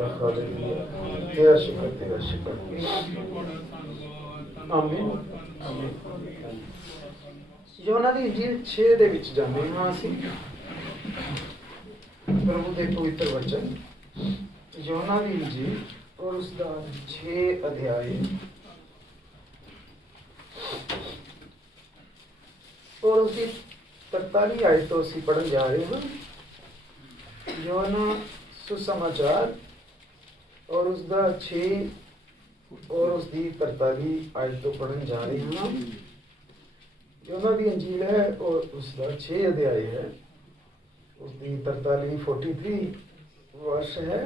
तेरा शुक्र, तेरा शुक्र। आमीन, आमीन। ਯੋਹਨਾ ਦੀ ਇੰਜੀਲ 6 ਦੇ ਵਿੱਚ ਜਾਂਦੇ ਹਾਂ ਅਸੀਂ। ਪ੍ਰਭੂ ਦੇ ਪਵਿੱਤਰ ਵਚਨ ਯੋਹਨਾ ਦੀ ਇੰਜੀਲ ਔਰ ਉਸ ਦਾ 6 ਅਧਿਆਇ ਔਰ ਉਸਦੀ 43 ਆਇਤ ਤੋਂ ਅਸੀਂ ਪੜ੍ਹਨ ਜਾ ਰਹੇ ਹਾਂ। ਯੋਹਨਾ ਸੁਸਮਾਚਾਰ ਔਰ ਉਸ ਦਾ 6 ਔਰ ਉਸ ਦੀ 43 ਆਇਤ ਤੋਂ ਪੜ੍ਹਨ ਜਾ ਰਹੇ ਹਾਂ। ਯੋਹਨਾ ਦੀ ਇੰਜੀਲ ਹੈ ਔਰ ਉਸ ਦਾ 6 ਅਧਿਆਇ ਹੈ, ਉਸ ਦੀ 43 ਵਰਸ ਹੈ।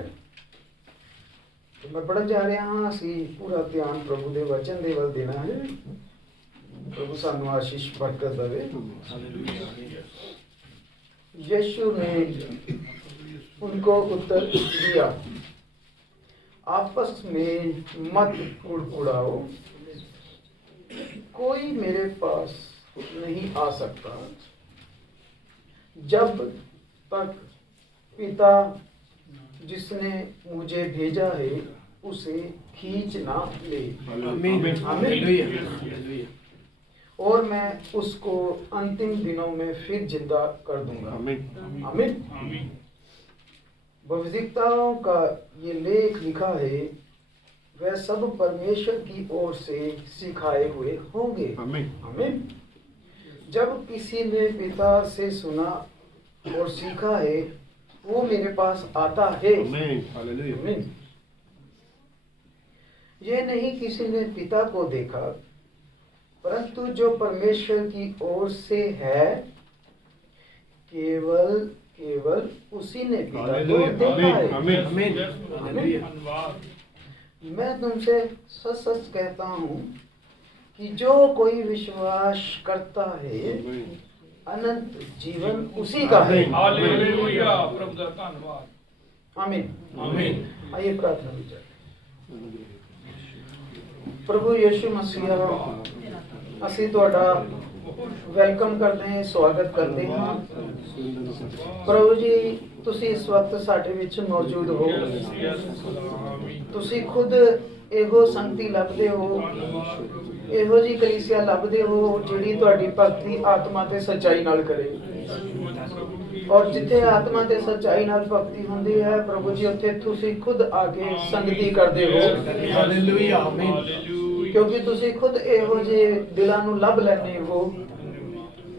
ਮੈਂ ਪੜ੍ਹਨ ਜਾ ਰਿਹਾ ਹਾਂ। ਅਸੀਂ ਪੂਰਾ ਧਿਆਨ ਪ੍ਰਭੂ ਦੇ ਵਚਨ ਦੇ ਵੱਲ ਦੇਣਾ ਹੈ। प्रभु सानू आशीष बरकत देवे। यीशु ने उनको उत्तर दिया, आपस में मत कुड़कुड़ाओ, कोई मेरे पास नहीं आ सकता जब तक पिता जिसने मुझे भेजा है उसे खींच ना ले। आमीन। और मैं उसको अंतिम दिनों में फिर जिंदा कर दूंगा। आमीन। भविष्यवक्ताओं का ये लेख लिखा है, वह सब परमेश्वर की ओर से सिखाए हुए होंगे। आमीन। जब किसी ने पिता से सुना और सीखा है, वो मेरे पास आता है। आमीन। ये नहीं किसी ने पिता को देखा, परंतु जो परमेश्वर की ओर से है, केवल उसी ने पिता को देखा है। आमीन। मैं तुमसे सच सच कहता हूँ कि जो कोई विश्वास करता है, अनंत जीवन उसी का है। हालेलुया। प्रभु का धन्यवाद। आमीन। आमीन। आइए प्रार्थना विचार। प्रभु यीशु मसीह, ਅਸੀਂ ਤੁਹਾਡਾ ਵੈਲਕਮ ਕਰਦੇ ਹਾਂ, ਸਵਾਗਤ ਕਰਦੇ ਹਾਂ। ਪ੍ਰਭੂ ਜੀ, ਤੁਸੀਂ ਇਸ ਵਕਤ ਸਾਡੇ ਵਿੱਚ ਮੌਜੂਦ ਹੋ। ਤੁਸੀਂ ਖੁਦ ਇਹੋ ਸੰਗਤੀ ਲੱਭਦੇ ਹੋ, ਇਹੋ ਜੀ ਕਲੀਸਿਆ ਲੱਭਦੇ ਹੋ ਜਿਹੜੀ ਤੁਹਾਡੀ ਭਗਤੀ ਆਤਮਾ ਤੇ ਸੱਚਾਈ ਨਾਲ ਕਰੇ। ਔਰ ਜਿੱਥੇ ਆਤਮਾ ਤੇ ਸੱਚਾਈ ਨਾਲ ਭਗਤੀ ਹੁੰਦੀ ਹੈ ਪ੍ਰਭੂ ਜੀ, ਉੱਥੇ ਤੁਸੀਂ ਖੁਦ ਆ ਕੇ ਸੰਗਤੀ ਕਰਦੇ ਹੋ। ਹਾਲੇਲੂਇਆ। ਆਮੀਨ। ਕਿਉਂਕਿ ਤੁਸੀਂ ਖੁਦ ਇਹੋ ਜਿਹੇ ਦਿਲਾਂ ਨੂੰ ਲੱਭ ਲੈਂਦੇ ਹੋ।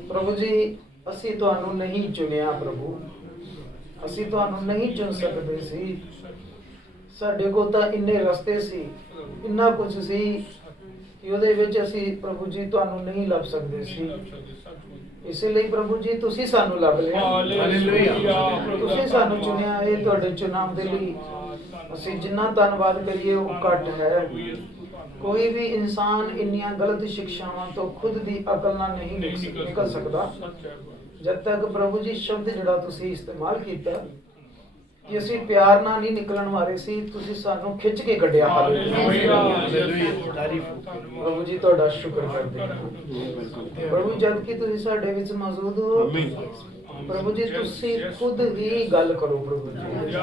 ਪ੍ਰਭੂ ਜੀ, ਅਸੀਂ ਤੁਹਾਨੂੰ ਨਹੀਂ ਚੁਣਿਆ ਪ੍ਰਭੂ, ਅਸੀਂ ਤੁਹਾਨੂੰ ਨਹੀਂ ਚੁਣ ਸਕਦੇ ਸੀ। ਸਾਡੇ ਕੋਲ ਤਾਂ ਇੰਨੇ ਰਸਤੇ ਸੀ, ਇੰਨਾ ਕੁਝ ਸੀ ਕਿ ਉਹਦੇ ਵਿੱਚ ਅਸੀਂ ਪ੍ਰਭੂ ਜੀ ਤੁਹਾਨੂੰ ਨਹੀਂ ਲੱਭ ਸਕਦੇ ਸੀ। ਇਸੇ ਲਈ ਪ੍ਰਭੂ ਜੀ ਤੁਸੀਂ ਸਾਨੂੰ ਲੱਭ ਲਿਆ। ਹਾਲੇਲੂਇਆ। ਤੁਸੀਂ ਸਾਨੂੰ ਚੁਣਿਆ। ਇਹ ਤੁਹਾਡੇ ਚੁਣਾਵ ਦੇ ਲਈ ਅਸੀਂ ਜਿੰਨਾ ਧੰਨਵਾਦ ਕਰੀਏ ਉਹ ਘੱਟ ਹੈ। ਕੋਈ ਵੀ ਇਨਸਾਨ ਇੰਨੀਆਂ ਗਲਤ ਸਿੱਖਿਆਵਾਂ ਤੋਂ ਖੁਦ ਦੀ ਅਕਲ ਨਾਲ ਨਹੀਂ ਨਿਕਲ ਸਕਦਾ। ਜਦ ਤੱਕ ਪ੍ਰਭੂ ਜੀ ਸ਼ਬਦ ਜਿਹੜਾ ਤੁਸੀਂ ਇਸਤੇਮਾਲ ਕੀਤਾ ਕਿ ਅਸੀਂ ਪਿਆਰ ਨਾਲ ਨਹੀਂ ਨਿਕਲਣ ਵਾਲੇ ਸੀ, ਤੁਸੀਂ ਸਾਨੂੰ ਖਿੱਚ ਕੇ ਕੱਢਿਆ। ਪ੍ਰਭੂ ਜੀ ਤੁਹਾਡਾ ਸ਼ੁਕਰ ਕਰਦੇ ਹਾਂ। ਪ੍ਰਭੂ ਜਦ ਕਿ ਤੁਸੀਂ ਸਾਡੇ ਵਿੱਚ ਮੌਜੂਦ ਹੋ, ਪ੍ਰਭੂ ਜੀ ਤੁਸੀਂ ਖੁਦ ਹੀ ਗੱਲ ਕਰੋ। ਪ੍ਰਭੂ ਜੀ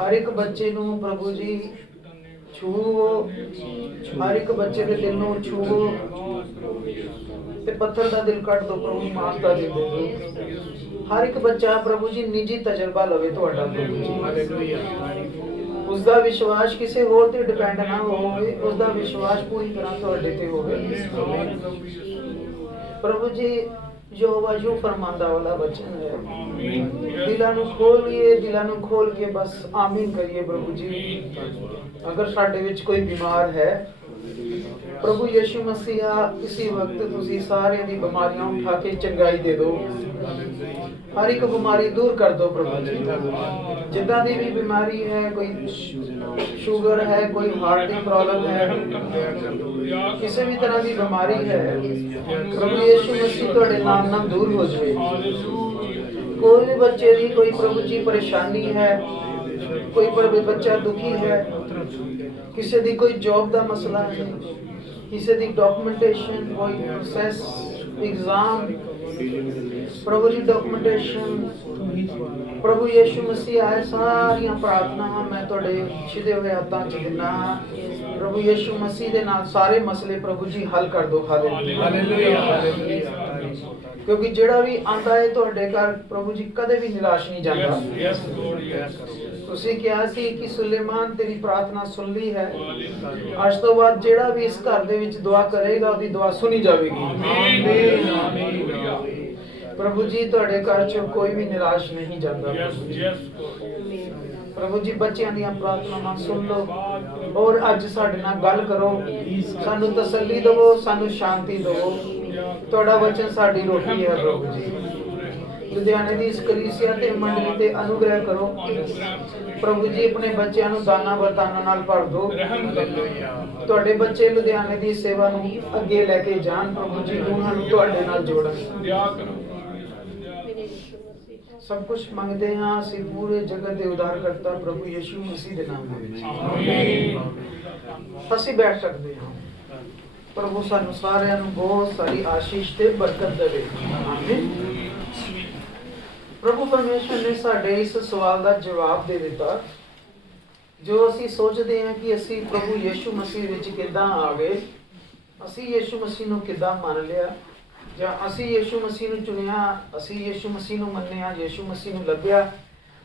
ਹਰ ਇੱਕ ਬੱਚੇ ਨੂੰ ਪ੍ਰਭੂ ਜੀ ਛੂਵੋ, ਹਰ ਇੱਕ ਬੱਚੇ ਦੇ ਦਿਲ ਨੂੰ ਛੂਵੋ ਤੇ ਪੱਥਰ ਦਾ ਦਿਲ ਕੱਢ ਦੋ ਪ੍ਰਭੂ, ਮਾਨਤਾ ਦੇ ਦਿਓ। ਹਰ ਇੱਕ ਬੱਚਾ ਪ੍ਰਭੂ ਜੀ ਨਿੱਜੀ ਤਜਰਬਾ ਲਵੇ ਤੁਹਾਡਾ ਪ੍ਰਭੂ ਜੀ। ਹਾਲੇਲੂਇਆ। ਉਸ ਦਾ ਵਿਸ਼ਵਾਸ ਕਿਸੇ ਹੋਰ ਤੇ ਡਿਪੈਂਡ ਨਾ ਹੋਵੇ, ਉਸ ਦਾ ਵਿਸ਼ਵਾਸ ਪੂਰੀ ਤਰ੍ਹਾਂ ਤੁਹਾਡੇ ਤੇ ਹੋਵੇ। ਪ੍ਰਭੂ ਜੀ ਯਹੋਵਾ ਯੂ ਫਰਮਾਂਦਾ ਵਾਲਾ ਵਚਨ ਹੈ, ਦਿਲਾਂ ਨੂੰ ਖੋਲੀਏ, ਦਿਲਾਂ ਨੂੰ ਖੋਲ ਕੇ ਬਸ ਆਮੀਨ ਕਰੀਏ। ਪ੍ਰਭੂ ਜੀ ਅਗਰ ਸਾਡੇ ਵਿੱਚ ਕੋਈ ਬਿਮਾਰ ਹੈ ਪ੍ਰਭੂ ਯੀਸ਼ੂ ਮਸੀਹਾ, ਇसी ਵਕਤ ਤੁਸੀਂ ਸਾਰਿਆਂ ਦੀ ਬਿਮਾਰੀਆਂ ਉਠਾ ਕੇ ਚੰਗਾਈ ਦੇ ਦਿਓ। ਹਰ ਇੱਕ ਬਿਮਾਰੀ ਦੂਰ ਕਰ ਦਿਓ ਪ੍ਰਭੂ ਜੀ। ਜਿੱਦਾਂ ਦੀ ਵੀ ਬਿਮਾਰੀ ਹੈ, ਕੋਈ ਸ਼ੂਗਰ ਹੈ, ਕੋਈ ਹਾਰਟ ਦੀ ਪ੍ਰੋਬਲਮ ਹੈ, ਕਿਸੇ ਵੀ ਤਰ੍ਹਾਂ ਦੀ ਬਿਮਾਰੀ ਹੈ ਪ੍ਰਭੂ ਯੀਸ਼ੂ ਮਸੀਹ ਤੁਹਾਡੇ ਨਾਮ ਨਾਲ ਦੂਰ ਹੋ ਜਾਵੇ। ਕੋਈ ਵੀ ਬੱਚੇ ਦੀ ਕੋਈ ਪ੍ਰਭੂ ਜੀ ਪਰੇਸ਼ਾਨੀ ਹੈ, ਕੋਈ ਬੱਚਾ ਦੁਖੀ ਹੈ, ਕਿਸੇ ਦੀ ਕੋਈ ਜੌਬ ਦਾ ਮਸਲਾ ਹੈ, ਕਿਸੇ ਦੀ ਡਾਕੂਮੈਂਟੇਸ਼ਨ, ਕੋਈ ਪ੍ਰੋਸੈਸ, एग्जाम, प्रभु जी डॉक्यूमेंटेशन प्रभु यीशु मसीह आए सारियां प्रार्थनावां मैं तुहाडे छिदे होए हत्थां च दिना प्रभु यीशु मसीह दे नाल सारे मसले प्रभु जी हल कर दो हालेलुया क्योंकि जेड़ा भी आंदा है तुहाडे घर प्रभु जी कदे भी निराश नहीं जांदा तुसीं कहा सी कि सुलेमान तेरी प्रार्थना सुन ली है आज तो बाद जेड़ा भी इस घर दे विच दुआ करेगा ओदी दुआ सुनी जाएगी प्रभु जी तुहाडे घर च कोई भी निराश नहीं जाता प्रभु जी बच्चों दी प्रार्थनावां सुन लो और अज साडे नाल गल करो सानू तसल्ली दवो सानू शांति दवो तुहाडा वचन साडी रोटी है प्रभु जी लुधियाने दी इस कलीसिया ते मंडली ते अनुग्रह करो प्रभु जी अपने बच्चों नू दाना बरदाना नाल भर दो तुहाडे बच्चे लुधियाने दी सेवा नू अगे लेके जान प्रभु जी उन्हां नू तुहाडे नाल जोड़न सब कुछ मंगते हैं असीं पूरे जगत दे उद्धारकर्ता प्रभु यीशु मसीह दे नाम दे विच असीं बैठ सकते हैं प्रभु सानू सारिਆਂ ਨੂੰ बहुत सारी आशीष ते बरकत देवे आमीन प्रभु परमेश्वर ने साडे इस सवाल का जवाब दे दिता जो असीं सोचते हैं कि असीं प्रभु यीशु मसीह विच किदां आ गए असीं यीशु मसीह नूं किदां मान लिया ਜਾਂ ਅਸੀਂ ਯीशु मसीह ਨੂੰ ਚੁਣਿਆ ਅਸੀਂ ਯीशु मसीह ਨੂੰ ਮੰਨਿਆ ਯीशु मसीह ਨੂੰ ਲੱਭਿਆ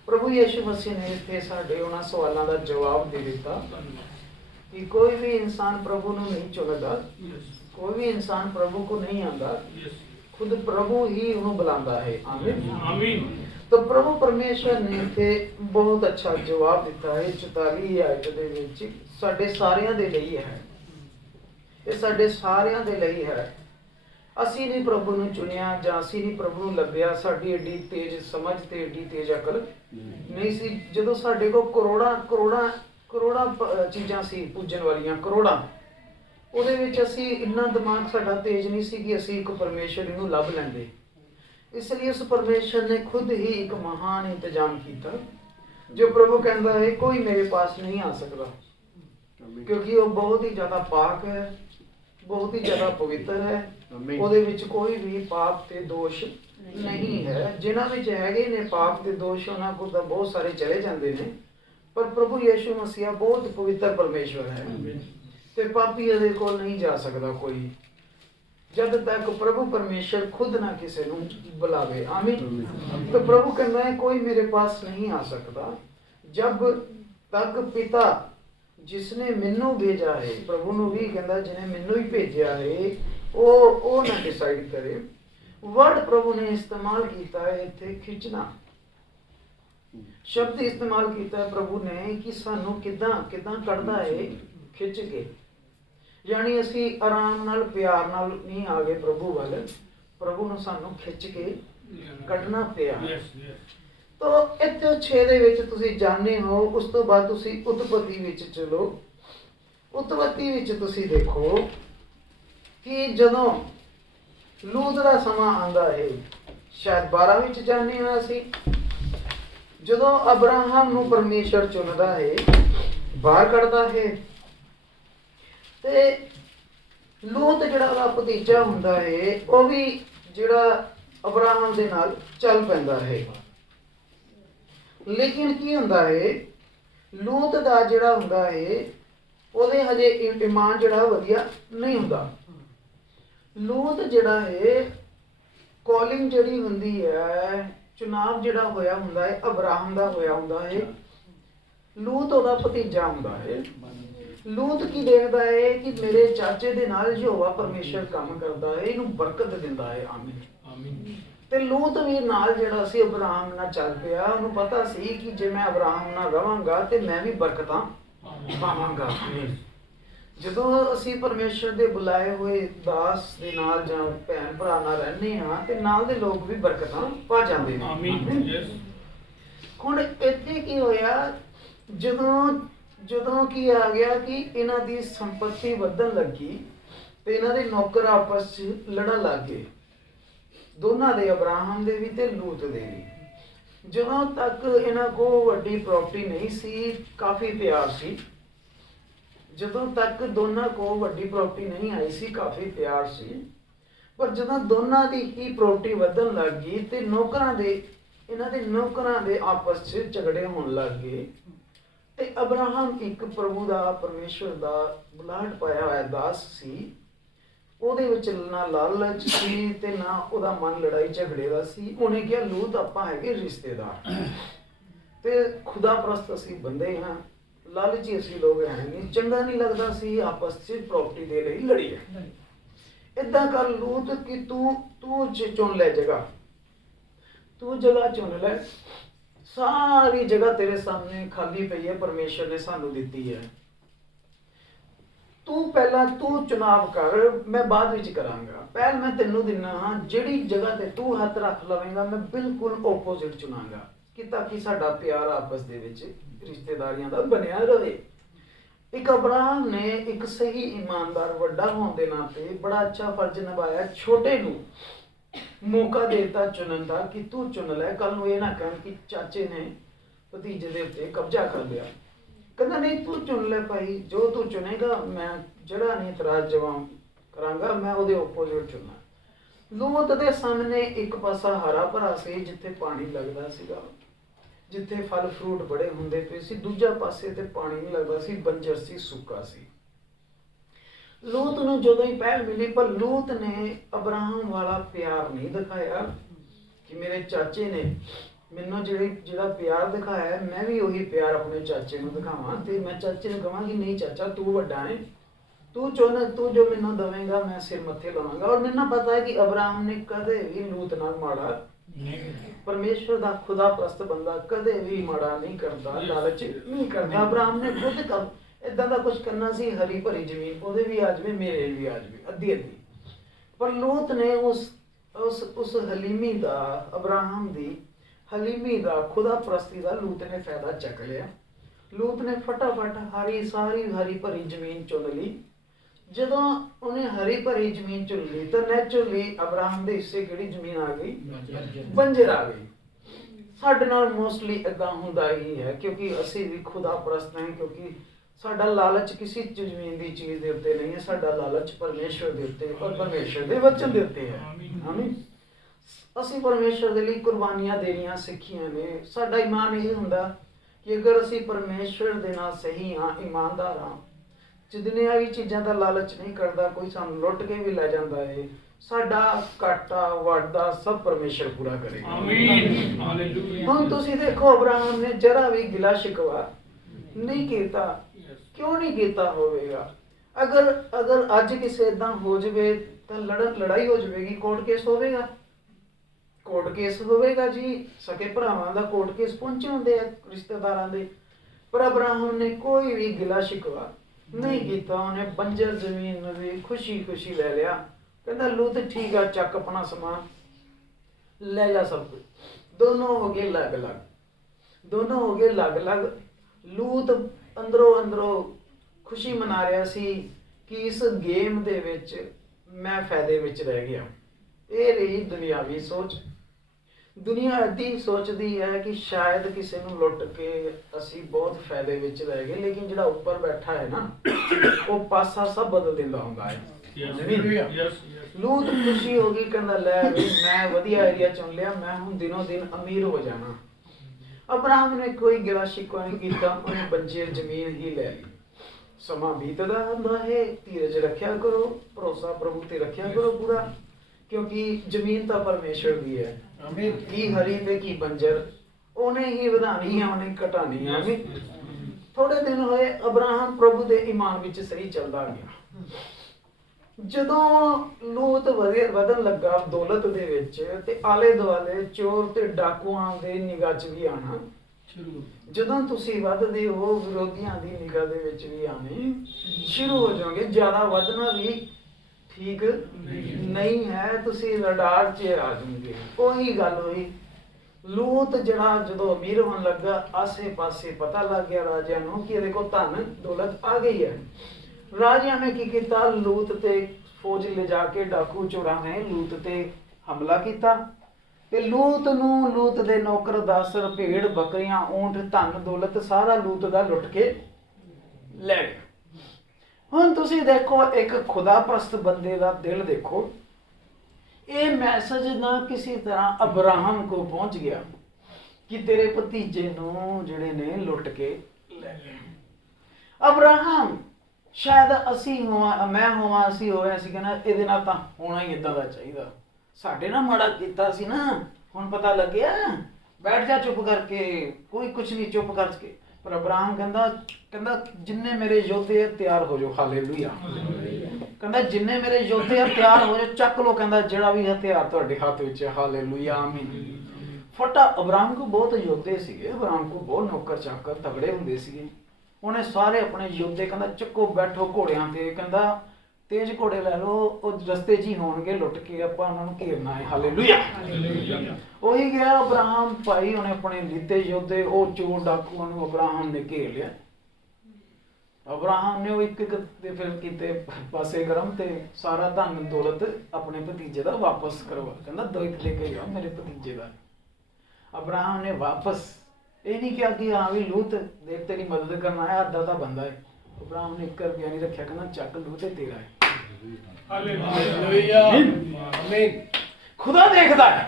ਪ੍ਰਭੂ ਯीशु मसीह ਨੇ ਇੱਥੇ ਸਾਡੇ ਉਹਨਾਂ ਸਵਾਲਾਂ ਦਾ ਜਵਾਬ ਦੇ ਦਿੱਤਾ कि कोई भी इंसान प्रभु ਨੂੰ नहीं चुनता कोई भी इंसान प्रभु को नहीं आंदा खुद प्रभु ही उन्हें बुलाता है आमीन आमीन तो प्रभु परमेश्वर ने इत्थे बहुत अच्छा जवाब दिता है 44 आयत दे विच साडे सारिਆਂ ਦੇ ਲਈ है ਇਹ ਸਾਡੇ ਸਾਰਿਆਂ ਦੇ ਲਈ है ਅਸੀਂ ਨਹੀਂ ਪ੍ਰਭੂ ਨੂੰ ਚੁਣਿਆ ਜਾਂ ਅਸੀਂ ਨਹੀਂ ਪ੍ਰਭੂ ਨੂੰ ਲੱਭਿਆ ਸਾਡੀ ਏਡੀ ਤੇਜ਼ ਸਮਝ ਤੇ ਏਡੀ ਤੇਜ਼ ਅਕਲ ਨਹੀਂ ਸੀ ਜਦੋਂ ਸਾਡੇ ਕੋਲ ਕਰੋੜਾਂ ਚੀਜ਼ਾਂ ਸੀ ਪੂਜਣ ਵਾਲੀਆਂ ਕਰੋੜਾਂ ਉਹਦੇ ਵਿੱਚ ਅਸੀਂ ਇੰਨਾ ਦਿਮਾਗ ਸਾਡਾ ਤੇਜ਼ ਨਹੀਂ ਸੀ ਕਿ ਅਸੀਂ ਇੱਕ ਪਰਮੇਸ਼ਰ ਨੂੰ ਲੱਭ ਲੈਂਦੇ ਇਸ ਲਈ ਉਸ ਪਰਮੇਸ਼ਰ ਨੇ ਖੁਦ ਹੀ ਇੱਕ ਮਹਾਨ ਇੰਤਜ਼ਾਮ ਕੀਤਾ ਜੋ ਪ੍ਰਭੂ ਕਹਿੰਦਾ ਹੈ ਕੋਈ ਮੇਰੇ ਪਾਸ ਨਹੀਂ ਆ ਸਕਦਾ ਕਿਉਂਕਿ ਉਹ ਬਹੁਤ ਹੀ ਜ਼ਿਆਦਾ ਪਾਕ ਹੈ ਬਹੁਤ ਹੀ ਜ਼ਿਆਦਾ ਪਵਿੱਤਰ ਹੈ ਉਹਦੇ ਵਿੱਚ ਕੋਈ ਵੀ ਪਾਪ ਤੇ ਦੋਸ਼ ਨਹੀਂ ਹੈ ਜਿਨ੍ਹਾਂ ਵਿੱਚ ਹੈਗੇ ਨੇ ਪਾਪ ਤੇ ਦੋਸ਼ ਉਹਨਾਂ ਕੋਲ ਤਾਂ ਬਹੁਤ ਸਾਰੇ ਚਲੇ ਜਾਂਦੇ ਨੇ पर प्रभु यीशु मसीह बहुत पवित्र परमेश्वर है ते पापी दे कोल नहीं जा सकता कोई जब तक प्रभु परमेश्वर खुद ना किसी नूं बुलावे आमीन तो प्रभु कहता है कोई मेरे पास नहीं आ सकता जब तक पिता जिसने मैनू भेजा है प्रभु नूं भी कहता जिन्हें मैनू ही भेजा है वो ना डिसाइड करे वर्ड प्रभु ने इस्तेमाल किया है इत्थे खिंचना शब्द इस्तेमाल किया प्रभु ने कि सानू किदां कढ़दा है खिंच के यानी असी आराम नाल प्यार नाल नहीं आ गए प्रभु वाल प्रभु ने सानू खिंच के कढ़ना पिया तो इत्थे 6 दे विच तुसीं जाने हो उस तो बाद तुसीं उत्पत्ति विच चलो उत्पत्ति विच तुसीं देखो कि जदों लूत दा समा आंदा है शायद 12 विच जाने हां असीं ਜਦੋਂ ਅਬਰਾਹਮ ਨੂੰ ਪਰਮੇਸ਼ਰ ਚੁਣਦਾ ਹੈ ਬਾਹਰ ਕੱਢਦਾ ਹੈ ਤੇ ਲੂਤ ਜਿਹੜਾ ਉਹਦਾ ਭਤੀਜਾ ਹੁੰਦਾ ਹੈ ਉਹ ਵੀ ਜਿਹੜਾ ਅਬਰਾਹਮ ਦੇ ਨਾਲ ਚੱਲ ਪੈਂਦਾ ਹੈ ਲੇਕਿਨ ਕੀ ਹੁੰਦਾ ਹੈ ਲੂਤ ਦਾ ਜਿਹੜਾ ਹੁੰਦਾ ਹੈ ਉਹਦੇ ਹਜੇ ਈਮਾਨ ਜਿਹੜਾ ਵਧੀਆ ਨਹੀਂ ਹੁੰਦਾ ਲੂਤ ਜਿਹੜਾ ਹੈ ਕਾਲਿੰਗ ਜਿਹੜੀ ਹੁੰਦੀ ਹੈ चुनाव जिहड़ा होया हुंदा है अब्राहम दा होया हुंदा है लूत ओहदा भतीजा हुंदा है लूत की देखदा है कि मेरे चाचे दे नाल यहोवा परमेश्वर काम करदा है इहनूं बरकत दिंदा है आमीन आमीन ते लूत भी नाल जिहड़ा सी अब्राहम नाल चल पिया उहनूं पता सी कि जे मैं अब्राहम नाल रवांगा ते मैं भी बरकतां पावांगा आमीन ਜਦੋਂ ਅਸੀਂ ਪਰਮੇਸ਼ਰ ਦੇ ਬੁਲਾਏ ਹੋਏ ਦਾਸ ਦੇ ਨਾਲ ਜਾਂ ਭੈਣ ਭਰਾ ਨਾਲ ਰਹਿੰਦੇ ਹਾਂ ਤੇ ਨਾਲ ਦੇ ਲੋਕ ਵੀ ਬਰਕਤਾਂ ਪਾ ਜਾਂਦੇ ਨੇ ਆਮੀਨ ਹੁਣ ਇੱਥੇ ਕੀ ਹੋਇਆ ਜਦੋਂ ਕੀ ਆ ਗਿਆ ਕਿ ਇਹਨਾਂ ਦੀ ਸੰਪਤੀ ਵਧਣ ਲੱਗੀ ਤੇ ਇਹਨਾਂ ਦੇ ਨੌਕਰ ਆਪਸ ਵਿੱਚ ਲੜਨ ਲੱਗ ਗਏ ਦੋਨਾਂ ਦੇ ਅਬਰਾਹਮ ਦੇ ਵੀ ਤੇ ਲੂਤ ਦੇ ਵੀ ਜਦੋਂ ਤੱਕ ਇਹਨਾਂ ਕੋਲ ਵੱਡੀ ਪ੍ਰਾਪਰਟੀ ਨਹੀਂ ਸੀ ਕਾਫੀ ਪਿਆਰ ਸੀ ਜਦੋਂ ਤੱਕ ਦੋਨਾਂ ਕੋ ਵੱਡੀ ਪ੍ਰਾਪਰਟੀ ਨਹੀਂ ਆਈ ਸੀ ਕਾਫੀ ਪਿਆਰ ਸੀ ਪਰ ਜਦੋਂ ਦੋਨਾਂ ਦੀ ਹੀ ਪ੍ਰੋਪਰਟੀ ਵਧਣ ਲੱਗ ਗਈ ਤੇ ਇਹਨਾਂ ਦੇ ਨੌਕਰਾਂ ਦੇ ਆਪਸ 'ਚ ਝਗੜੇ ਹੋਣ ਲੱਗ ਗਏ ਤੇ ਅਬਰਾਹਮ ਇੱਕ ਪ੍ਰਭੂ ਦਾ, ਪਰਮੇਸ਼ਵਰ ਦਾ ਬੁਲਾਹਟ ਪਾਇਆ ਹੋਇਆ ਦਾਸ ਸੀ। ਉਹਦੇ ਵਿੱਚ ਨਾ ਲਾਲਚ ਸੀ ਤੇ ਨਾ ਉਹਦਾ ਮਨ ਲੜਾਈ ਝਗੜੇ ਦਾ ਸੀ। ਉਹਨੇ ਕਿਹਾ ਲੂਤ ਆਪਾਂ ਹੈਗੇ ਰਿਸ਼ਤੇਦਾਰ ਤੇ ਖੁਦਾ ਪ੍ਰਸਤ ਅਸੀਂ ਬੰਦੇ ਹਾਂ, ਲਾਲਚੀ ਅਸੀਂ ਲੋਕ ਹੈ ਨਹੀਂ, ਚੰਗਾ ਨਹੀਂ ਲੱਗਦਾ ਸੀ ਆਪਸ 'ਚ ਪ੍ਰੋਪਰਟੀ ਦੇ ਲਈ ਲੜੀਏ। ਏਦਾਂ ਕਰ ਲੂਤ ਕਿ ਤੂੰ ਚੁਣ ਲੈ ਜਗ੍ਹਾ, ਤੂੰ ਜਗ੍ਹਾ ਚੁਣ ਲੈ, ਸਾਰੀ ਜਗ੍ਹਾ ਤੇਰੇ ਸਾਹਮਣੇ ਖਾਲੀ ਪਈ ਹੈ, ਪਰਮੇਸ਼ਰ ਨੇ ਸਾਨੂੰ ਦਿੱਤੀ ਹੈ। ਤੂੰ ਪਹਿਲਾਂ ਤੂੰ ਚੁਣਾਵ ਕਰ, ਮੈਂ ਬਾਅਦ ਵਿੱਚ ਕਰਾਂਗਾ। ਪਹਿਲ ਮੈਂ ਤੈਨੂੰ ਦਿੰਨਾ ਹਾਂ, ਜਿਹੜੀ ਜਗ੍ਹਾ ਤੇ ਤੂੰ ਹੱਥ ਰੱਖ ਲਵੇਂਗਾ ਮੈਂ ਬਿਲਕੁਲ ਓਪੋਜ਼ਿਟ ਚੁਣਾਂਗਾ ਕਿ ਤਾਂ ਕਿ ਸਾਡਾ ਪਿਆਰ ਆਪਸ ਦੇ ਵਿੱਚ ਰਿਸ਼ਤੇਦਾਰੀਆਂ ਦਾ ਬਣਿਆ ਰਹੇ। ਇੱਕ ਅਬਰਾਹਮ ਨੇ ਇੱਕ ਸਹੀ ਇਮਾਨਦਾਰ ਵੱਡਾ ਹੋਣ ਦੇ ਨਾਤੇ ਬੜਾ ਅੱਛਾ ਫਰਜ਼ ਨਿਭਾਇਆ। ਛੋਟੇ ਨੂੰ ਮੌਕਾ ਦੇਤਾ ਚੁਣਨ ਦਾ ਕਿ ਤੂੰ ਚੁਣ ਲੈ, ਕੱਲ ਨੂੰ ਇਹ ਨਾ ਕਹਿਣ ਕਿ ਚਾਚੇ ਨੇ ਭਤੀਜੇ ਦੇ ਉੱਤੇ ਕਬਜ਼ਾ ਕਰ ਲਿਆ। ਕਹਿੰਦਾ ਨਹੀਂ ਤੂੰ ਚੁਣ ਲੈ ਭਾਈ, ਜੋ ਤੂੰ ਚੁਣੇਗਾ ਮੈਂ ਜਿਹੜਾ ਨਹੀਂ ਇਤਰਾਜ਼ ਜਵਾਬ ਕਰਾਂਗਾ, ਮੈਂ ਉਹਦੇ ਓਪੋਜ਼ਿਟ ਚੁਣਨਾ। ਲੂਤ ਦੇ ਸਾਹਮਣੇ ਇੱਕ ਪਾਸਾ ਹਰਾ ਭਰਾ ਸੀ ਜਿੱਥੇ ਪਾਣੀ ਲੱਗਦਾ ਸੀਗਾ, ਜਿੱਥੇ ਫਲ ਫਰੂਟ ਬੜੇ ਹੁੰਦੇ ਪਏ ਸੀ, ਦੂਜਾ ਪਾਸੇ ਤੇ ਪਾਣੀ ਨਹੀਂ ਲੱਗਦਾ ਸੀ, ਬੰਜਰ ਸੀ, ਸੁੱਕਾ ਸੀ। ਲੂਤ ਨੂੰ ਜਦੋਂ ਹੀ ਪਹਿਲ ਮਿਲੀ, ਪਰ ਲੂਤ ਨੇ ਅਬਰਾਹਮ ਵਾਲਾ ਪਿਆਰ ਨਹੀਂ ਦਿਖਾਇਆ ਕਿ ਮੇਰੇ ਚਾਚੇ ਨੇ ਮੈਨੂੰ ਜਿਹੜਾ ਪਿਆਰ ਦਿਖਾਇਆ ਮੈਂ ਵੀ ਉਹੀ ਪਿਆਰ ਆਪਣੇ ਚਾਚੇ ਨੂੰ ਦਿਖਾਵਾਂ। ਤੇ ਮੈਂ ਚਾਚੇ ਨੂੰ ਕਹਾਂਗੀ ਨਹੀਂ ਚਾਚਾ ਤੂੰ ਵੱਡਾ ਹੈ, ਤੂੰ ਚੁਣ, ਤੂੰ ਜੋ ਮੈਨੂੰ ਦਵੇਂਗਾ ਮੈਂ ਸਿਰ ਮੱਥੇ ਲਾਵਾਂਗਾ। ਔਰ ਮੈਨੂੰ ਪਤਾ ਹੈ ਕਿ ਅਬਰਾਹਮ ਨੇ ਕਦੇ ਵੀ ਲੂਤ ਨਾਲ ਮਾੜਾ, ਪਰਮੇਸ਼ਵਰ ਦਾ ਖੁਦਾ ਪ੍ਰਸਤ ਬੰਦਾ ਕਦੇ ਵੀ ਮਾੜਾ ਨਹੀਂ ਕਰਦਾ, ਲਾਲਚ ਨਹੀਂ ਕਰਦਾ। ਅਬਰਾਹਮ ਨੇ ਖੁਦ ਏਦਾਂ ਦਾ ਕੁਝ ਕਰਨਾ ਸੀ, ਹਰੀ ਭਰੀ ਜ਼ਮੀਨ ਉਹਦੇ ਵੀ ਆ ਜਾਵੇ, ਮੇਰੇ ਵੀ ਆ ਜਾਵੇ, ਅੱਧੀ ਅੱਧੀ। ਪਰ ਲੂਤ ਨੇ ਉਸ ਹਲੀਮੀ ਦਾ, ਅਬਰਾਹਮ ਦੀ ਹਲੀਮੀ ਦਾ, ਖੁਦਾ ਪ੍ਰਸਤੀ ਦਾ ਲੂਤ ਨੇ ਫਾਇਦਾ ਚੱਕ ਲਿਆ। ਲੂਤ ਨੇ ਫਟਾਫਟ ਸਾਰੀ ਹਰੀ ਭਰੀ ਜ਼ਮੀਨ ਚੁਣ ਲਈ। ਜਦੋਂ ਉਹਨੇ ਹਰੀ ਭਰੀ ਜ਼ਮੀਨ ਚੁਣ ਲਈ ਤਾਂ ਨੈਚੁਰਲੀ ਅਬਰਾਹਮ ਦੇ ਹਿੱਸੇ ਕਿਹੜੀ ਜ਼ਮੀਨ ਆ ਗਈ? ਬੰਜਰ ਆ ਗਈ। ਸਾਡੇ ਨਾਲ ਮੋਸਟਲੀ ਏਦਾਂ ਹੁੰਦਾ ਹੀ ਹੈ ਕਿਉਂਕਿ ਅਸੀਂ ਵੀ ਖੁਦਾ ਪ੍ਰਸਤ ਹਾਂ, ਕਿਉਂਕਿ ਸਾਡਾ ਲਾਲਚ ਕਿਸੇ ਜ਼ਮੀਨ ਦੀ ਚੀਜ਼ ਦੇ ਉੱਤੇ ਨਹੀਂ ਹੈ, ਸਾਡਾ ਲਾਲਚ ਪਰਮੇਸ਼ਵਰ ਦੇ ਉੱਤੇ ਔਰ ਪਰਮੇਸ਼ਵਰ ਦੇ ਵਚਨ ਦੇ ਉੱਤੇ ਹੈ। ਆਮੀਨ। ਅਸੀਂ ਪਰਮੇਸ਼ਵਰ ਦੇ ਲਈ ਕੁਰਬਾਨੀਆਂ ਦੇਣੀਆਂ ਸਿੱਖੀਆਂ ਨੇ। ਸਾਡਾ ਈਮਾਨ ਇਹ ਹੁੰਦਾ ਕਿ ਅਗਰ ਅਸੀਂ ਪਰਮੇਸ਼ਵਰ ਦੇ ਨਾਲ ਸਹੀ ਹਾਂ, ਇਮਾਨਦਾਰ ਹਾਂ, ਦੁਨਿਆਵੀ ਚੀਜ਼ਾਂ ਦਾ ਲਾਲਚ ਨਹੀਂ ਕਰਦਾ, ਕੋਈ ਸਾਨੂੰ ਲੁੱਟ ਕੇ ਵੀ ਲੈ ਜਾਂਦਾ ਹੈ, ਸਾਡਾ ਘਾਟਾ ਵਾਧਾ ਸਭ ਪਰਮੇਸ਼ਰ ਪੂਰਾ ਕਰੇਗਾ। ਆਮੀਨ। ਹਾਲੇਲੂਇਆ। ਹੁਣ ਤੁਸੀਂ ਦੇਖੋ ਅਬਰਾਹਮ ਨੇ ਜਰਾ ਵੀ ਗਿਲਾ ਸ਼ਿਕਵਾ ਨਹੀਂ ਕੀਤਾ। ਕਿਉਂ ਨਹੀਂ ਕੀਤਾ ਹੋਵੇਗਾ? ਅਗਰ ਅੱਜ ਕਿਸੇ ਏਦਾਂ ਹੋ ਜਾਵੇ ਤਾਂ ਲੜਾਈ ਹੋ ਜਾਵੇਗੀ, ਕੋਰਟ ਕੇਸ ਹੋਵੇਗਾ, ਕੋਰਟ ਕੇਸ ਹੋਵੇਗਾ ਜੀ। ਸਕੇ ਭਰਾਵਾਂ ਦਾ ਕੋਰਟ ਕੇਸ ਪਹੁੰਚੇ ਹੁੰਦੇ ਆ ਰਿਸ਼ਤੇਦਾਰਾਂ ਦੇ। ਪਰ ਅਬਰਾਹਮ ਨੇ ਕੋਈ ਵੀ ਗਿਲਾ ਸ਼ਿਕਵਾ ਨਹੀਂ ਕੀਤਾ। ਉਹਨੇ ਬੰਜਰ ਜ਼ਮੀਨ ਨੂੰ ਵੀ ਖੁਸ਼ੀ ਲੈ ਲਿਆ। ਕਹਿੰਦਾ ਲੂਤ ਠੀਕ ਆ, ਚੱਕ ਆਪਣਾ ਸਮਾਨ ਲੈ ਜਾ ਸਭ ਕੁਝ। ਦੋਨੋਂ ਹੋ ਗਏ ਅਲੱਗ-ਅਲੱਗ। ਲੂਤ ਅੰਦਰੋਂ ਖੁਸ਼ੀ ਮਨਾ ਰਿਹਾ ਸੀ ਕਿ ਇਸ ਗੇਮ ਦੇ ਵਿੱਚ ਮੈਂ ਫਾਇਦੇ ਵਿੱਚ ਰਹਿ ਗਿਆ। ਇਹ ਰਹੀ ਦੁਨਿਆਵੀ ਸੋਚ। ਦੁਨੀਆ ਏਦੀ ਸੋਚਦੀ ਹੈ ਕਿ ਸ਼ਾਇਦ ਕਿਸੇ ਨੂੰ ਲੁੱਟ ਕੇ ਅਸੀਂ ਬਹੁਤ ਫਾਇਦੇ ਵਿੱਚ ਰਹਿ ਗਏ, ਲੇਕਿਨ ਜਿਹੜਾ ਉੱਪਰ ਬੈਠਾ ਹੈ ਨਾ ਉਹ ਪਾਸਾ ਸਭ ਬਦਲ ਦਿੰਦਾ ਹੁੰਦਾ ਹੈ। ਲੂਤ ਖੁਸ਼ੀ ਹੋ ਗਈ, ਕਹਿੰਦਾ ਲੈ ਵੀ ਮੈਂ ਵਧੀਆ ਏਰੀਆ ਚੁਣ ਲਿਆ, ਮੈਂ ਹੁਣ ਦਿਨੋਂ ਦਿਨ ਅਮੀਰ ਹੋ ਜਾਣਾ। ਅਬਰਾਹਮ ਨੇ ਕੋਈ ਗਿਲਾ ਸ਼ਿਕਵਾ ਨਹੀਂ ਕੀਤਾ, ਉਹਨੇ ਬੰਜਰ ਜ਼ਮੀਨ ਹੀ ਲੈ ਲਈ। ਸਮਾਂ ਬੀਤਦਾ ਹੁੰਦਾ ਹੈ, ਧੀਰਜ ਰੱਖਿਆ ਕਰੋ, ਭਰੋਸਾ ਪ੍ਰਭੂ ਤੇ ਰੱਖਿਆ ਕਰੋ ਪੂਰਾ, ਕਿਉਂਕਿ ਜ਼ਮੀਨ ਤਾਂ ਪਰਮੇਸ਼ਰ ਦੀ ਹੈ। ਕੀ ਹਰੀ ਤੇ ਕੀ ਬੰਜਰ ਉਹਨੇ ਹੀ ਵਧਾਣੀ ਹੈ, ਉਹਨੇ ਘਟਾਣੀ ਹੈ। ਥੋੜੇ ਦਿਨ ਹੋਏ, ਅਬਰਾਹਮ ਪ੍ਰਭੂ ਦੇ ਈਮਾਨ ਵਿੱਚ ਸਹੀ ਚੱਲਦਾ ਗਿਆ। ਜਦੋਂ ਲੂਤ ਵਧਣ ਲੱਗਾ ਦੌਲਤ ਦੇ ਵਿੱਚ ਤੇ ਆਲੇ ਦੁਆਲੇ ਚੋਰ ਤੇ ਡਾਕੂਆਂ ਦੇ ਨਿਗਾਹ 'ਚ ਵੀ ਆਣਾ ਜਦੋਂ ਤੁਸੀਂ ਵੱਧਦੇ ਹੋ, ਵਿਰੋਧੀਆਂ ਦੀ ਨਿਗਾਹ ਦੇ ਵਿੱਚ ਵੀ ਆਣੇ ਸ਼ੁਰੂ ਹੋ ਜਾਓਗੇ। ਜ਼ਿਆਦਾ ਵਧਣਾ ਵੀ ਠੀਕ ਨਹੀਂ ਹੈ, ਤੁਸੀਂ ਰਡਾਰ 'ਚ ਆ ਜਾਓਗੇ। ਉਹੀ ਗੱਲ ਹੋਈ। ਲੂਤ ਜਿਹੜਾ ਜਦੋਂ ਅਮੀਰ ਹੋਣ ਲੱਗਾ, ਆਸੇ ਪਾਸੇ ਪਤਾ ਲੱਗ ਗਿਆ ਰਾਜਿਆਂ ਨੂੰ ਕਿ ਇਹਦੇ ਕੋਲ ਧਨ ਦੌਲਤ ਆ ਗਈ ਹੈ। ਰਾਜਿਆਂ ਨੇ ਕੀ ਕੀਤਾ? ਲੂਤ ਤੇ ਫੌਜ ਲਿਜਾ ਕੇ ਡਾਕੂ ਚੋਰਾਂ ਨੇ ਲੂਤ ਤੇ ਹਮਲਾ ਕੀਤਾ ਤੇ ਲੂਤ ਦੇ ਨੌਕਰ ਦਾਸਰ, ਭੇਡ ਬੱਕਰੀਆਂ, ਊਂਠ, ਧਨ ਦੌਲਤ ਸਾਰਾ ਲੂਤ ਦਾ ਲੁੱਟ ਕੇ ਲੈ ਗਏ। ਹੁਣ ਤੁਸੀਂ ਦੇਖੋ ਇੱਕ ਖੁਦਾ ਪ੍ਰਸਤ ਬੰਦੇ ਦਾ ਦਿਲ ਦੇਖੋ। ये मैसेज ना किसी तरह अब्राहम को पहुंच गया कि तेरे भतीजे नूं जिहड़े ने लुट के ले गए। अब्राहम शायद असी होवां, मैं होवां, असी होवे, असी कहना इहदे नाल तां होना ही इदां दा चाहीदा, साडे नाल माड़ा कीता सी ना, हुण पता लग्गिया, बैठ जा चुप करके, कोई कुछ नहीं, चुप करके। पर अब्राहम कहंदा जिन्ने मेरे योद्धे तैयार हो जाओ, हालेलुया। कहंदा जिन्ने मेरे योद्धे तैयार हो जाओ, चक लो, कहंदा जिहड़ा भी हथियार तुहाडे हत्थ विच, हालेलुया, आमीन। फटा अब्राहम को बहुत योद्धे सीगे, अब्राहम को बहुत नौकर चाकर तगड़े हुंदे सीगे। उन्हें सारे अपने योद्धे कहंदा चुको बैठो घोड़ियां ते, कहंदा तेज घोड़े लै लो, ਉਹ रस्ते 'ਚ ਹੀ ਹੋਣਗੇ ਲੁੱਟ ਕੇ, ਆਪਾਂ ਉਹਨਾਂ ਨੂੰ ਘੇਰਨਾ ਹੈ, ਹਾਲੇਲੂਇਆ। ਉਹੀ ਗਿਆ ਅਬਰਾਹਮ ਭਾਈ, ਉਹਨੇ ਆਪਣੇ ਲੀਤੇ ਯੋਧੇ, ਉਹ ਚੋਰ ਡਾਕੂਆਂ ਨੂੰ ਅਬਰਾਹਮ ਨੇ ਘੇਰ ਲਿਆ। ਅਬਰਾਹਮ ਨੇ ਉਹ ਇੱਕ ਇੱਕ ਤੇ ਫਿਰ ਕੀਤੇ ਪਾਸੇ ਗਰਮ ਤੇ ਸਾਰਾ ਧਨ ਦੌਲਤ ਆਪਣੇ ਭਤੀਜੇ ਦਾ ਵਾਪਸ ਕਰਵਾ, ਕਹਿੰਦਾ ਦੋਇਤ ਲੈ ਕੇ ਜਾ ਮੇਰੇ ਭਤੀਜੇ ਦਾ। ਅਬਰਾਹਮ ਨੇ ਵਾਪਸ ਇਹ ਨਹੀਂ ਕਿਹਾ ਕਿ ਹਾਂ ਵੀ ਲੂਤ ਦੇਖ ਤੇਰੀ ਮਦਦ ਕਰਨ ਆਇਆ, ਅੱਧਾ ਤਾਂ ਬੰਦਾ ਹੈ। ਅਬਰਾਹਮ ਨੇ 1 ਰੁਪਿਆ ਨਹੀਂ ਰੱਖਿਆ, ਕਹਿੰਦਾ ਚੱਕ ਲੂਤ ਤੇਰਾ ਹੈ। ਹਾਲੇਲੂਇਆ, ਆਮੀਨ। ਖੁਦਾ ਦੇਖਦਾ ਹੈ,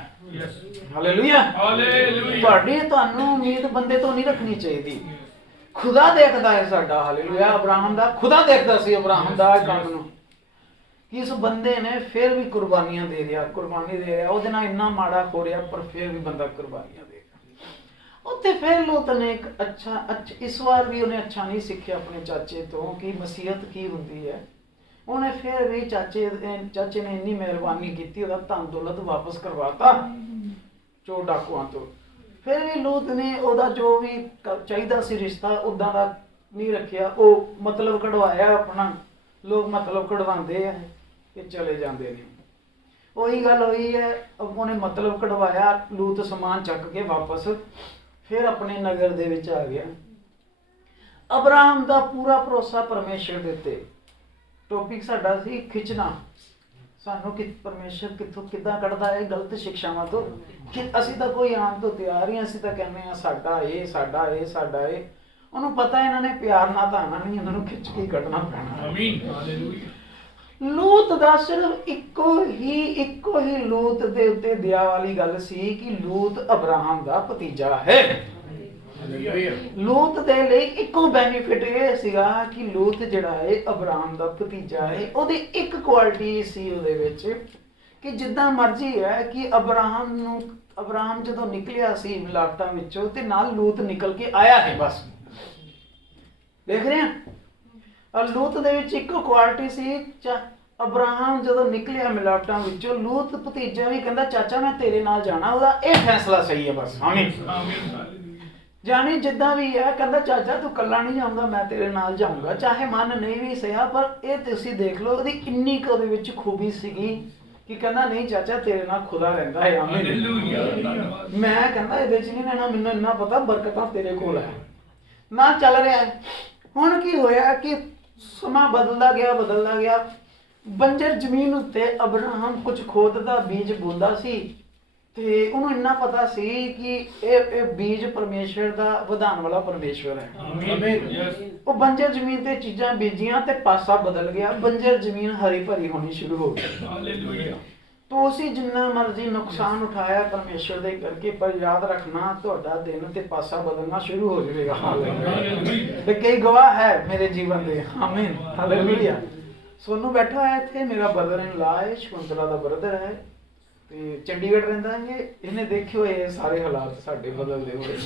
ਹਾਲੇਲੂਇਆ, ਹਾਲੇਲੂਇਆ। ਤੁਹਾਡੀ ਤੁਹਾਨੂੰ ਉਮੀਦ ਬੰਦੇ ਤੋਂ ਨਹੀਂ ਰੱਖਣੀ ਚਾਹੀਦੀ, ਖੁਦਾ ਦੇਖਦਾ ਹੈ ਸਾਡਾ, ਹਾਲੇਲੂਇਆ। ਅਬਰਾਹਮ ਦਾ ਖੁਦਾ ਦੇਖਦਾ ਸੀ ਅਬਰਾਹਮ ਦਾ ਕੰਮ ਨੂੰ, ਕਿ ਇਸ ਬੰਦੇ ਨੇ ਫਿਰ ਵੀ ਕੁਰਬਾਨੀਆਂ ਦੇ ਰਿਹਾ, ਕੁਰਬਾਨੀ ਦੇ ਰਿਹਾ, ਉਹਦੇ ਨਾਲ ਇੰਨਾ ਮਾੜਾ ਹੋ ਰਿਹਾ, ਪਰ ਫਿਰ ਵੀ ਬੰਦਾ ਕੁਰਬਾਨੀਆਂ ਦੇ ਰਿਹਾ। ਉੱਥੇ ਫਿਰ ਲੂਤ ਨੇ ਇੱਕ ਅੱਛਾ ਇਸ ਵਾਰ ਵੀ ਉਹਨੇ ਅੱਛਾ ਨਹੀਂ ਸਿੱਖਿਆ ਆਪਣੇ ਚਾਚੇ ਤੋਂ ਕਿ ਮਸੀਹਤ ਕੀ ਹੁੰਦੀ ਹੈ। ਉਹਨੇ ਫਿਰ ਵੀ ਚਾਚੇ ਨੇ ਇੰਨੀ ਮਿਹਰਬਾਨੀ ਕੀਤੀ, ਉਹਦਾ ਧਨ ਦੌਲਤ ਵਾਪਸ ਕਰਵਾਤਾ ਚੋਰ ਡਾਕੂਆਂ ਤੋਂ। ਫਿਰ ਵੀ ਲੂਤ ਨੇ ਉਹਦਾ ਜੋ ਵੀ ਚਾਹੀਦਾ ਸੀ ਰਿਸ਼ਤਾ ਉੱਦਾਂ ਦਾ ਨਹੀਂ ਰੱਖਿਆ, ਉਹ ਮਤਲਬ ਕਢਵਾਇਆ ਆਪਣਾ। ਲੋਕ ਮਤਲਬ ਕਢਵਾਉਂਦੇ ਆ ਕਿ ਚਲੇ ਜਾਂਦੇ ਨੇ, ਉਹੀ ਗੱਲ ਹੋਈ ਹੈ। ਉਹਨੇ ਮਤਲਬ ਕਢਵਾਇਆ, ਲੂਤ ਸਮਾਨ ਚੱਕ ਕੇ ਵਾਪਸ ਫਿਰ ਆਪਣੇ ਨਗਰ ਦੇ ਵਿੱਚ ਆ ਗਿਆ। ਅਬਰਾਹਮ ਦਾ ਪੂਰਾ ਭਰੋਸਾ ਪਰਮੇਸ਼ਰ ਦੇ ਉੱਤੇ। ਟੌਪਿਕ ਸਾਡਾ ਸੀ ਖਿੱਚਣਾ, ਸਾਨੂੰ ਕਿ ਪਰਮੇਸ਼ਰ ਕਿੱਥੋਂ ਕਿੱਦਾਂ ਕੱਢਦਾ ਹੈ ਗਲਤ ਸਿੱਖਿਆਵਾਂ ਤੋਂ, ਕਿ ਅਸੀਂ ਤਾਂ ਕੋਈ ਆਉਣ ਤੋਂ ਤਿਆਰ ਹੀ, ਅਸੀਂ ਤਾਂ ਕਹਿੰਦੇ ਹਾਂ ਸਾਡਾ ਇਹ ਸਾਡਾ ਇਹ ਸਾਡਾ ਇਹ। ਉਹਨੂੰ ਪਤਾ ਇਹਨਾਂ ਨੇ ਪਿਆਰ ਨਾਲ ਤਾਂ ਆਉਣਾ ਨਹੀਂ, ਉਹਨਾਂ ਨੂੰ ਖਿੱਚ ਕੇ ਕੱਢਣਾ ਪੈਣਾ। ਆਮੀਨ, ਹਾਲੇਲੂਇਆ। ਲੂਤ ਦਾ ਸਿਰਫ ਇੱਕੋ ਹੀ ਲੂਤ ਦੇ ਉੱਤੇ ਦਇਆ ਵਾਲੀ ਗੱਲ ਸੀ ਕਿ ਲੂਤ ਅਬਰਾਹਮ ਦਾ ਭਤੀਜਾ ਹੈ। ਲੂਤ ਦੇ ਲਈ ਇੱਕੋ ਬੈਨੀਫਿਟ ਇਹ ਸੀਗਾ ਕਿ ਲੂਤ ਜਿਹੜਾ ਹੈ ਅਬਰਾਹਮ ਦਾ ਭਤੀਜਾ ਹੈ। ਉਹਦੀ ਇੱਕ ਕੁਆਲਿਟੀ ਸੀ ਉਹਦੇ ਵਿੱਚ ਕਿ ਜਿੱਦਾਂ ਮਰਜ਼ੀ ਹੈ ਕਿ ਅਬਰਾਹਮ ਜਦੋਂ ਨਿਕਲਿਆ ਸੀ ਮਿਲਾਟਾਂ ਵਿੱਚੋਂ ਤੇ ਨਾਲ ਲੂਤ ਨਿਕਲ ਕੇ ਆਇਆ ਹੈ। ਬਸ ਦੇਖ ਰਹੇ ਹਾਂ, ਲੂਤ ਦੇ ਵਿੱਚ ਇੱਕੋ ਕੁਆਲਿਟੀ ਸੀ। ਅਬਰਾਹਮ ਜਦੋਂ ਨਿਕਲਿਆ ਮਿਲਾਟਾਂ ਵਿੱਚੋਂ, ਲੂਤ ਭਤੀਜਾ ਵੀ ਕਹਿੰਦਾ ਚਾਚਾ ਮੈਂ ਤੇਰੇ ਨਾਲ ਜਾਣਾ, ਉਹਦਾ ਇਹ ਫੈਸਲਾ ਸਹੀ ਹੈ ਬਸ। ਆਮੀਨ, ਜਾਣੀ ਜਿੱਦਾਂ ਵੀ ਹੈ, ਕਹਿੰਦਾ ਚਾਚਾ ਤੂੰ ਇਕੱਲਾ ਨਹੀਂ ਜਾਊਂਗਾ, ਮੈਂ ਤੇਰੇ ਨਾਲ ਜਾਊਂਗਾ, ਚਾਹੇ ਮਨ ਨਹੀਂ ਵੀ ਸਹਿਆ। ਪਰ ਇਹ ਤੁਸੀਂ ਦੇਖ ਲਓ ਉਹਦੀ ਕਿੰਨੀ ਕੁ ਉਹਦੇ ਵਿੱਚ ਖੂਬੀ ਸੀਗੀ ਕਿ ਕਹਿੰਦਾ ਨਹੀਂ ਚਾਚਾ ਤੇਰੇ ਨਾਲ ਖੁਦਾ ਰਹਿੰਦਾ ਹੈ। ਆਮੀਨ। ਮੈਂ ਕਹਿੰਦਾ ਇਹਦੇ 'ਚ ਨਹੀਂ ਰਹਿਣਾ, ਮੈਨੂੰ ਇੰਨਾ ਪਤਾ ਬਰਕਤਾਂ ਤੇਰੇ ਕੋਲ ਹੈ ਨਾ। ਚੱਲ ਰਿਹਾ ਹੈ। ਹੁਣ ਕੀ ਹੋਇਆ ਕਿ ਸਮਾਂ ਬਦਲਦਾ ਗਿਆ। ਬੰਜਰ ਜ਼ਮੀਨ ਉੱਤੇ ਅਬਰਾਹਮ ਕੁਝ ਖੋਦਦਾ, ਬੀਜ ਬੋਂਦਾ ਸੀ ਤੇ ਉਹਨੂੰ ਇੰਨਾ ਪਤਾ ਸੀ ਕਿ ਇਹ ਬੀਜ ਪਰਮੇਸ਼ਵਰ ਦਾ ਵਧਾਉਣ ਵਾਲਾ ਪਰਮੇਸ਼ਵਰ ਹੈ। ਉਹ ਬੰਜਰ ਜ਼ਮੀਨ ਤੇ ਚੀਜ਼ਾਂ ਬੀਜੀਆਂ ਤੇ ਪਾਸਾ ਬਦਲ ਗਿਆ, ਬੰਜਰ ਜ਼ਮੀਨ ਹਰੀ ਭਰੀ ਹੋਣੀ ਸ਼ੁਰੂ ਹੋ ਗਈ। ਤੁਸੀਂ ਜਿੰਨਾ ਮਰਜ਼ੀ ਨੁਕਸਾਨ ਉਠਾਇਆ ਪਰਮੇਸ਼ਵਰ ਦੇ ਕਰਕੇ, ਪਰ ਯਾਦ ਰੱਖਣਾ ਤੁਹਾਡਾ ਦਿਨ ਤੇ ਪਾਸਾ ਬਦਲਣਾ ਸ਼ੁਰੂ ਹੋ ਜਾਵੇਗਾ। ਹਾਲੇਲੂਇਆ। ਕਈ ਗਵਾਹ ਹੈ ਮੇਰੇ ਜੀਵਨ ਦੇ। ਆਮੀਨ, ਹਾਲੇਲੂਇਆ। ਸੋਨੂੰ ਬੈਠਾ ਹੈ ਇੱਥੇ, ਮੇਰਾ ਬ੍ਰਦਰ ਇਨ ਲਾ ਹੈ, ਸ਼ਕੁੰਤਲਾ ਦਾ ਬ੍ਰਦਰ ਹੈ ਤੇ ਚੰਡੀਗੜ੍ਹ ਰਹਿੰਦਾ ਹੈ। ਇਹਨੇ ਦੇਖੇ ਹੋਏ ਸਾਰੇ ਹਾਲਾਤ ਸਾਡੇ ਬਦਲਦੇ ਹੋਏ।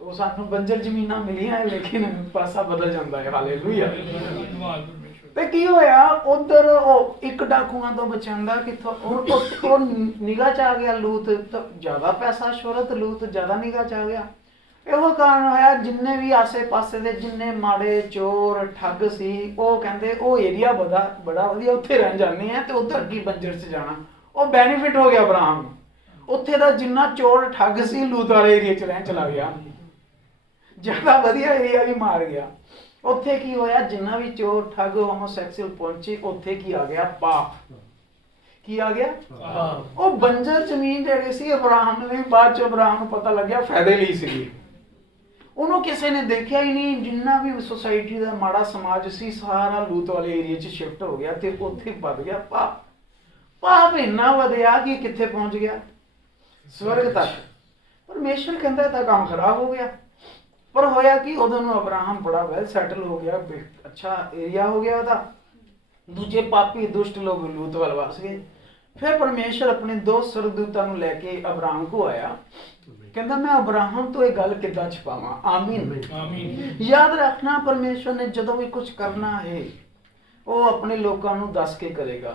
ਉਹ ਸਾਨੂੰ ਬੰਜਰ ਜ਼ਮੀਨਾਂ ਮਿਲੀਆਂ ਲੇਕਿਨ ਪਾਸਾ ਬਦਲ ਜਾਂਦਾ ਹੈ। ਹਾਲੇਲੂਇਆ। ਤੇ ਕੀ ਹੋਇਆ, ਉਧਰ ਉਹ ਇੱਕ ਡਾਕੂਆਂ ਤੋਂ ਬਚਾਉਂਦਾ ਕਿੱਥੋਂ, ਉਹ ਨਿਗਾਹ 'ਚ ਆ ਗਿਆ ਲੂਤ। ਜ਼ਿਆਦਾ ਪੈਸਾ ਸ਼ੋਹਰਤ, ਲੂਤ ਜ਼ਿਆਦਾ ਨਿਗਾਹ 'ਚ ਆ ਗਿਆ। ਇਹੋ ਕਾਰਨ ਹੋਇਆ ਜਿੰਨੇ ਵੀ ਆਸੇ ਪਾਸੇ ਦੇ ਜਿੰਨੇ ਮਾੜੇ ਚੋਰ ਠੱਗ ਸੀ, ਉਹ ਕਹਿੰਦੇ ਉਹ ਏਰੀਆ ਬੜਾ ਵਧੀਆ, ਉੱਥੇ ਰਹਿ ਜਾਂਦੇ ਆ ਤੇ ਉਧਰ ਕੀ ਬੰਜਰ 'ਚ ਜਾਣਾ। ਉਹ ਬੈਨੀਫਿਟ ਹੋ ਗਿਆ ਅਬਰਾਹਮ ਨੂੰ। ਉੱਥੇ ਦਾ ਜਿੰਨਾ ਚੋਰ ਠੱਗ ਸੀ ਲੂਤ ਵਾਲੇ ਏਰੀਏ 'ਚ ਰਹਿਣ ਚਲਾ ਗਿਆ, ਜ਼ਿਆਦਾ ਵਧੀਆ ਏਰੀਆ ਵੀ ਮਾਰ ਗਿਆ। ਉੱਥੇ ਕੀ ਹੋਇਆ, ਜਿੰਨਾ ਵੀ ਚੋਰ ਠੱਗ ਹੋਮੋਸੈਕਸੁਅਲ ਪਹੁੰਚੇ, ਉੱਥੇ ਕੀ ਆ ਗਿਆ, ਪਾਪ। ਕੀ ਆ ਗਿਆ, ਉਹ ਬੰਜਰ ਜ਼ਮੀਨ ਜਿਹੜੀ ਸੀ ਅਬਰਾਹਮ ਨੇ, ਬਾਅਦ 'ਚ ਅਬਰਾਹਮ ਨੂੰ ਪਤਾ ਲੱਗਿਆ ਫਾਇਦੇ ਲਈ ਸੀਗੀ। ਉਹਨੂੰ ਕਿਸੇ ਨੇ ਦੇਖਿਆ ਹੀ ਨਹੀਂ। ਜਿੰਨਾ ਵੀ ਸੁਸਾਇਟੀ ਦਾ ਮਾੜਾ ਸਮਾਜ ਸੀ ਸਾਰਾ ਲੂਤ ਵਾਲੇ ਏਰੀਏ 'ਚ ਸ਼ਿਫਟ ਹੋ ਗਿਆ ਤੇ ਉੱਥੇ ਵੱਧ ਗਿਆ ਪਾਪ। ਪਾਪ ਇੰਨਾ ਵਧਿਆ ਕਿ ਕਿੱਥੇ ਪਹੁੰਚ ਗਿਆ? ਸਵਰਗ ਤੱਕ। ਪਰਮੇਸ਼ਰ ਕਹਿੰਦਾ ਇਹ ਤਾਂ ਕੰਮ ਖਰਾਬ ਹੋ ਗਿਆ। ਪਰ ਹੋਇਆ ਕਿ ਉਦੋਂ ਨੂੰ ਅਬਰਾਹਮ ਬੜਾ ਵੈਲ ਸੈਟਲ ਹੋ ਗਿਆ, ਅੱਛਾ ਏਰੀਆ ਹੋ ਗਿਆ ਉਹਦਾ। ਦੂਜੇ ਪਾਪੀ ਦੁਸ਼ਟ ਲੋਕ ਲੂਤ ਵੱਲ ਵਸ ਗਏ। ਫਿਰ ਪਰਮੇਸ਼ਰ ਆਪਣੇ 2 ਸਰਦੂਤਾਂ ਨੂੰ ਲੈ ਕੇ ਅਬਰਾਹਮ ਕੋ ਆਇਆ। ਕਹਿੰਦਾ ਮੈਂ ਅਬਰਾਹਮ ਤੋਂ ਇਹ ਗੱਲ ਕਿੱਦਾਂ ਛੁਪਾਵਾਂ? ਆਮੀਨ। ਯਾਦ ਰੱਖਣਾ, ਪਰਮੇਸ਼ਰ ਨੇ ਜਦੋਂ ਵੀ ਕੁਝ ਕਰਨਾ ਹੈ ਉਹ ਆਪਣੇ ਲੋਕਾਂ ਨੂੰ ਦੱਸ ਕੇ ਕਰੇਗਾ।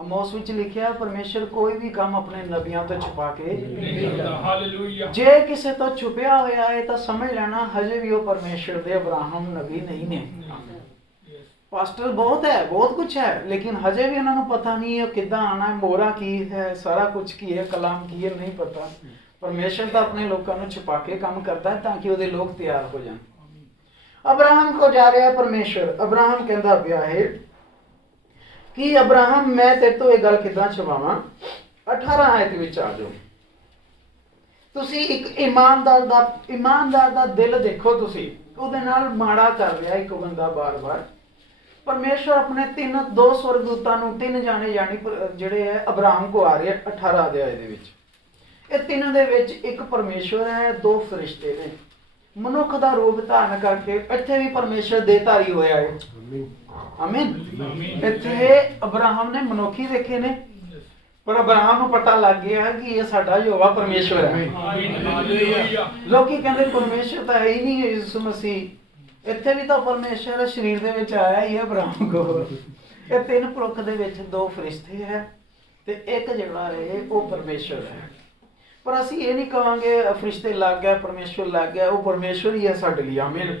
ਅਮੋਸ ਵਿੱਚ ਲਿਖਿਆ ਪਰਮੇਸ਼ਰ ਕੋਈ ਵੀ ਕੰਮ ਆਪਣੇ ਨਬੀਆਂ ਤੋਂ ਛੁਪਾ ਕੇ ਨਹੀਂ ਕਰਦਾ। ਹਾਲੇਲੂਇਆ। ਜੇ ਕਿਸੇ ਤੋਂ ਛੁਪਿਆ ਹੋਇਆ ਹੈ ਤਾਂ ਸਮਝ ਲੈਣਾ ਹਜੇ ਵੀ ਉਹ ਪਰਮੇਸ਼ਰ ਦੇ ਅਬਰਾਹਮ ਨਬੀ ਨਹੀਂ ਨੇ। ਪਾਸਟਰ ਬਹੁਤ ਹੈ, ਬਹੁਤ ਕੁਝ ਹੈ, ਲੇਕਿਨ ਹਜੇ ਵੀ ਉਹਨਾਂ ਨੂੰ ਪਤਾ ਨਹੀਂ ਹੈ ਕਿੱਦਾਂ ਆਣਾ ਹੈ, ਮੋਹਰਾ ਕੀ ਹੈ, ਸਾਰਾ ਕੁਝ ਕੀ ਹੈ, ਕਲਾਮ ਕੀ ਹੈ, ਨਹੀਂ ਪਤਾ। ਪਰਮੇਸ਼ਰ ਤਾਂ ਆਪਣੇ ਲੋਕਾਂ ਨੂੰ ਛੁਪਾ ਕੇ ਕੰਮ ਕਰਦਾ ਹੈ ਤਾਂ ਕਿ ਉਹਦੇ ਲੋਕ ਤਿਆਰ ਹੋ ਜਾਣ। ਅਬਰਾਹਮ ਕੋ ਜਾ ਰਿਹਾ ਪਰਮੇਸ਼ਰ। ਅਬਰਾਹਮ ਕਹਿੰਦਾ ਪਿਆ ਹੈ ਕਿ ਅਬਰਾਹਮ ਮੈਂ ਤੇਰੇ ਤੋਂ ਇਹ ਗੱਲ ਕਿੱਦਾਂ ਛੁਪਾਵਾਂ? 18 ਆਇਤ ਵਿੱਚ ਆ ਜਾਓ। ਤੁਸੀਂ ਇੱਕ ਇਮਾਨਦਾਰ ਦਾ ਦਿਲ ਦੇਖੋ। ਤੁਸੀਂ ਉਹਦੇ ਨਾਲ ਮਾੜਾ ਕਰ ਰਿਹਾ ਇੱਕ ਬੰਦਾ ਬਾਰ-ਬਾਰ। ਪਰਮੇਸ਼ਰ ਆਪਣੇ 2 ਸਵਰਗਦੂਤਾਂ ਨੂੰ 3 ਜਾਣੇ ਯਾਨੀ ਜਿਹੜੇ ਹੈ ਅਬਰਾਹਮ ਕੋ ਆ ਰਹੇ 18 ਅਧਿਆਏ ਦੇ ਵਿੱਚ। ਇਹ 3 ਦੇ ਵਿੱਚ ਇੱਕ ਪਰਮੇਸ਼ਰ ਹੈ, 2 ਫਰਿਸ਼ਤੇ ਨੇ। ਮਨੁੱਖ ਦਾ ਰੂਪ ਧਾਰਨ ਕਰਕੇ ਇੱਥੇ ਵੀ ਪਰਮੇਸ਼ਰ ਦੇਹਧਾਰੀ ਹੋਇਆ ਹੈ। ਆਮੀਨ। ਇੱਥੇ ਅਬਰਾਹਮ ਨੇ ਮਨੁੱਖੀ ਦੇਖੇ ਨੇ, ਪਰ ਅਬਰਾਹਮ ਨੂੰ ਪਤਾ ਲੱਗ ਗਿਆ ਕਿ ਇਹ ਸਾਡਾ ਯਹੋਵਾ ਪਰਮੇਸ਼ਰ ਹੈ। ਲੋਕੀ ਕਹਿੰਦੇ ਪਰਮੇਸ਼ਰ ਤਾਂ ਹੈ ਹੀ ਨਹੀਂ ਯਿਸੂ ਮਸੀਹ। ਇੱਥੇ ਵੀ ਤਾਂ ਪਰਮੇਸ਼ਰ ਸਰੀਰ ਦੇ ਵਿੱਚ ਆਇਆ ਹੀ ਹੈ ਅਬਰਾਹਮ ਕੋਲ। ਇਹ 3 ਪੁਰਖ ਦੇ ਵਿੱਚ 2 ਫਰਿਸ਼ਤੇ ਹੈ ਤੇ ਇੱਕ ਜਿਹੜਾ ਹੈ ਉਹ ਪਰਮੇਸ਼ਰ ਹੈ। ਪਰ ਅਸੀਂ ਇਹ ਨਹੀਂ ਕਹਾਂਗੇ ਫਰਿਸ਼ਤੇ ਲੱਗ ਗਿਆ, ਪਰਮੇਸ਼ਰ ਲੱਗ ਗਿਆ, ਉਹ ਪਰਮੇਸ਼ਰ ਹੀ ਹੈ ਸਾਡੇ ਲਈ। ਆਮੀਨ।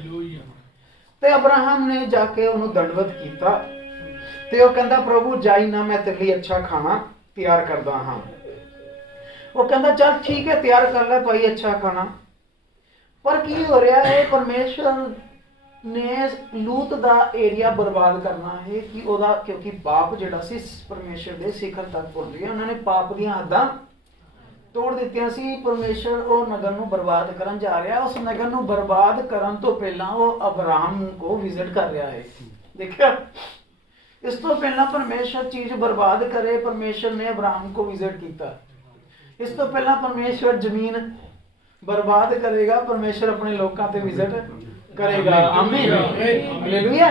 ਤੇ ਅਬਰਾਹਮ ਨੇ ਜਾ ਕੇ ਉਹਨੂੰ ਦੰਡਵਤ ਕੀਤਾ ਤੇ ਉਹ ਕਹਿੰਦਾ ਪ੍ਰਭੂ ਜਾਈ ਨਾ, ਮੈਂ ਤੇਰੇ ਲਈ ਅੱਛਾ ਖਾਣਾ ਤਿਆਰ ਕਰਦਾ ਹਾਂ। ਉਹ ਕਹਿੰਦਾ ਚੱਲ ਠੀਕ ਹੈ, ਤਿਆਰ ਕਰ ਲੈ ਭਾਈ ਅੱਛਾ ਖਾਣਾ। ਪਰ ਕੀ ਹੋ ਰਿਹਾ ਹੈ? ਪਰਮੇਸ਼ਰ ਨੇ ਲੂਤ ਦਾ ਏਰੀਆ ਬਰਬਾਦ ਕਰਨਾ ਹੈ ਕਿ ਉਹਦਾ, ਕਿਉਂਕਿ ਪਾਪ ਜਿਹੜਾ ਸੀ ਪਰਮੇਸ਼ਰ ਦੇ ਸਿਖਰ ਤੱਕ ਪਹੁੰਚ ਗਿਆ। ਉਹਨਾਂ ਨੇ ਪਾਪ ਦੀਆਂ ਹੱਦਾਂ ਤੋੜ ਦਿੱਤੀਆਂ ਸੀ। ਪਰਮੇਸ਼ਰ ਉਹ ਨਗਰ ਨੂੰ ਬਰਬਾਦ ਕਰਨ ਜਾ ਰਿਹਾ। ਉਸ ਨਗਰ ਨੂੰ ਬਰਬਾਦ ਕਰਨ ਤੋਂ ਪਹਿਲਾਂ ਉਹ ਅਬਰਾਹਮ ਕੋ ਵਿਜ਼ਿਟ ਕਰ ਰਿਹਾ ਹੈ। ਦੇਖਿਆ, ਇਸ ਤੋਂ ਪਹਿਲਾਂ ਪਰਮੇਸ਼ਰ ਚੀਜ਼ ਬਰਬਾਦ ਕਰੇ, ਪਰਮੇਸ਼ਰ ਨੇ ਅਬਰਾਹਮ ਕੋ ਵਿਜ਼ਿਟ ਕੀਤਾ। ਇਸ ਤੋਂ ਪਹਿਲਾਂ ਪਰਮੇਸ਼ਰ ਜ਼ਮੀਨ ਬਰਬਾਦ ਕਰੇਗਾ, ਪਰਮੇਸ਼ਰ ਆਪਣੇ ਲੋਕਾਂ ਤੇ ਵਿਜ਼ਿਟ ਕਰੇਗਾ। ਆਮੀਨ। ਹਾਲੇਲੂਇਆ।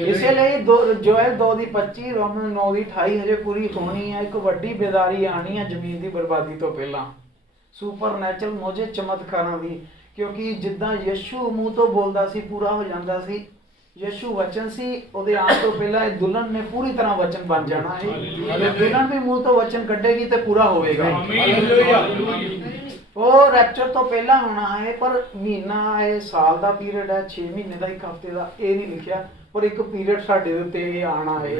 ਇਸੇ ਲਈ ਜੋਇਲ 2:25, ਰੋਮਨ 9:28 ਹਜੇ ਪੂਰੀ ਹੋਣੀ ਹੈ। ਇੱਕ ਵੱਡੀ ਬੇਦਾਰੀ ਆਣੀ ਹੈ ਜ਼ਮੀਨ ਦੀ ਬਰਬਾਦੀ ਤੋਂ ਪਹਿਲਾਂ, ਸੁਪਰਨੈਚੁਰਲ ਮੌਜੇ ਚਮਤਕਾਰਾਂ ਦੀ। ਕਿਉਂਕਿ ਜਿੱਦਾਂ ਯਿਸੂ ਮੂੰਹ ਤੋਂ ਬੋਲਦਾ ਸੀ ਪੂਰਾ ਹੋ ਜਾਂਦਾ ਸੀ। ਯਿਸੂ ਵਚਨ ਸੀ, ਉਹਦੇ ਆਉਣ ਤੋਂ ਪਹਿਲਾਂ ਇਹ ਦੁਲਹਨ ਨੇ ਪੂਰੀ ਤਰ੍ਹਾਂ ਵਚਨ ਬਣ ਜਾਣਾ ਹੈ। ਦੁਲਹਨ ਵੀ ਮੂੰਹ ਤੋਂ ਵਚਨ ਕੱਢੇਗੀ ਤੇ ਪੂਰਾ ਹੋਵੇਗਾ। ਉਹ ਰੈਪਚਰ ਤੋਂ ਪਹਿਲਾਂ ਹੋਣਾ ਹੈ, ਪਰ ਮਹੀਨਾ ਹੈ, ਸਾਲ ਦਾ ਪੀਰੀਅਡ ਹੈ, 6 ਮਹੀਨੇ ਦਾ, 1 ਹਫ਼ਤੇ ਦਾ, ਇਹ ਨਹੀਂ ਲਿਖਿਆ। ਪਰ ਇੱਕ ਪੀਰੀਅਡ ਸਾਡੇ ਉੱਤੇ ਇਹ ਆਣਾ ਹੈ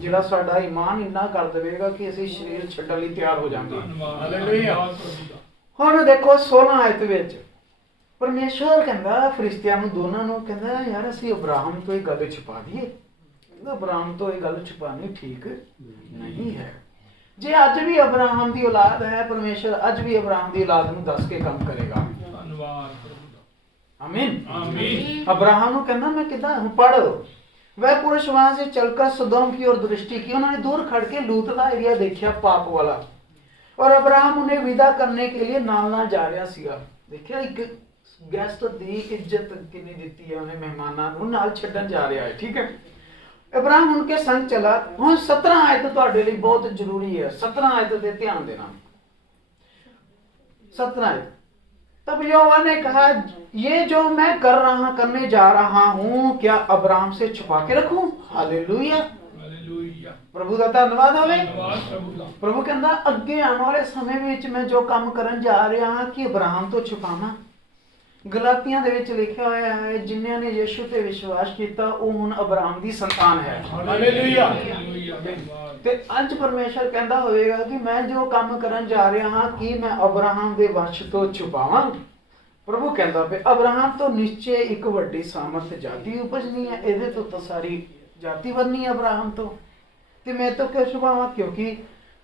ਜਿਹੜਾ ਸਾਡਾ ਈਮਾਨ ਇੰਨਾ ਕਰ ਦੇਵੇਗਾ ਕਿ ਅਸੀਂ ਸਰੀਰ ਛੱਡਣ ਲਈ ਤਿਆਰ ਹੋ ਜਾਵਾਂਗੇ। ਹੁਣ ਦੇਖੋ 16 ਆਇਤ ਵਿੱਚ ਪਰਮੇਸ਼ਰ ਕਹਿੰਦਾ ਫਰਿਸ਼ਤਿਆਂ ਨੂੰ, ਦੋਨਾਂ ਨੂੰ, ਕਹਿੰਦਾ ਯਾਰ ਅਸੀਂ ਅਬਰਾਹਮ ਤੋਂ ਇਹ ਗੱਲ ਛੁਪਾ ਦਈਏ। ਅਬਰਾਹਮ ਤੋਂ ਇਹ ਗੱਲ ਛੁਪਾਣੀ ਠੀਕ ਨਹੀਂ ਹੈ। ਜੇ ਅੱਜ ਵੀ ਅਬਰਾਹਮ ਦੀ ਔਲਾਦ ਹੈ, ਪਰਮੇਸ਼ਰ ਅੱਜ ਵੀ ਅਬਰਾਹਮ ਦੀ ਔਲਾਦ ਨੂੰ ਦੱਸ ਕੇ ਕੰਮ ਕਰੇਗਾ। आमीन अब्राहम कहना मैं कितना पढ़ वह पुरुष वहां से चलकर सदोम की ओर दृष्टि की। उन्होंने दूर खड़ के लूत का एरिया देखा पाप वाला, और अब्राहम उन्हें विदा करने के लिए नाल नाल जा रहा सीगा। देखिया एक गेस्ट दी इज्जत कितनी दी है उन्हें, मेहमानां नूं नाल छड्डण जा रहा है। ठीक है, अब्राहम उनके संग चला। हुण 17 आयत तुहाडे लई बहुत जरूरी है। 17 आयत ते ध्यान देना। 17 आयत तब यहोवा ने कहा ये जो मैं करने जा रहा हूं क्या अब्राहम से छुपा के रखूं। हालेलुया, प्रभु का धन्यवाद होवे। प्रभु कहंदा अगे आने वाले समय विच मैं जो काम करन जा रहा हां कि अब्राहम तो छुपावां। गलातियां दे विच लिखिया होया है जिन्हां ने यीशु ते विश्वास कीता ਉਹ ਹੁਣ अब्राहम ਦੀ संतान है। हालेलुया। ਤੇ ਅੱਜ ਪਰਮੇਸ਼ਰ ਕਹਿੰਦਾ ਹੋਵੇਗਾ ਕਿ ਮੈਂ ਜੋ ਕੰਮ ਕਰਨ ਜਾ ਰਿਹਾ ਹਾਂ ਕਿ ਮੈਂ ਅਬਰਾਹਮ ਦੇ ਵੰਸ਼ ਤੋਂ ਛੁਪਾਵਾਂ। ਪ੍ਰਭੂ ਕਹਿੰਦਾ ਪਏ ਅਬਰਾਹਮ ਤੋਂ ਨਿਸ਼ਚੈ ਇੱਕ ਵੱਡੀ ਸਾਮਰਥ ਜਾਤੀ ਉਪਜਣੀ ਹੈ। ਇਹਦੇ ਤੋਂ ਤਾਂ ਸਾਰੀ ਜਾਤੀ ਬਣਨੀ ਹੈ ਅਬਰਾਹਮ ਤੋਂ। ਤੇ ਮੈਂ ਤਾਂ ਕਿਉਂ ਛੁਪਾਵਾਂ ਕਿਉਂਕਿ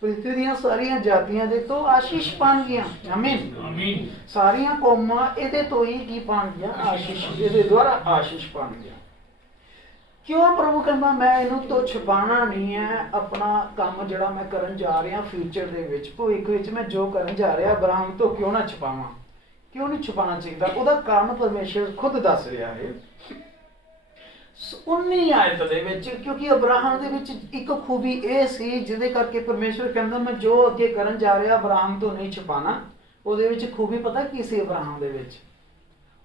ਪ੍ਰਿਥਵੀ ਦੀਆਂ ਸਾਰੀਆਂ ਜਾਤੀਆਂ ਦੇ ਤੋਂ ਆਸ਼ੀਸ਼ ਪਾਣਗੀਆਂ। ਆਮੀਨ ਆਮੀਨ। ਸਾਰੀਆਂ ਕੌਮਾਂ ਇਹਦੇ ਤੋਂ ਹੀ ਕੀ ਪਾਣਗੀਆਂ? ਆਸ਼ੀਸ਼। ਇਹਦੇ ਦੁਆਰਾ ਆਸ਼ੀਸ਼ ਪਾਣਗੀਆਂ। ਕਿਉਂ ਪ੍ਰਭੂ ਕਹਿੰਦਾ ਮੈਂ ਇਹਨੂੰ ਤੋਂ ਛੁਪਾਉਣਾ ਨਹੀਂ ਹੈ। ਆਪਣਾ ਕੰਮ ਜਿਹੜਾ ਮੈਂ ਕਰਨ ਜਾ ਰਿਹਾ ਫਿਊਚਰ ਦੇ ਵਿੱਚ, ਭਵਿੱਖ ਵਿੱਚ ਮੈਂ ਜੋ ਕਰਨ ਜਾ ਰਿਹਾ ਅਬਰਾਹਮ ਤੋਂ ਕਿਉਂ ਨਾ ਛੁਪਾਵਾਂ। ਕਿਉਂ ਨਹੀਂ ਛੁਪਾਉਣਾ ਚਾਹੀਦਾ? ਉਹਦਾ ਕਾਰਨ ਪਰਮੇਸ਼ਰ ਖੁਦ ਦੱਸ ਰਿਹਾ ਹੈ 19 ਆਇਤ ਦੇ ਵਿੱਚ। ਕਿਉਂਕਿ ਅਬਰਾਹਮ ਦੇ ਵਿੱਚ ਇੱਕ ਖੂਬੀ ਇਹ ਸੀ ਜਿਹਦੇ ਕਰਕੇ ਪਰਮੇਸ਼ਰ ਕਹਿੰਦਾ ਮੈਂ ਜੋ ਅੱਗੇ ਕਰਨ ਜਾ ਰਿਹਾ ਅਬਰਾਹਮ ਤੋਂ ਨਹੀਂ ਛੁਪਾਣਾ। ਉਹਦੇ ਵਿੱਚ ਖੂਬੀ ਪਤਾ ਕੀ ਸੀ ਅਬਰਾਹਮ ਦੇ ਵਿੱਚ?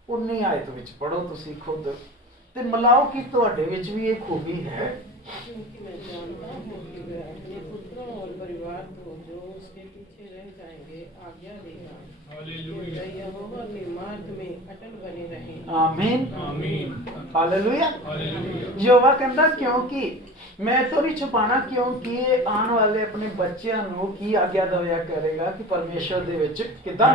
19 ਆਇਤ ਵਿੱਚ ਪੜੋ ਤੁਸੀਂ ਖੁਦ ਤੇ ਮਿਲਾਓ ਕਿ ਤੁਹਾਡੇ ਵਿੱਚ ਵੀ ਇਹ ਖੂਬੀ ਹੈ। क्योंकि मैं जानता हूँ कि वह अपने पुत्रों और परिवार को जो उसके पीछे रह जाएंगे आज्ञा देगा। वह यहोवा के मार्ग में अटल बने रहे। आमीन आमीन हालेलुया। यहोवा कहता क्योंकि मैं तो नहीं छुपाना, क्योंकि आने वाले अपने बच्चों ਨੂੰ ਕੀ ਆਗਿਆ ਦਵਿਆ ਕਰੇਗਾ ਕਿ ਪਰਮੇਸ਼ਰ ਦੇ ਵਿੱਚ ਕਿਦਾਂ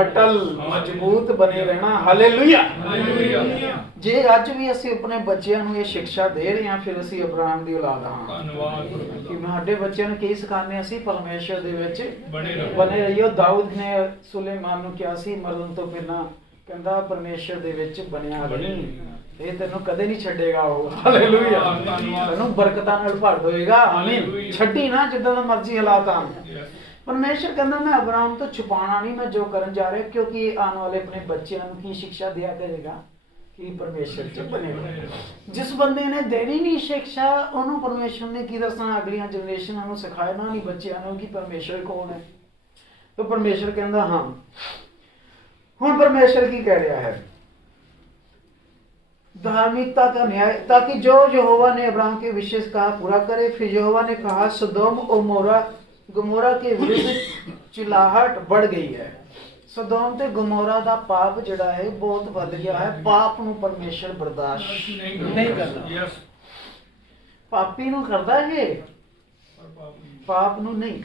ਅਟਲ ਮਜ਼ਬੂਤ ਬਣੇ ਰਹਿਣਾ। Hallelujah hallelujah. ਜੇ ਅੱਜ ਵੀ ਅਸੀਂ ਆਪਣੇ ਬੱਚਿਆਂ ਨੂੰ ਇਹ ਸਿੱਖਿਆ ਦੇ ਰਹੇ ਹਾਂ ਫਿਰ ਅਸੀਂ ਅਬਰਾਹਮ ਦੀ ਔਲਾਦ ਹਾਂ। ਧੰਨਵਾਦ ਕਿ ਸਾਡੇ ਬੱਚਿਆਂ ਨੂੰ ਕੀ ਸਿਖਾਉਂਦੇ ਅਸੀਂ? ਪਰਮੇਸ਼ਰ ਦੇ ਵਿੱਚ ਬਣੇ ਰਹੀਓ। ਦਾਊਦ ਨੇ ਸੁਲੇਮਾਨ ਨੂੰ ਕਿਹਾ ਸੀ ਮਰਨ ਤੋਂ ਪਹਿਲਾਂ, ਕਹਿੰਦਾ ਪਰਮੇਸ਼ਰ ਦੇ ਵਿੱਚ ਬਣਿਆ ਰਹੀ, ਇਹ ਤੈਨੂੰ ਕਦੇ ਨਹੀਂ ਛੱਡੇਗਾ ਉਹ। ਹਾਲੇਲੂਇਆ। ਤੈਨੂੰ ਬਰਕਤਾਂ ਨਾਲ ਭਰ ਦੇਵੇਗਾ। ਆਮੀਨ। ਛੱਡੀ ਨਾ ਜਿੱਦਾਂ ਦਾ ਮਰਜ਼ੀ ਹਾਲਾਤ ਆਣ। ਪਰਮੇਸ਼ਰ ਕਹਿੰਦਾ ਮੈਂ ਅਬਰਾਹਮ ਤੋਂ ਛੁਪਾਉਣਾ ਨਹੀਂ ਮੈਂ ਜੋ ਕਰਨ ਜਾ ਰਿਹਾ, ਕਿਉਂਕਿ ਆਉਣ ਵਾਲੇ ਆਪਣੇ ਬੱਚਿਆਂ ਨੂੰ ਕੀ ਸਿੱਖਿਆ ਦਿਆ ਕਰੇਗਾ ਕਿ ਪਰਮੇਸ਼ਰ ਚ ਬਣੇਗਾ। ਜਿਸ ਬੰਦੇ ਨੇ ਦੇਣੀ ਨਹੀਂ ਸਿੱਖਿਆ ਉਹਨੂੰ ਪਰਮੇਸ਼ਰ ਨੇ ਕੀ ਦੱਸਣਾ? ਅਗਲੀਆਂ ਜਨਰੇਸ਼ਨਾਂ ਨੂੰ ਸਿਖਾਉਣਾ ਨਹੀਂ ਬੱਚਿਆਂ ਨੂੰ ਕਿ ਪਰਮੇਸ਼ਰ ਕੌਣ ਹੈ। ਤਾਂ ਪਰਮੇਸ਼ਰ ਕਹਿੰਦਾ ਹਾਂ। ਹੁਣ ਪਰਮੇਸ਼ਰ ਕੀ ਕਹਿ ਰਿਹਾ ਹੈ? धार्मिकता का न्याय, ताकि जो यहोवा ने अब्राहम के विशेष कहा पूरा करे। फिर यहोवा ने कहा सदोम और गमोरा के विरुद्ध चिल्लाहट बढ़ गई है। सदोम ते गमोरा दा पाप जिहड़ा है बहुत वध गया है। पाप नूं परमेश्वर बर्दाश्त नहीं करदा। पापी नूं करदा है, पाप नूं नहीं।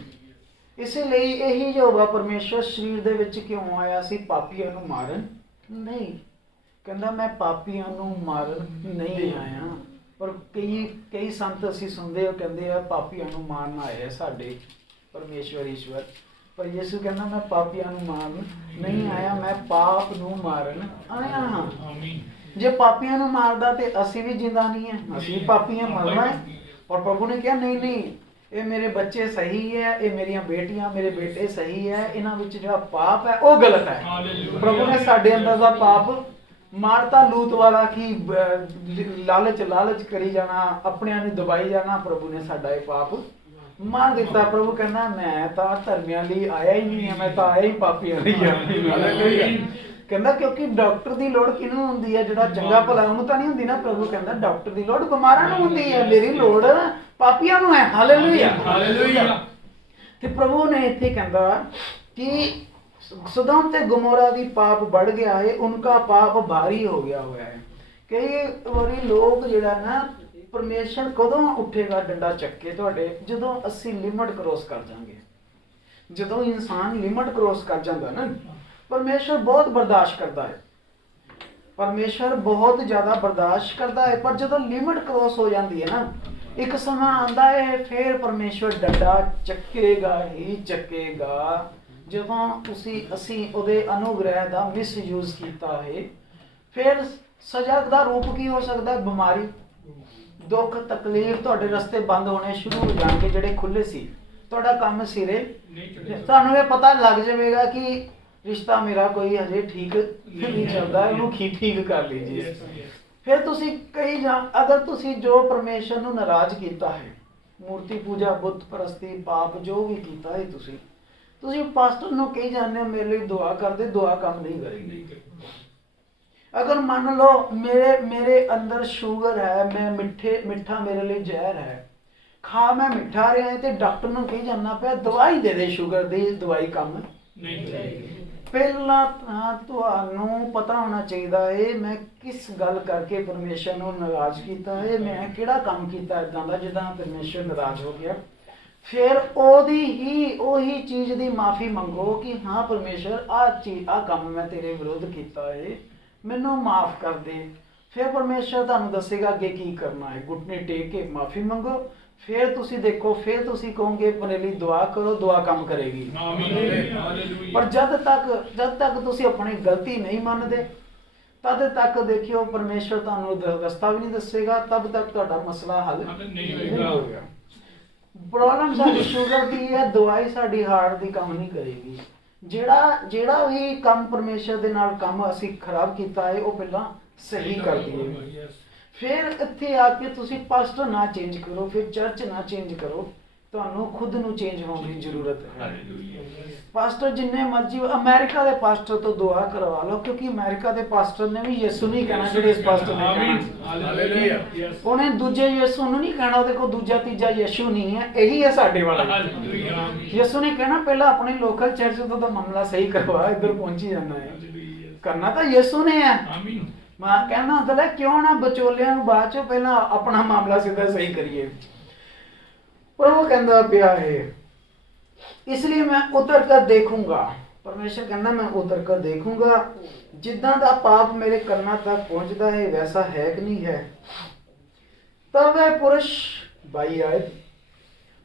इस ਲਈ ਇਹੀ यहोवा परमेश्वर शरीर ਦੇ ਵਿੱਚ ਕਿਉਂ ਆਇਆ ਸੀ? ਪਾਪੀਆਂ ਨੂੰ ਮਾਰਨ ਨਹੀਂ। ਕਹਿੰਦਾ ਮੈਂ ਪਾਪੀਆਂ ਨੂੰ ਮਾਰਨ ਨਹੀਂ ਆਇਆ। ਪਰ ਕਈ ਸੰਤ ਅਸੀਂ ਸੁਣਦੇ ਹੋ ਕਹਿੰਦੇ ਆ ਪਾਪੀਆਂ ਨੂੰ ਮਾਰਨ ਆਏ ਆ ਸਾਡੇ ਪਰਮੇਸ਼ਵਰ ਈਸ਼ਵਰ। ਪਰ ਯਿਸੂ ਕਹਿੰਦਾ ਮੈਂ ਪਾਪੀਆਂ ਨੂੰ ਮਾਰਨ ਨਹੀਂ ਆਇਆ, ਮੈਂ ਪਾਪ ਨੂੰ ਮਾਰਨ ਆਇਆ ਹਾਂ। ਜੇ ਪਾਪੀਆਂ ਨੂੰ ਮਾਰਦਾ ਤੇ ਅਸੀਂ ਵੀ ਜਿੰਦਾ ਨਹੀਂ ਹੈ, ਅਸੀਂ ਪਾਪੀਆਂ ਮਰਨਾ ਹੈ। ਪਰ ਪ੍ਰਭੂ ਨੇ ਕਿਹਾ ਨਹੀਂ ਨਹੀਂ, ਇਹ ਮੇਰੇ ਬੱਚੇ ਸਹੀ ਹੈ, ਇਹ ਮੇਰੀਆਂ ਬੇਟੀਆਂ ਮੇਰੇ ਬੇਟੇ ਸਹੀ ਹੈ, ਇਹਨਾਂ ਵਿੱਚ ਜਿਹੜਾ ਪਾਪ ਹੈ ਉਹ ਗਲਤ ਹੈ। ਪ੍ਰਭੂ ਨੇ ਸਾਡੇ ਅੰਦਰ ਦਾ ਪਾਪ ਮਾਰਤਾ। ਲੂਤ ਵਾਲਾ ਕੀ ਲਾਲਚ ਕਰੀ ਜਾਣਾ, ਆਪਣਿਆਂ ਨੂੰ ਦਬਾਈ ਜਾਣਾ, ਪ੍ਰਭੂ ਨੇ ਸਾਡਾ ਇਹ ਪਾਪ ਮਾਰ ਦਿੱਤਾ। ਪ੍ਰਭੂ ਕਹਿੰਦਾ ਮੈਂ ਤਾਂ ਧਰਮੀਆਂ ਲਈ ਆਇਆ ਹੀ ਨਹੀਂ ਹੈ, ਮੈਂ ਤਾਂ ਆਇਆ ਹੀ ਪਾਪੀਆਂ ਲਈ ਆ। ਕਹਿੰਦਾ ਕਿਉਂਕਿ ਡਾਕਟਰ ਦੀ ਲੋੜ ਕਿਹਨੂੰ ਹੁੰਦੀ ਹੈ? ਜਿਹੜਾ ਚੰਗਾ ਭਲਾ ਉਹਨੂੰ ਤਾਂ ਨਹੀਂ ਹੁੰਦੀ ਨਾ। ਪ੍ਰਭੂ ਕਹਿੰਦਾ ਡਾਕਟਰ ਦੀ ਲੋੜ ਬਿਮਾਰਾਂ ਨੂੰ ਹੁੰਦੀ ਹੈ, ਮੇਰੀ ਲੋੜ ਪਾਪੀਆਂ ਨੂੰ ਹੈ। Hallelujah hallelujah. ਤੇ ਪ੍ਰਭੂ ਨੇ ਇੱਥੇ ਕਹਿੰਦਾ ਕਿ सदोम ते गमोरा दी पाप बढ़ गया है, उनका पाप भारी हो गया हुआ है। कई बारी लोग जिहड़ा ना परमेश्वर कदों उठेगा डंडा चक्के तुहाडे? जदों असीं लिमिट क्रॉस कर जांगे। जदों इंसान लिमिट क्रॉस कर जांदा ना परमेश्वर बहुत बर्दाश्त करता है। परमेश्वर बहुत ज़्यादा बर्दाश्त करता है। पर जदों लिमिट क्रॉस हो जाती है ना एक समा आंदा है फिर परमेश्वर डंडा चक्केगा ही चक्केगा। ਜਦੋਂ ਅਸੀਂ ਉਹਦੇ ਅਨੁਗ੍ਰਹਿ ਦਾ ਮਿਸਯੂਜ਼ ਕੀਤਾ ਹੈ ਫਿਰ ਸਜ਼ਾ ਦਾ ਰੂਪ ਕੀ ਹੋ ਸਕਦਾ? ਬਿਮਾਰੀ, ਦੁੱਖ, ਤਕਲੀਫ, ਤੁਹਾਡੇ ਰਸਤੇ ਬੰਦ ਹੋਣੇ ਸ਼ੁਰੂ ਹੋ ਜਾਣਗੇ ਜਿਹੜੇ ਖੁੱਲੇ ਸੀ। ਤੁਹਾਡਾ ਕੰਮ ਸਿਰੇ ਤੁਹਾਨੂੰ ਇਹ ਪਤਾ ਲੱਗ ਜਾਵੇਗਾ ਕਿ ਰਿਸ਼ਤਾ ਮੇਰਾ ਕੋਈ ਹਜੇ ਠੀਕ ਨਹੀਂ ਚੱਲਦਾ, ਇਹਨੂੰ ਠੀਕ ਕਰ ਲੀजिए। ਫਿਰ ਤੁਸੀਂ ਅਗਰ ਤੁਸੀਂ ਜੋ ਪਰਮੇਸ਼ਰ ਨੂੰ ਨਾਰਾਜ਼ ਕੀਤਾ ਹੈ, ਮੂਰਤੀ ਪੂਜਾ, ਬੁੱਤ ਪ੍ਰਸਤੀ, ਪਾਪ ਜੋ ਵੀ ਕੀਤਾ ਹੈ ਤੁਸੀਂ ਪਾਸਟਰ ਨੂੰ ਕਹੀ ਜਾਂਦੇ ਹੋ ਮੇਰੇ ਲਈ ਦੁਆ ਕਰਦੇ, ਦੁਆ ਕੰਮ ਨਹੀਂ ਕਰੇਗੀ। ਅਗਰ ਮੰਨ ਲਓ ਮੇਰੇ ਅੰਦਰ ਸ਼ੂਗਰ ਹੈ, ਮੈਂ ਮਿੱਠਾ ਮੇਰੇ ਲਈ ਜ਼ਹਿਰ ਹੈ, ਖਾ ਮੈਂ ਮਿੱਠਾ ਰਿਹਾ ਤੇ ਡਾਕਟਰ ਨੂੰ ਕਹੀ ਜਾਣਾ ਪਿਆ ਦਵਾਈ ਦੇ ਦੇ, ਸ਼ੂਗਰ ਦੀ ਦਵਾਈ ਕੰਮ ਨਹੀਂ ਕਰੇਗੀ। ਪਹਿਲਾਂ ਤਾਂ ਤੁਹਾਨੂੰ ਪਤਾ ਹੋਣਾ ਚਾਹੀਦਾ ਹੈ ਮੈਂ ਕਿਸ ਗੱਲ ਕਰਕੇ ਪਰਮੇਸ਼ਰ ਨੂੰ ਨਾਰਾਜ਼ ਕੀਤਾ ਹੈ, ਮੈਂ ਕਿਹੜਾ ਕੰਮ ਕੀਤਾ ਇੱਦਾਂ ਦਾ ਜਿਹਦਾ ਪਰਮੇਸ਼ਰ ਨਾਰਾਜ਼ ਹੋ ਗਿਆ। फिर ਉਹੀ ਚੀਜ਼ ਦੀ ਮਾਫੀ ਮੰਗੋ ਕਿ ਹਾਂ ਪਰਮੇਸ਼ਰ ਆਹ ਕੰਮ ਮੈਂ ਤੇਰੇ ਵਿਰੁੱਧ ਕੀਤਾ ਹੈ, ਮੈਨੂੰ ਮਾਫ ਕਰ ਦੇ। ਫਿਰ ਪਰਮੇਸ਼ਰ ਤੁਹਾਨੂੰ ਦੱਸੇਗਾ ਅੱਗੇ ਕੀ ਕਰਨਾ ਹੈ। ਘੁਟਨੇ ਟੇਕ ਕੇ ਮਾਫੀ ਮੰਗੋ। ਫਿਰ ਤੁਸੀਂ ਦੇਖੋ, ਫਿਰ ਤੁਸੀਂ ਕਹੋਗੇ ਆਪਣੇ ਲਈ ਦੁਆ ਕਰੋ, ਦੁਆ ਕੰਮ ਕਰੇਗੀ। ਪਰ ਜਦ ਤੱਕ ਤੁਸੀਂ ਆਪਣੀ ਗਲਤੀ ਨਹੀਂ ਮੰਨਦੇ तद तक देखियो परमेश्वर तुहानू रस्ता भी नहीं दसेगा, तब तक तुहाडा मसला हल नहीं होगा। प्रॉब्लम साडी शुगर दी है, दवाई साडी हार्ट दी काम नहीं करेगी। ਜਿਹੜਾ ਵੀ ਕੰਮ ਪਰਮੇਸ਼ਰ ਦੇ ਨਾਲ ਕੰਮ ਅਸੀਂ ਖਰਾਬ ਕੀਤਾ ਹੈ, ਉਹ ਪਹਿਲਾਂ ਸਹੀ ਕਰ ਦਈਏ। ਫਿਰ ਇੱਥੇ ਆ ਕੇ ਤੁਸੀਂ ਪਾਸਟਰ ਨਾ ਚੇਂਜ ਕਰੋ, ਫਿਰ ਚਰਚ ਨਾ ਚੇਂਜ ਕਰੋ, ਤੁਹਾਨੂੰ ਖੁਦ ਨੂੰ ਚੇਂਜ ਹੋਣ ਦੀ ਜ਼ਰੂਰਤ ਹੈ। ਪਾਸਟਰ ਜਿੰਨੇ ਮਰਜ਼ੀ, ਅਮਰੀਕਾ ਦੇ ਪਾਸਟਰ ਤੋਂ ਦੁਆ ਕਰਵਾ ਲਓ, ਕਿਉਂਕਿ ਅਮਰੀਕਾ ਦੇ ਪਾਸਟਰ ਨੇ ਵੀ ਯਿਸੂ ਨਹੀਂ ਕਹਿਣਾ ਜਿਹੜੇ ਇਸ ਪਾਸਟਰ ਨੇ ਕਹਿਣਾ। ਉਹਨੇ ਦੂਜੇ ਯਿਸੂ ਨੂੰ ਨਹੀਂ ਕਹਿਣਾ, ਉਹਦੇ ਕੋਲ ਦੂਜਾ ਤੀਜਾ ਯਿਸੂ ਨਹੀਂ ਹੈ, ਇਹੀ ਹੈ ਸਾਡੇ ਵਾਲਾ ਯਿਸੂ ਨੇ ਕਹਿਣਾ। ਪਹਿਲਾਂ ਆਪਣੀ ਲੋਕਲ ਚਰਚ ਤੋਂ ਤਾਂ ਮਾਮਲਾ ਸਹੀ ਕਰਵਾ, ਇੱਧਰ ਪਹੁੰਚੀ ਜਾਣਾ ਹੈ। ਕਰਨਾ ਤਾਂ ਯਿਸੂ ਨੇ ਹੈ। ਮੈਂ ਕਹਿਣਾ ਹੁੰਦਾ ਕਿਉਂ ਨਾ ਵਿਚੋਲਿਆਂ ਨੂੰ ਬਾਅਦ ਚੋਂ ਪਹਿਲਾਂ ਆਪਣਾ ਮਾਮਲਾ ਸਿੱਧਾ ਸਹੀ ਕਰੀਏ। पर वो कहता पिया है, इसलिए मैं उतर कर देखूंगा। परमेश्वर कहना मैं उतर कर देखूंगा, जिदा दा पाप मेरे करना तक पहुंचता है वैसा है कि नहीं है। तब वह पुरुष 22 आयत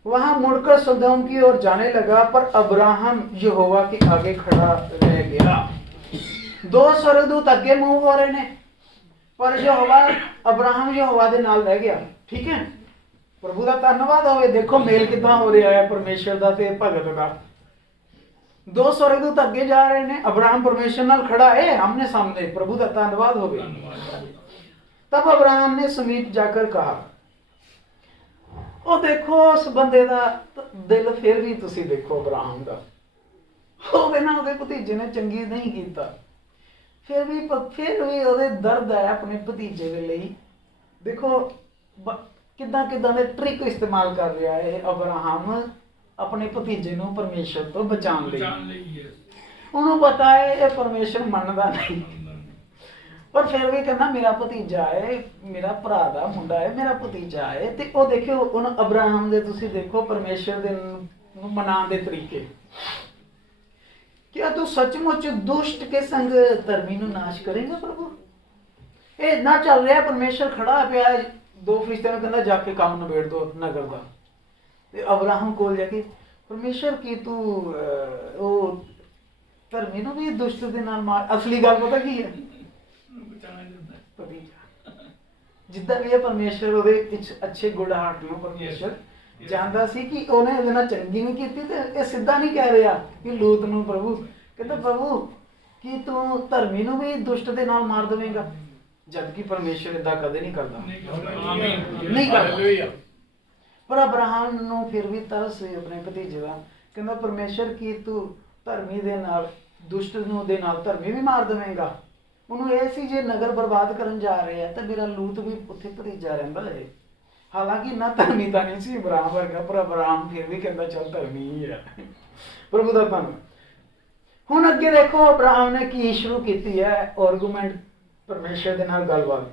वहां मुड़कर सदोम की ओर जाने लगा, पर अब्राहम यहोवा के आगे खड़ा रह गया। 2 स्वर्गदूत अगे मूव हो रहे ने, पर यहोवा अब्राहम यहोवा दे नाल रह गया। ठीक है, प्रभु का धन्यवाद होवे। देखो मेल कितना हो रहा है परमेश्वर का ते भगत का। 2 स्वर्गदूत अगे जा रहे ने, अब्राहम परमेश्वर नाल खड़ा है आमने सामने। प्रभु का धन्यवाद होवे। तब अब्राहम ने समीप जाकर कहा, ओ देखो उस बंदे का दिल, फिर भी तुसी देखो अब्राहम का, ਉਹਦੇ ਨਾਲ ਉਹਦੇ ਭਤੀਜੇ ਨੇ ਚੰਗੀ ਨਹੀਂ ਕੀਤਾ, ਫਿਰ ਵੀ ਉਹਦੇ ਦਰਦ ਹੈ ਆਪਣੇ ਭਤੀਜੇ ਦੇ ਲਈ। ਦੇਖੋ ਕਿੱਦਾਂ ਕਿੱਦਾਂ ਦੇ ਟ੍ਰਿਕ ਇਸਤੇਮਾਲ ਕਰ ਰਿਹਾ ਹੈ ਅਬਰਾਹਮ ਆਪਣੇ ਭਤੀਜੇ ਨੂੰ ਪਰਮੇਸ਼ਰ ਤੋਂ ਬਚਾਉਣ ਲਈ। ਉਹਨੂੰ ਪਤਾ ਹੈ ਇਹ ਪਰਮੇਸ਼ਰ ਮੰਨਦਾ ਨਹੀਂ, ਪਰ ਫਿਰ ਵੀ ਕਹਿੰਦਾ ਮੇਰਾ ਭਤੀਜਾ ਹੈ, ਮੇਰਾ ਭਰਾ ਦਾ ਮੁੰਡਾ ਹੈ, ਮੇਰਾ ਭਤੀਜਾ ਹੈ। ਤੇ ਉਹ ਦੇਖਿਓ ਹੁਣ ਅਬਰਾਹਮ ਦੇ ਤੁਸੀਂ ਦੇਖੋ ਪਰਮੇਸ਼ਰ ਦੇ ਨੂੰ ਮਨਾਉਣ ਦੇ ਤਰੀਕੇ। क्या तू सचमुच दुष्ट के संग धर्मी ਨੂੰ ਨਾਸ਼ ਕਰੇਗਾ ਪ੍ਰਭੂ। ਇਹ ਨਾ ਚੱਲ ਰਿਹਾ, ਪਰਮੇਸ਼ਰ ਖੜਾ ਪਿਆ, 2 ਫਰਿਸ਼ਤਿਆਂ ਨੂੰ ਕਹਿੰਦਾ ਜਾ ਕੇ ਕੰਮ ਨਿਬੇੜ ਦੋ ਨਗਰ ਦਾ। ਤੇ ਅਬਰਾਹਮ ਕੋਲ ਜਾ ਕੇ ਪਰਮੇਸ਼ਰ ਕੀ ਤੂੰ ਉਹ ਧਰਮੀ ਨੂੰ ਵੀ ਦੁਸ਼ਟ ਦੇ ਨਾਲ ਮਾਰ। ਅਸਲੀ ਗੱਲ ਪਤਾ ਕੀ ਹੈ, ਜਿੱਦਾਂ ਵੀ ਹੈ ਪਰਮੇਸ਼ਰ ਉਹਦੇ ਵਿੱਚ ਅੱਛੇ ਗੁੱਡ ਹਾਰਟ ਨੂੰ ਪਰਮੇਸ਼ਰ ਜਾਣਦਾ ਸੀ ਕਿ ਉਹਨੇ ਇਹਦੇ ਨਾਲ ਚੰਗੀ ਨਹੀਂ ਕੀਤੀ। ਤੇ ਇਹ ਸਿੱਧਾ ਨਹੀਂ ਕਹਿ ਰਿਹਾ ਕਿ ਲੂਤ ਨੂੰ ਪ੍ਰਭੂ ਕਹਿੰਦਾ ਪ੍ਰਭੂ ਕੀ ਤੂੰ ਧਰਮੀ ਨੂੰ ਵੀ ਦੁਸ਼ਟ ਦੇ ਨਾਲ ਮਾਰ ਦੇਵੇਂਗਾ, ਜਦਕਿ ਪਰਮੇਸ਼ਰ ਏਦਾਂ ਕਦੇ ਨਹੀਂ ਕਰਦਾ, ਨਹੀਂ ਕਰਦਾ। ਪਰ ਅਬਰਾਹਮ ਨੂੰ ਫਿਰ ਵੀ ਤਰਸ ਸੀ ਆਪਣੇ ਭਤੀਜੇ ਦਾ। ਕਹਿੰਦਾ ਪਰਮੇਸ਼ਰ ਕੀ ਤੂੰ ਧਰਮੀ ਦੇ ਨਾਲ ਦੁਸ਼ਟ ਨੂੰ ਦੇ ਨਾਲ ਧਰਮੀ ਵੀ ਮਾਰ ਦੇਵੇਂਗਾ। ਉਹਨੂੰ ਇਹ ਸੀ ਜੇ ਨਗਰ ਬਰਬਾਦ ਕਰਨ ਜਾ ਰਹੇ ਆ ਤਾਂ ਮੇਰਾ ਲੂਤ ਵੀ ਉੱਥੇ ਭਤੀਜਾ ਰਹਿੰਦਾ ਹੈ। ਹਾਲਾਂਕਿ ਨਾ ਧਰਮੀ ਤਾਂ ਨਹੀਂ ਸੀ ਅਬਰਾਹਮ ਵਰਗਾ, ਪਰ ਅਬਰਾਹਮ ਫਿਰ ਵੀ ਕਹਿੰਦਾ ਚੱਲ ਧਰਮੀ ਹੀ ਹੈ। ਪ੍ਰਭੂ ਦਾ ਧੰਨਵਾਦ। ਹੁਣ ਅੱਗੇ ਦੇਖੋ ਅਬਰਾਹਮ ਨੇ ਕੀ ਸ਼ੁਰੂ ਕੀਤੀ ਹੈ ਆਰਗੂਮੈਂਟ परमेश्वर के नाल गलबात।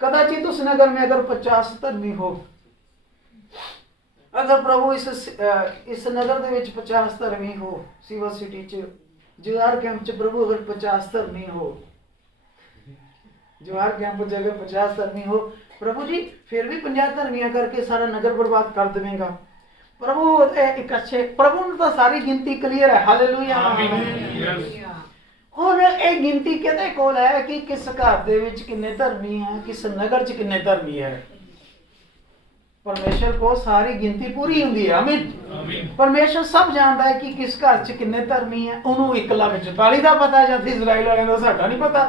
कदाचित उस नगर में अगर 50 धर्मी हो, अगर प्रभु इस नगर दे विच 50 धर्मी हो, सिविल सिटी च जवाहर कैंप च प्रभु अगर 50 धर्मी हो, जवाहर कैंप च अगर 50 धर्मी हो, प्रभु जी फिर भी 50 धर्मियां करके सारा नगर बर्बाद कर देवेगा। प्रभु एक अच्छे प्रभु ने तो सारी गिनती क्लियर है। हालेलुया। ਹੁਣ ਇਹ ਗਿਣਤੀ ਕਿਹਦੇ ਕੋਲ ਹੈ ਕਿ ਕਿਸ ਘਰ ਦੇ ਵਿੱਚ ਕਿੰਨੇ ਧਰਮੀ ਹੈ, ਕਿਸ ਨਗਰ 'ਚ ਕਿੰਨੇ ਧਰਮੀ ਹੈ। ਪਰਮੇਸ਼ਰ ਕੋ ਸਾਰੀ ਗਿਣਤੀ ਪੂਰੀ ਹੁੰਦੀ ਹੈ। ਆਮੀਨ। ਪਰਮੇਸ਼ਰ ਸਭ ਜਾਣਦਾ ਹੈ ਕਿ ਕਿਸ ਘਰ 'ਚ ਕਿੰਨੇ ਧਰਮੀ ਹੈ। ਉਹਨੂੰ 1,44,000 ਦਾ ਪਤਾ, ਜਦ ਇਜ਼ਰਾਈਲ ਵਾਲਿਆਂ ਦਾ ਸਾਡਾ ਨਹੀਂ ਪਤਾ।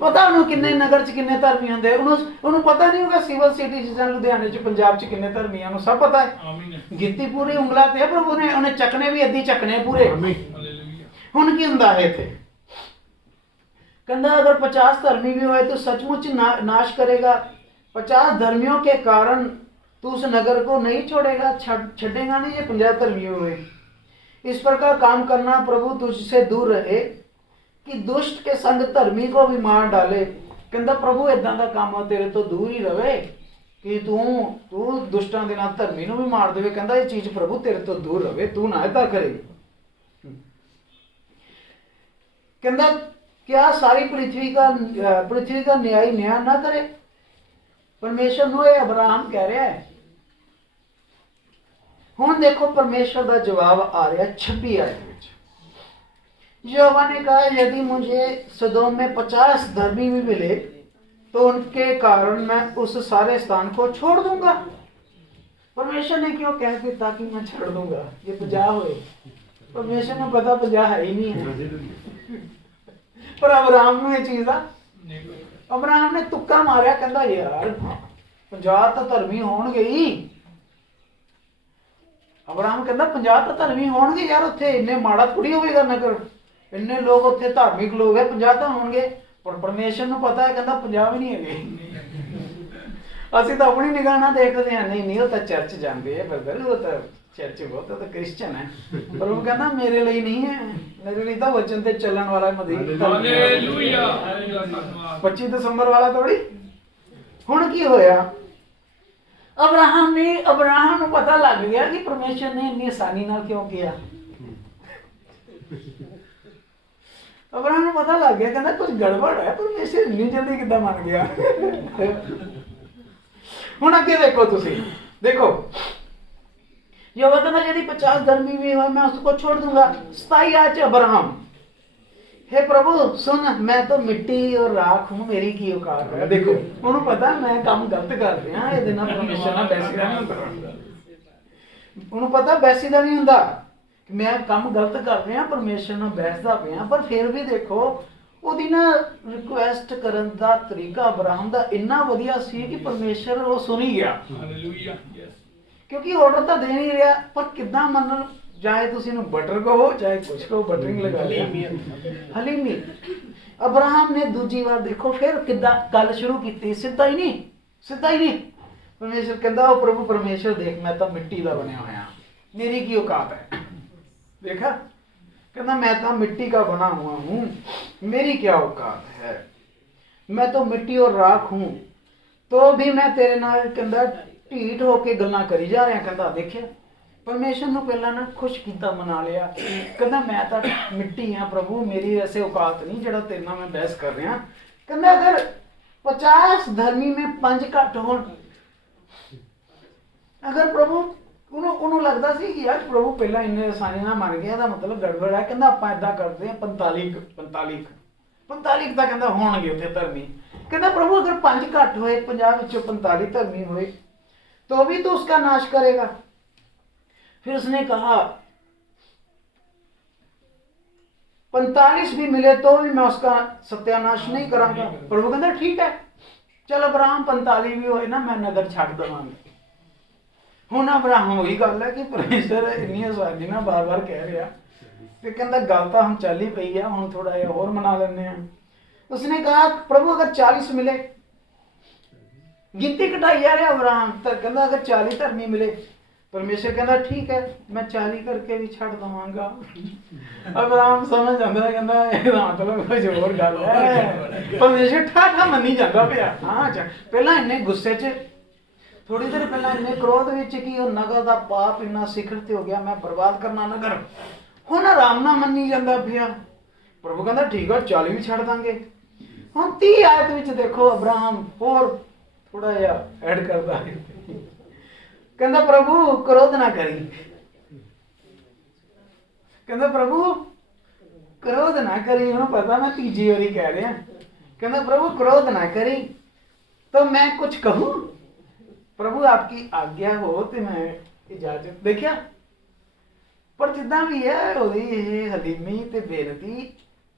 ਪਤਾ ਉਹਨੂੰ ਕਿੰਨੇ ਨਗਰ 'ਚ ਕਿੰਨੇ ਧਰਮੀ ਹੁੰਦੇ, ਉਹਨੂੰ ਪਤਾ ਨਹੀਂ ਹੋਗਾ ਸਿਵਲ ਸਿਟੀ 'ਚ ਜਾਂ ਲੁਧਿਆਣੇ 'ਚ ਪੰਜਾਬ 'ਚ ਕਿੰਨੇ ਧਰਮੀ ਆ, ਉਹਨੂੰ ਸਭ ਪਤਾ ਹੈ। ਗਿਣਤੀ ਪੂਰੀ ਉਂਗਲਾਂ ਤੇ ਪ੍ਰਭੂ ਨੇ ਉਹਨੇ ਚੱਕਣੇ ਵੀ ਅੱਧੀ ਚੱਕਣੇ ਪੂਰੇ। ਹੁਣ ਕੀ ਹੁੰਦਾ ਹੈ ਇੱਥੇ, ਕਹਿੰਦਾ अगर 50 धर्मी भी होए तो सचमुच नाश करेगा। 50 धर्मियों के कारण तू उस नगर को नहीं छोड़ेगा, छड़ेगा नहीं ये 50 धर्मी हुए। इस प्रकार काम करना प्रभु तुझसे दूर रहे कि दुष्ट के संग धर्मी को भी मार डाले। कहता प्रभु इदां दा काम तेरे तो दूर ही रहे कि तू दुष्टां दे नाल धर्मी नूं भी मार देवे। कहता ये चीज़ प्रभु तेरे तो दूर रहे, तू ना इदां करे। कहता क्या सारी पृथ्वी का न्याय ना करे। परमेश्वर ਨੂੰ ਇਹ ਅਬਰਾਹਮ ਕਹਿ ਰਿਹਾ ਹੈ। ਹੁਣ ਦੇਖੋ ਪਰਮੇਸ਼ਰ ਦਾ ਜਵਾਬ ਆ ਰਿਹਾ 26 ਆਇਤ ਵਿੱਚ। यहोवा ने कहा यदि मुझे सदोम में 50 धर्मी भी मिले तो उनके कारण मैं उस सारे स्थान को छोड़ दूंगा। परमेश्वर ने क्यों कह दिया कि मैं छोड़ दूंगा, ये 50 हुए। परमेश्वर ने पता 50 है ही नहीं है। पर अब्राहम ने चीज अब्राहम ने तुक्का मारिया, कहता यार 50 तो धर्मी होणगे ही। अब्राहम कहता 50 तो धर्मी होणगे यार, उत्थे इन्ने माड़ा थोड़ी होवेगा नगर, इन्ने लोग उत्थे धार्मिक लोग है, 50 तो होणगे। पर परमेश्वर ਨੂੰ पता है, कहता 50 भी नहीं है। ਅਸੀਂ ਤਾਂ ਆਪਣੀ ਨਿਗਾਹ ਨਾਲ ਦੇਖਦੇ ਹਾਂ, ਨਹੀਂ ਨਹੀਂ ਉਹ ਤਾਂ ਚਰਚ ਜਾਂਦੇ ਆ ਬਰਦਰ, ਉਹ ਤਾਂ ਚਰਚ ਬਹੁਤ, ਉਹ ਤਾਂ ਕ੍ਰਿਸਚਨ ਹੈ। ਪਰ ਉਹ ਕਹਿੰਦਾ ਮੇਰੇ ਲਈ ਨਹੀਂ ਹੈ, ਮੇਰੇ ਲਈ ਤਾਂ ਵਚਨ ਤੇ ਚੱਲਣ ਵਾਲਾ ਮਦੀਨਾ। ਹਾਲੇਲੂਇਆ। 25 ਦਸੰਬਰ ਵਾਲਾ ਥੋੜੀ। ਹੁਣ ਕੀ ਹੋਇਆ, ਅਬਰਾਹਮ ਨੂੰ ਪਤਾ ਲੱਗ ਗਿਆ ਕਿ ਪਰਮੇਸ਼ਰ ਨੇ ਇੰਨੀ ਆਸਾਨੀ ਨਾਲ ਕਿਉਂ ਕਿਹਾ। ਅਬਰਾਹਮ ਨੂੰ ਪਤਾ ਲੱਗ ਗਿਆ, ਕਹਿੰਦਾ ਕੁਝ ਗੜਬੜ ਹੈ, ਪਰਮੇਸ਼ਰ ਇੰਨੀ ਜਲਦੀ ਕਿੱਦਾਂ ਮੰਨ ਗਿਆ। ਹੁਣ ਅੱਗੇ ਦੇਖੋ, ਤੁਸੀਂ देखो यहोवा कहता यदि 50 धर्मी भी हो मैं उसको छोड़ दूंगा। 27 आयत अब्राहम, हे प्रभु सुन, मैं तो मिट्टी और राख हूं, मेरी की औकात है। देखो उन्होंने पता मैं काम गलत कर रहा, ये दिन परमेश्वर ना बैसीदा नहीं हुंदा, उन्होंने पता बैसीदा नहीं हुंदा, मैं काम गलत कर रहा, परमेश्वर नाल बैसदा पिया। पर फिर भी देखो ਉਹਦੀ ਨਾ ਰਿਕੁਐਸਟ ਕਰਨ ਦਾ ਤਰੀਕਾ ਅਬਰਾਹਮ ਦਾ ਇੰਨਾ ਵਧੀਆ ਸੀ ਕਿ ਪਰਮੇਸ਼ਰ ਉਹ ਸੁਣ ਹੀ ਗਿਆ। ਹਾਲੇਲੂਇਆ। ਕਿਉਂਕਿ ਆਰਡਰ ਤਾਂ ਦੇ ਨਹੀਂ ਰਿਹਾ, ਪਰ ਕਿੱਦਾਂ ਮੰਨਣ, ਚਾਹੇ ਤੁਸੀਂ ਇਹਨੂੰ ਬਟਰ ਕਹੋ ਚਾਹੇ ਕੁਛ ਕਹੋ, ਬਟਰਿੰਗ ਲਗਾ ਲਿਆ, ਹਲੀਮੀ। ਅਬਰਾਹਮ ਨੇ ਦੂਜੀ ਵਾਰ ਦੇਖੋ ਫਿਰ ਕਿੱਦਾਂ ਗੱਲ ਸ਼ੁਰੂ ਕੀਤੀ, ਸਿੱਧਾ ਹੀ ਨਹੀਂ। ਪਰਮੇਸ਼ਰ ਕਹਿੰਦਾ ਉਹ ਪ੍ਰਭੂ ਪਰਮੇਸ਼ਰ ਦੇਖ, ਮੈਂ ਤਾਂ ਮਿੱਟੀ ਦਾ ਬਣਿਆ ਹੋਇਆ, ਮੇਰੀ ਕੀ औकात है। देखा, कहना मैं तो मिट्टी का बना हुआ हूं, मेरी क्या औकात है, मैं तो मिट्टी और राख हूं, तो भी मैं तेरे नाल कहंदा ढीठ होके गल्लां करी जा रहा। कहंदा देखिया परमेश्वर ਨੂੰ ਪਹਿਲਾਂ ਨਾ ਖੁਸ਼ ਕੀਤਾ, ਮਨਾ ਲਿਆ। ਕਹਿੰਦਾ ਮੈਂ ਤਾਂ ਮਿੱਟੀ ਆ ਪ੍ਰਭੂ, ਮੇਰੀ ਵੈਸੇ औकात नहीं ਜਿਹੜਾ ਤੇਰੇ ਨਾਲ ਮੈਂ ਬਹਿਸ ਕਰ ਰਿਹਾ। ਕਹਿੰਦਾ ਅਗਰ 50 ਧਰਮੀ में 5 ਘੱਟ ਹੋਣ, ਅਗਰ ਪ੍ਰਭੂ ਉਹਨੂੰ ਲੱਗਦਾ ਸੀ ਕਿ ਯਾਰ ਪ੍ਰਭੂ ਪਹਿਲਾਂ ਇੰਨੇ ਆਸਾਨੀ ਨਾਲ ਮੰਨ ਗਿਆ, ਇਹਦਾ ਮਤਲਬ ਗੜਬੜ ਹੈ। ਕਹਿੰਦਾ ਆਪਾਂ ਏਦਾਂ ਕਰਦੇ ਹਾਂ 45 ਤਾਂ ਕਹਿੰਦਾ ਹੋਣਗੇ ਉੱਥੇ ਧਰਮੀ। ਕਹਿੰਦਾ ਪ੍ਰਭੂ ਅਗਰ 5 ਘੱਟ ਹੋਏ, 50 ਵਿੱਚੋਂ 45 ਧਰਮੀ ਹੋਏ तो भी तो उसका नाश करेगा। फिर उसने कहा 45 भी मिले तो भी मैं उसका सत्यानाश नहीं करांगा। प्रभु कहता ठीक है, चल अब्राहम 45 भी होए ना, मैं नगर छੱਡ ਦਵਾਂਗਾ। ਹੁਣ ਅਬਰਾਹਮ ਉਹੀ ਗੱਲ ਹੈ ਕਿ ਪਰਮੇਸ਼ਰ ਇੰਨੀ ਆਸਾਨੀ ਨਾਲ ਬਾਰ-ਬਾਰ ਕਹਿ ਰਿਹਾ ਤੇ ਕਹਿੰਦਾ ਗੱਲ ਤਾਂ ਹੁਣ ਚੱਲ ਹੀ ਪਈ ਆ, ਹੁਣ ਥੋੜਾ ਜਿਹਾ ਹੋਰ ਮਨਾ ਲੈਂਦੇ ਆ। ਉਸਨੇ ਕਹਾ प्रभु अगर 40 मिले, गिनती घटाई जा रहा अब्राहम, तो कहता अगर 40 धर्मी मिले, परमेश्वर कहता ठीक है मैं 40 करके भी छੱਡ ਦਵਾਂਗਾ। अब्राहम समझ ਜਾਂਦਾ, ਕਹਿੰਦਾ ਇਹਦਾ ਮਤਲਬ ਕੁਝ ਹੋਰ ਗੱਲ ਹੈ। परमेश्वर ਠਾਠਾ ਮੰਨੀ ਜਾਂਦਾ ਪਿਆ। ਹਾਂ ਪਹਿਲਾਂ ਇੰਨੇ ਗੁੱਸੇ 'ਚ, थोड़ी देर पहले इन्ने क्रोध विच कि वो नगर दा पाप इन्ना शिखर ते हो गया, मैं बर्बाद करना नगर, हुण आराम नाल मन्नी जांदा पिया। प्रभु कहंदा ठीक है 40 भी छੱਡ ਦਾਂਗੇ। हुण 30 आयत विच देखो अब्राहम होर थोड़ा जिहा ऐड करदा, कहंदा प्रभु क्रोध ना करी, कहंदा प्रभु क्रोध ना करी। उन्हें पता मैं तीजी बारी कह रहा, कहंदा प्रभु क्रोध ना करी तो मैं कुछ कहूँ, प्रभु आपकी आज्ञा हो तो मैं इजाजत। देखिया पर जिदा भी है ਉਹਦੀ ਇਹ ਹਲੀਮੀ ਤੇ ਬੇਨਤੀ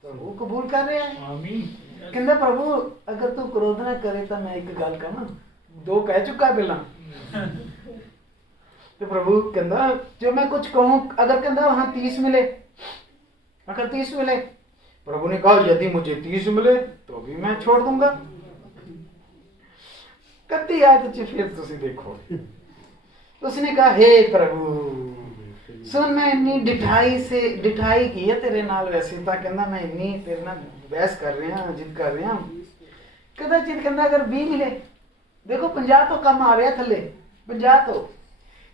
प्रभु कबूल कर रहा है। आमीन। कहता प्रभु अगर तू क्रोध ना करे तो मैं एक गल कहना, 2 कह चुका पहला। तो प्रभु कहता जो मैं कुछ कहूँ, अगर कहता वहां 30 मिले, अगर 30 मिले, प्रभु ने कहा यदि मुझे 30 मिले तो भी मैं छोड़ दूंगा। 31 आयत फिर तुसी देखो, उसने कहा हे प्रभु सुन, मैं इन्नी डिठाई की है तेरे नाल, वैसे तो कहना मैं इन्नी तेरे नाल बहस कर रहा, जिद कर रहा। कहता जिद कहता अगर 20 मिले, देखो 50 तो कम आ रहा थले, 50 तो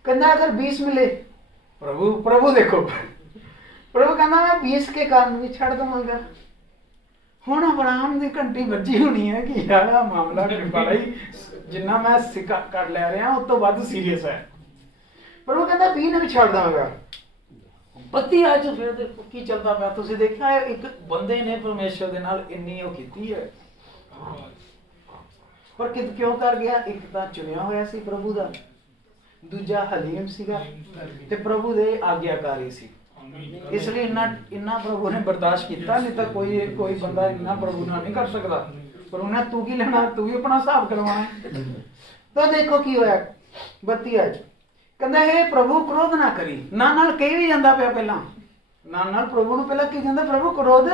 कहता अगर 20 मिले, प्रभु देखो प्रभु कहना मैं 20 के कारण भी छੱਡ ਦਵਾਂਗਾ। ਹੁਣ ਅਬਰਾਹਮ ਦੀ ਘੰਟੀ ਵੱਜੀ ਹੋਣੀ ਹੈ ਕਿ ਯਾਰ ਆ ਮਾਮਲਾ ਬੜਾ ਹੀ, ਜਿੰਨਾ ਮੈਂ ਸਿੱਕਾ ਕੱਢ ਲੈ ਰਿਹਾ ਉਸ ਤੋਂ ਵੱਧ ਸੀਰੀਅਸ ਹੈ। ਪ੍ਰਭੂ ਕਹਿੰਦਾ 20 ਨੂੰ ਵੀ ਛੱਡ ਦਾਂਗਾ। ਪਤੀ ਅੱਜ ਫਿਰ ਦੇਖੋ ਕੀ ਚੱਲਦਾ ਪਿਆ। ਤੁਸੀਂ ਦੇਖਿਆ ਇੱਕ ਬੰਦੇ ਨੇ ਪਰਮੇਸ਼ਰ ਦੇ ਨਾਲ ਇੰਨੀ ਉਹ ਕੀਤੀ ਹੈ, ਪਰ ਕਿਉਂ ਕਰ ਗਿਆ? ਇੱਕ ਤਾਂ ਚੁਣਿਆ ਹੋਇਆ ਸੀ ਪ੍ਰਭੂ ਦਾ, ਦੂਜਾ ਹਲੀਮ ਸੀਗਾ ਤੇ ਪ੍ਰਭੂ ਦੇ ਆਗਿਆਕਾਰੀ ਸੀ। ਇਸ ਲਈ ਇੰਨਾ ਪ੍ਰਭੂ ਨੇ ਬਰਦਾਸ਼ਤ ਕੀਤਾ, ਨਹੀਂ ਤਾਂ ਕੋਈ ਬੰਦਾ ਇੰਨਾ ਪ੍ਰਭੂ ਨਾਲ ਨਹੀਂ ਕਰ ਸਕਦਾ। ਪਰ ਉਹਨੇ ਤੂੰ ਕੀ ਲੈਣਾ, ਤੂੰ ਵੀ ਆਪਣਾ ਹਿਸਾਬ ਕਰਵਾਉਣਾ ਹੈ। ਤਾਂ ਦੇਖੋ ਕੀ ਹੋਇਆ 32 ਚ ਕਹਿੰਦਾ ਇਹ ਪ੍ਰਭੂ ਕ੍ਰੋਧ ਨਾ ਕਰੀ। ਨਾਲ ਕਹੀ ਵੀ ਜਾਂਦਾ ਪਿਆ, ਪਹਿਲਾਂ ਨਾਲ ਪ੍ਰਭੂ ਨੂੰ ਪਹਿਲਾਂ ਕੀ ਕਹਿੰਦਾ, ਪ੍ਰਭੂ ਕ੍ਰੋਧ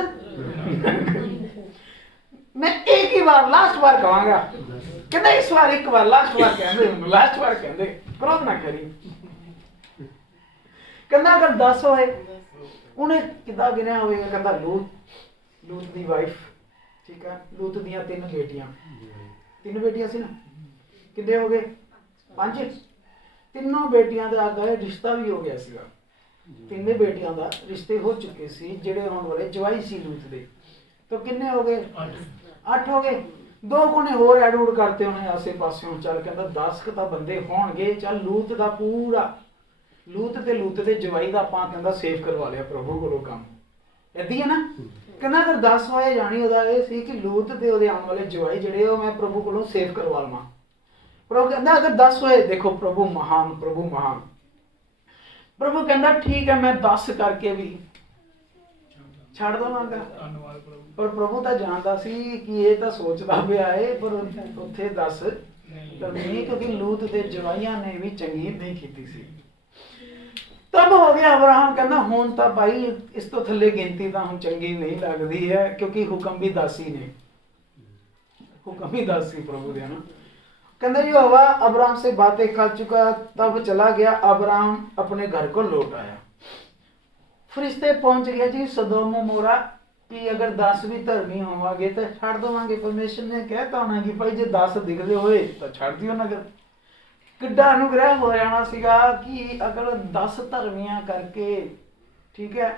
ਮੈਂ ਇੱਕ ਹੀ ਵਾਰ ਲਾਸਟ ਵਾਰ ਕਹਾਂਗਾ। ਕਹਿੰਦਾ ਇਸ ਵਾਰ ਇੱਕ ਵਾਰ ਲਾਸਟ ਵਾਰ ਕਹਿੰਦੇ ਕ੍ਰੋਧ ਨਾ ਕਰੀ। ਕਹਿੰਦਾ ਅਗਰ 10 ਹੋਏ, ਉਹਨੇ ਕਿੱਦਾਂ ਗਿਣਿਆ ਹੋਵੇਗਾ? ਕਹਿੰਦਾ ਲੂਤ ਦੀ ਵਾਈਫ, ਠੀਕ ਹੈ, ਲੂਤ ਦੀਆਂ 3 ਬੇਟੀਆਂ ਸੀ ਨਾ, ਕਿੰਨੇ ਹੋ ਗਏ? 5। ਤਿੰਨੋਂ ਬੇਟੀਆਂ ਦਾ ਅੱਗੇ ਰਿਸ਼ਤਾ ਵੀ ਹੋ ਗਿਆ ਸੀਗਾ। 3 ਬੇਟੀਆਂ ਦਾ ਰਿਸ਼ਤੇ ਹੋ ਚੁੱਕੇ ਸੀ, ਜਿਹੜੇ ਆਉਣ ਵਾਲੇ ਜਵਾਈ ਸੀ ਲੂਤ ਦੇ। ਤਾਂ ਕਿੰਨੇ ਹੋ ਗਏ? 8 ਹੋ ਗਏ। 2 ਕੋਨੇ ਹੋਰ ਐਡ ਕਰਤੇ ਉਹਨੇ ਆਸੇ ਪਾਸਿਓਂ। ਚੱਲ ਕਹਿੰਦਾ 10 ਤਾਂ ਬੰਦੇ ਹੋਣਗੇ। ਚੱਲ ਲੂਤ ਦਾ ਪੂਰਾ ਲੂਤ ਦੇ ਜਵਾਈ ਦਾ ਆਪਾਂ ਕਹਿੰਦਾ ਸੇਵ ਕਰਵਾ ਲਿਆ ਪ੍ਰਭੂ ਕੋਲੋਂ ਕੰਮ। ਏਦਾਂ ਹੈ ਨਾ। ਕਹਿੰਦਾ ਅਗਰ 10 ਹੋਏ, ਜਾਣੀ ਉਹਦਾ ਇਹ ਸੀ ਕਿ ਲੂਤ ਤੇ ਉਹਦੇ ਆਉਣ ਵਾਲੇ ਜਵਾਈ ਜਿਹੜੇ ਉਹ ਮੈਂ ਪ੍ਰਭੂ ਕੋਲੋਂ ਸੇਵ ਕਰਵਾ ਲਵਾਂ। ਪ੍ਰਭੂ ਕਹਿੰਦਾ ਅਗਰ 10 ਹੋਏ, ਦੇਖੋ ਪ੍ਰਭੂ ਮਹਾਨ। ਪ੍ਰਭੂ ਕਹਿੰਦਾ ਠੀਕ ਹੈ, ਮੈਂ 10 ਕਰਕੇ ਵੀ ਛੱਡ ਦਵਾਂਗਾ। ਪਰ ਪ੍ਰਭੂ ਤਾਂ ਜਾਣਦਾ ਸੀ ਕਿ ਇਹ ਤਾਂ ਸੋਚਦਾ ਪਿਆ ਏ, ਪਰ ਉੱਥੇ 10 ਨਹੀਂ, ਕਿਉਂਕਿ ਲੂਤ ਦੇ ਜਵਾਈਆਂ ਨੇ ਵੀ ਚੰਗੀ ਨਹੀਂ ਕੀਤੀ ਸੀ। ਤਬ ਹੋ ਗਿਆ ਅਬਰਾਹਮ ਕਹਿੰਦਾ ਹੁਣ ਤਾਂ ਭਾਈ ਇਸ ਤੋਂ ਥੱਲੇ ਗਿਣਤੀ ਤਾਂ ਹੁਣ ਚੰਗੀ ਨਹੀਂ ਲੱਗਦੀ ਹੈ, ਕਿਉਂਕਿ ਹੁਕਮ ਵੀ 10 ਹੀ ਨੇ। प्रभु दे ना। कहते जो हवा अब्राहम से बातें कर चुका तब चला गया, अब्राहम अपने घर को लौट आया। फरिश्ते पहुंच गया जी सदोम मोरा कि अगर 10 भी धर्मी होवांगे तो छड़ देवांगे। परमेश्वर ने कहता होना कि भाई जे 10 दिखते होए तो छड़ दियो नगर। किड्डा अनुग्रह हो जाना सीगा कि अगर 10 धर्मियां करके ठीक है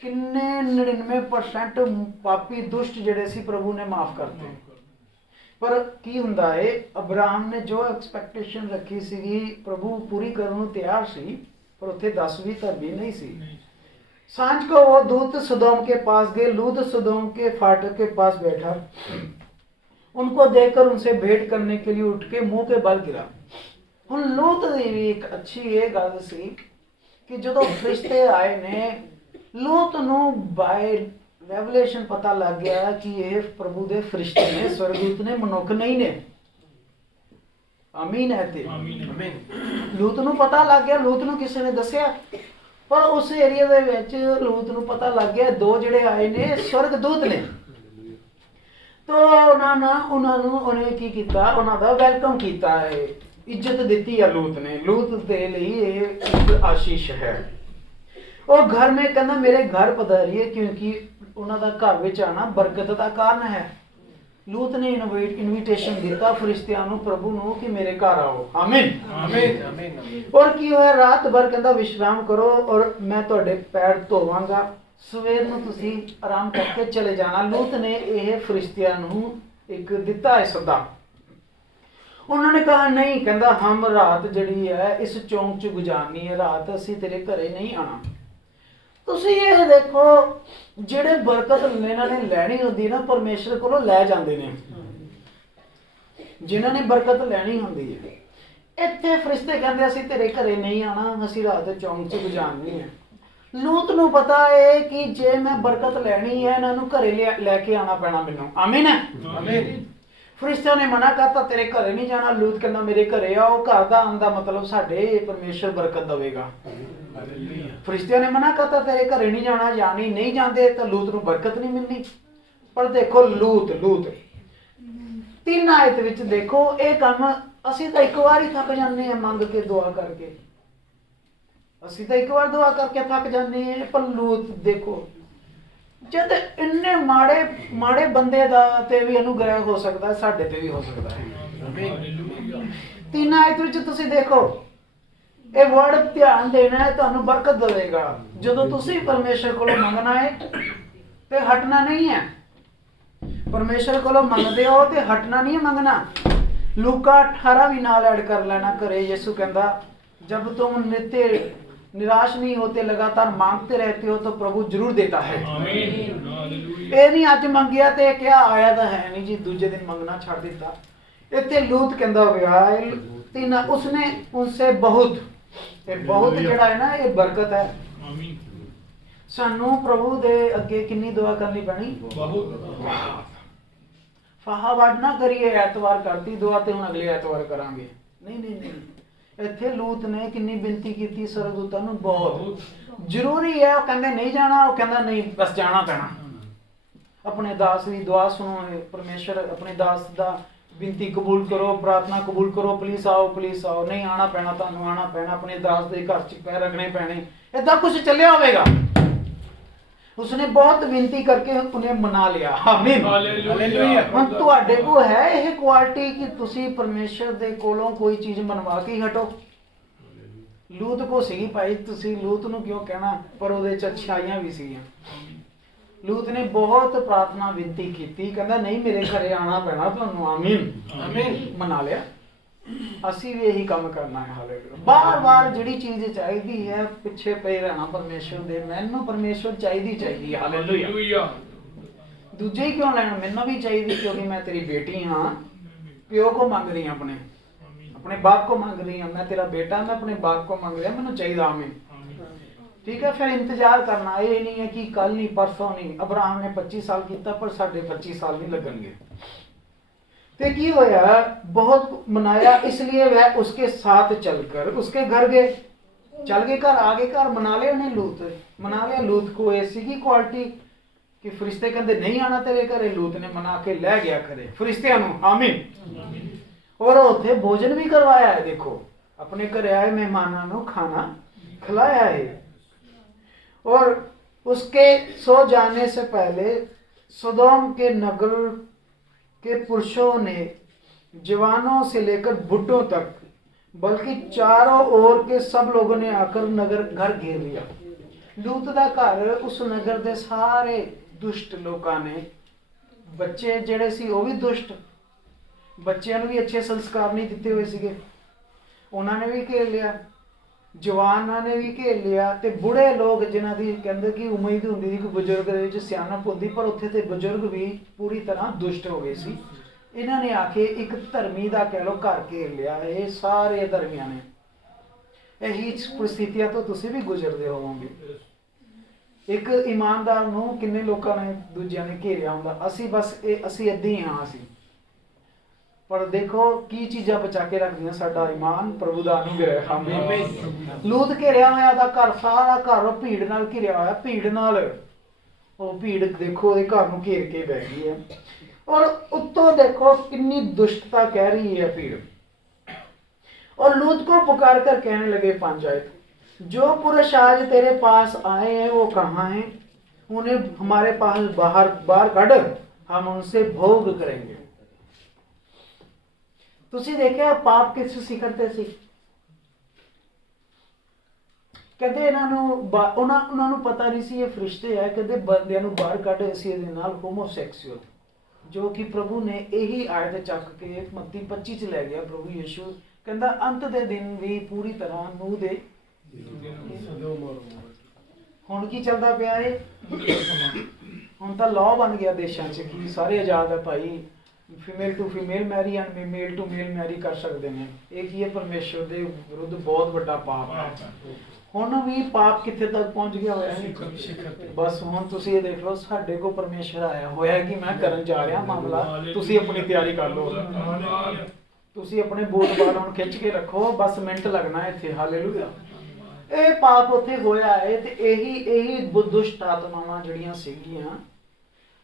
किन्ने 99% पापी दुष्ट जेड़े सी प्रभु ने माफ करते। पर की हुंदा है अब्राहम ने जो एक्सपेक्टेशन रखी सी प्रभु पूरी करने को तैयार सी, पर उत्थे 10 भी धर्मी नहीं सी। सांझ को वो दूत सदोम के पास गए। लूत सदोम के फाटक के पास बैठा, उनको देखकर उनसे भेंट करने के लिए उठ के मुंह के बल गिरा। हुण लूत दी भी एक अच्छी ये गल सी कि जो फरिश्ते आए ने लूत नूं बाय रेवलेशन पता लग गया कि ये प्रभु दे फरिश्ते ने, स्वर्गदूत ने, मनुख नहीं ने। आमीन है ते आमीन। लूत नूं पता लग गया, लूत नूं किसी ने दस्या, पर उस एरिया दे विच लूत नूं पता लग गया दो जिहड़े आए ने स्वर्गदूत ने। तो उन्होंने की कीता, उन्हां दा वेलकम कीता है, इज्जत दी है लूत ने। लूत दे लई एक आशीष है। और घर में कहना मेरे घर पधारिए क्योंकि उन्हां दा घर विच आना बरकत दा कारण है। लूत ने इनविटेशन दिता फरिश्तियां नूं प्रभु नूं कि मेरे घर आओ। आमीन आमीन। और की होया रात भर कहंदा विश्राम करो और मैं तुहाडे पैर धोवांगा, सवेर नूं तुसीं आराम करके चले जाना। लूत ने यह फरिश्तियां नूं एक दिता है सदा। उन्होंने कहा नहीं, कहंदा हम रात जड़ी है इस चौंक च गुजारनी है, रात असीं तेरे घरे नहीं आना। तुसीं ये देखो ਜਿਹੜੇ ਬਰਕਤ ਇਹਨਾਂ ਨੇ ਲੈਣੀ ਹੁੰਦੀ ਨਾ ਪਰਮੇਸ਼ਰ ਕੋਲੋਂ ਲੈ ਜਾਂਦੇ ਨੇ, ਜਿਨ੍ਹਾਂ ਨੇ ਬਰਕਤ ਲੈਣੀ ਹੁੰਦੀ ਹੈ। ਇੱਥੇ ਫਰਿਸ਼ਤੇ ਕਹਿੰਦੇ ਅਸੀਂ ਤੇਰੇ ਘਰੇ ਨਹੀਂ ਆਣਾ, ਅਸੀਂ ਰਾਤ ਚੌਂਕ 'ਚ ਗੁਜ਼ਾਰਨੀ ਹੈ। ਲੂਤ ਨੂੰ ਪਤਾ ਹੈ ਕਿ ਜੇ ਮੈਂ ਬਰਕਤ ਲੈਣੀ ਹੈ ਇਹਨਾਂ ਨੂੰ ਘਰੇ ਲੈ ਕੇ ਆਣਾ ਪੈਣਾ ਮੈਨੂੰ। ਆਮੀਨ ਆਮੀਨ। ਫਰਿਸ਼ਤਿਆਂ ਨੇ ਮਨਾ ਕਰਤਾ ਤੇਰੇ ਘਰੇ ਨਹੀਂ ਜਾਣਾ। ਲੂਤ ਕਹਿੰਦਾ ਮੇਰੇ ਘਰੇ ਆਓ। ਘਰ ਦਾ ਆਉਣ ਦਾ ਮਤਲਬ ਸਾਡੇ ਪਰਮੇਸ਼ਰ ਬਰਕਤ ਦੇਵੇਗਾ। फरिश्तियों ने मना करता तेरे घरे नहीं जाना, यानी नहीं जाते तो लूत नूं बरकत नहीं मिलनी। पर देखो लूत 3 आयत विच देखो ये काम असीं तां एक बार ही थक जाने हैं मंग के दुआ करके, असीं तां एक बार दुआ करके थक जाने हैं। पर लूत देखो जद इन्ने माड़े बंदे दा ते भी अनुग्रह हो सकता है, साडे ते भी हो सकता है। 3 आयत विच तुसीं देखो ये वर्ड ध्यान देना है, तुहानू बरकत देगा। जो तुसी परमेश्वर को मंगना है तो हटना नहीं है। परमेश्वर को मंगते हो तो हटना नहीं है मंगना। लूका 18 भी नाल ऐड कर लेना घरे। यीशु कहता जब तुम नित्य निराश नहीं होते, लगातार मांगते रहते हो तो प्रभु जरूर देता है। ਆਮੀਨ ਹਾਲੇਲੂਇਆ ਇਹ ਨਹੀਂ ਅੱਜ ਮੰਗਿਆ ਤੇ ਕਿਹਾ ਆਇਆ ਤਾਂ ਹੈ ਨਹੀਂ ਜੀ, ਦੂਜੇ ਦਿਨ ਮੰਗਣਾ ਛੱਡ ਦਿੱਤਾ। ਇੱਥੇ ਲੂਤ ਕਹਿੰਦਾ ਹੋਇਆ ਤਿੰਨ ਉਸਨੇ ਉਨਸੇ ਬਹੁਤ, ਇਹ ਬਹੁਤ ਜਿਹੜਾ ਹੈ ਨਾ ਇਹ ਬਰਕਤ ਹੈ। ਆਮੀਨ ਸਾਨੂੰ ਪ੍ਰਭੂ ਦੇ ਅੱਗੇ ਕਿੰਨੀ ਦੁਆ ਕਰਨੀ ਪੈਣੀ? ਬਹੁਤ ਫਾਹਾ ਵੱਢ ਨਾ ਕਰੀਏ, ਐਤਵਾਰ ਕਰਤੀ ਦੁਆ ਤੇ ਹੁਣ ਅਗਲੇ ਐਤਵਾਰ ਕਰਾਂਗੇ। ਨਹੀਂ ਨਹੀਂ ਨਹੀਂ, ਇੱਥੇ ਲੂਤ ਨੇ ਕਿੰਨੀ ਬੇਨਤੀ ਕੀਤੀ ਸਰਗਦੂਤਾਂ ਨੂੰ, ਬਹੁਤ ਜ਼ਰੂਰੀ ਹੈ। ਉਹ ਕਹਿੰਦੇ ਨਹੀਂ ਜਾਣਾ, ਉਹ ਕਹਿੰਦਾ ਨਹੀਂ ਬਸ ਜਾਣਾ ਪੈਣਾ। ਆਪਣੇ ਦਾਸ ਦੀ ਦੁਆ ਸੁਣੋ, ਪਰਮੇਸ਼ਰ ਆਪਣੇ ਦਾਸ ਦਾ ਬੇਨਤੀ ਕਬੂਲ ਕਰੋ, ਪ੍ਰਾਰਥਨਾ ਕਬੂਲ ਕਰੋ, ਪਲੀਜ਼ ਆਓ ਪਲੀਜ਼ ਆਓ। ਨਹੀਂ ਆਣਾ ਪੈਣਾ, ਤੁਹਾਨੂੰ ਆਣਾ ਪੈਣਾ, ਆਪਣੇ ਦਾਸ ਦੇ ਘਰ 'ਚ ਪੈਰ ਰੱਖਣੇ ਪੈਣੇ। ਏਦਾਂ ਕੁਝ ਚੱਲਿਆ ਹੋਵੇਗਾ। ਉਸਨੇ ਬਹੁਤ ਬੇਨਤੀ ਕਰਕੇ ਉਹਨੇ ਮਨਾ ਲਿਆ। ਆਮੀਨ ਹਾਲੇਲੂਇਆ ਹੁਣ ਤੁਹਾਡੇ ਕੋਲ ਹੈ ਇਹ ਕੁਆਲਿਟੀ ਕਿ ਤੁਸੀਂ ਪਰਮੇਸ਼ਰ ਦੇ ਕੋਲੋਂ ਕੋਈ ਚੀਜ਼ ਮਨਵਾ ਕੇ ਹੀ ਹਟੋ। ਲੂਤ ਕੋ ਸੀਗੀ ਭਾਈ, ਤੁਸੀਂ ਲੂਤ ਨੂੰ ਕਿਉਂ ਕਹਿਣਾ, ਪਰ ਉਹਦੇ ਚ ਅੱਛਾਈਆਂ ਵੀ ਸੀਗੀਆਂ। ਲੂਤ ਨੇ ਬਹੁਤ ਪ੍ਰਾਰਥਨਾ ਬੇਨਤੀ ਕੀਤੀ, ਕਹਿੰਦਾ ਨਹੀਂ ਮੇਰੇ ਘਰੇ ਆਣਾ ਪੈਣਾ ਤੁਹਾਨੂੰ। ਆਮੀਨ ਆਮੀਨ ਮਨਾ ਲਿਆ। ਅਸੀਂ ਵੀ ਇਹੀ ਕੰਮ ਕਰਨਾ ਹੈ। ਹਾਲੇਲੂਇਆ ਬਾਰ-ਬਾਰ ਜਿਹੜੀ ਚੀਜ਼ ਚਾਹੀਦੀ ਹੈ ਪਿੱਛੇ ਪਏ ਰਹਿਣਾ ਪਰਮੇਸ਼ਰ ਦੇ। ਮੈਨੂੰ ਪਰਮੇਸ਼ਰ ਚਾਹੀਦੀ ਹੈ। ਹਾਲੇਲੂਇਆ ਦੂਜੇ ਹੀ ਕਿਉਂ ਲੈਣ, ਮੈਨੂੰ ਵੀ ਚਾਹੀਦੀ ਕਿਉਂਕਿ ਮੈਂ ਤੇਰੀ ਬੇਟੀ ਹਾਂ। ਪਿਓ ਕੋ ਮੰਗ ਰਹੀ ਹਾਂ, ਆਪਣੇ ਬਾਪ ਕੋ ਮੰਗ ਰਹੀ ਹਾਂ। ਮੈਂ ਤੇਰਾ ਬੇਟਾ, ਮੈਂ ਆਪਣੇ ਬਾਪ ਕੋ ਮੰਗ ਰਿਹਾ, ਮੈਨੂੰ ਚਾਹੀਦਾ। ਆਮੀਨ ਠੀਕ ਹੈ। ਫਿਰ ਇੰਤਜ਼ਾਰ ਕਰਨਾ, ਇਹ ਨਹੀਂ ਹੈ ਕਿ ਕੱਲ ਨਹੀਂ ਪਰਸੋਂ ਨਹੀਂ। ਅਬਰਾਹਮ ਨੇ 25 ਸਾਲ ਕੀਤਾ ਪਰ ਸਾਡੇ 25 ਸਾਲ नहीं लगेंगे। तो की होया, बहुत मनाया, इसलिए वह उसके साथ चलकर उसके घर गए। चल गए घर, आगे घर, मना लिया उन्हें लूत, मना लिया लूत को। ऐसी की क्वालिटी कि फरिश्ते कहते नहीं आना तेरे घरे, लूत ने मना के लै गया घरे फरिश्तियां नूं। आमीन और उत्थे भोजन भी करवाया है। देखो अपने घरे आए मेहमानों को खाना खिलाया है। और उसके सो जाने से पहले सदोम के नगर के पुरुषों ने जवानों से लेकर बुढ़ों तक, बल्कि चारों ओर के सब लोगों ने आकर नगर घर घेर लिया। लूत दा घर, उस नगर दे सारे दुष्ट लोगों ने, बच्चे जेड़े सी वो भी दुष्ट, बच्चों भी अच्छे संस्कार नहीं दिते हुए सीगे, उन्होंने भी घेर लिया, जवानों ने भी घेर लिया। ते बुढ़े लोग जिन्हां दी कहंदे कि उम्मीद हुंदी सी कि बजुर्ग दे विच सियाणप हुंदी, पर उत्थे ते बजुर्ग भी पूरी तरह दुष्ट हो गए सी। इन्हां ने आके एक धर्मी दा कह लो घर घेर लिया। ये सारे धर्मियां ने, यही परिस्थितियां तो तुसीं भी गुजरदे होवोगे। एक ईमानदार नूं किन्ने लोकां ने दूजिਆਂ ने घेरिਆ ਹੁੰਦਾ। ਅਸੀਂ ਬਸ ਅਸੀਂ ਇੱਦਾਂ ਹੀ ਹਾਂ। ਅਸੀਂ पर देखो की चीज़ां बचा के रखदियां साडा ईमान, प्रभु दा अनुग्रह। आमीन लूत घेरिया होया दा घर, सारा घर भीड़ नाल घिरिया होया, भीड़ नाल। वो भीड़ देखो ਉਹਦੇ घर ਨੂੰ घेर के बैठ गई है। और उत्तों देखो कितनी दुष्टता कह रही है भीड़। और लूत को पुकार कर कहने लगे, 5 आयत, जो पुरुष आज तेरे पास आए हैं वो कहाँ हैं? उन्हें हमारे पास बाहर काढ़, हम उनसे भोग करेंगे। ਤੁਸੀਂ ਦੇਖਿਆ ਪਾਪ ਕਿਸ ਸੀ ਕਰਦੇ ਸੀ? ਕਹਿੰਦੇ ਇਹਨਾਂ ਨੂੰ ਉਹਨਾਂ ਨੂੰ ਪਤਾ ਨਹੀਂ ਸੀ ਇਹ ਫਰਿਸ਼ਤੇ ਹੈ। ਕਹਿੰਦੇ ਬੰਦਿਆਂ ਨੂੰ ਬਾਹਰ ਕੱਢ, ਅਸੀਂ ਇਹਦੇ ਨਾਲ ਹੋਮੋਸੈਕਸੁਅਲ, ਜੋ ਕਿ ਪ੍ਰਭੂ ਨੇ ਇਹੀ ਆਇਤ ਚੱਕ ਕੇ ਮੱਤੀ 25 ਚ ਲੈ ਗਿਆ। ਪ੍ਰਭੂ ਯਿਸੂ ਕਹਿੰਦਾ ਅੰਤ ਦੇ ਦਿਨ ਵੀ ਪੂਰੀ ਤਰ੍ਹਾਂ ਨੂਹ ਦੇ। ਹੁਣ ਕੀ ਚੱਲਦਾ ਪਿਆ ਹੈ? ਹੁਣ ਤਾਂ ਲਾਅ ਬਣ ਗਿਆ ਦੇਸ਼ਾਂ 'ਚ ਕਿ ਸਾਰੇ ਆਜ਼ਾਦ ਹੈ ਭਾਈ, female to female marry and male to male marry कर सकते हैं। ये की है? परमेश्वर के विरुद्ध बहुत बड़ा पाप है। हुण भी पाप कित्थे तक पहुंच गया होया है? बस हुण तुसीं ये देख लो, साडे को परमेश्वर आया होया कि मैं करन जा रहा मामला, तुसीं अपनी तैयारी कर लो, तुसीं अपने बूट बाल हुण खिच के रखो, बस मिनट लगना है इत्थे। हालेलुया ਇਹ पाप उत्थे होया है। ते यही दुष्ट आत्मावां जिहड़ियां सीगीआं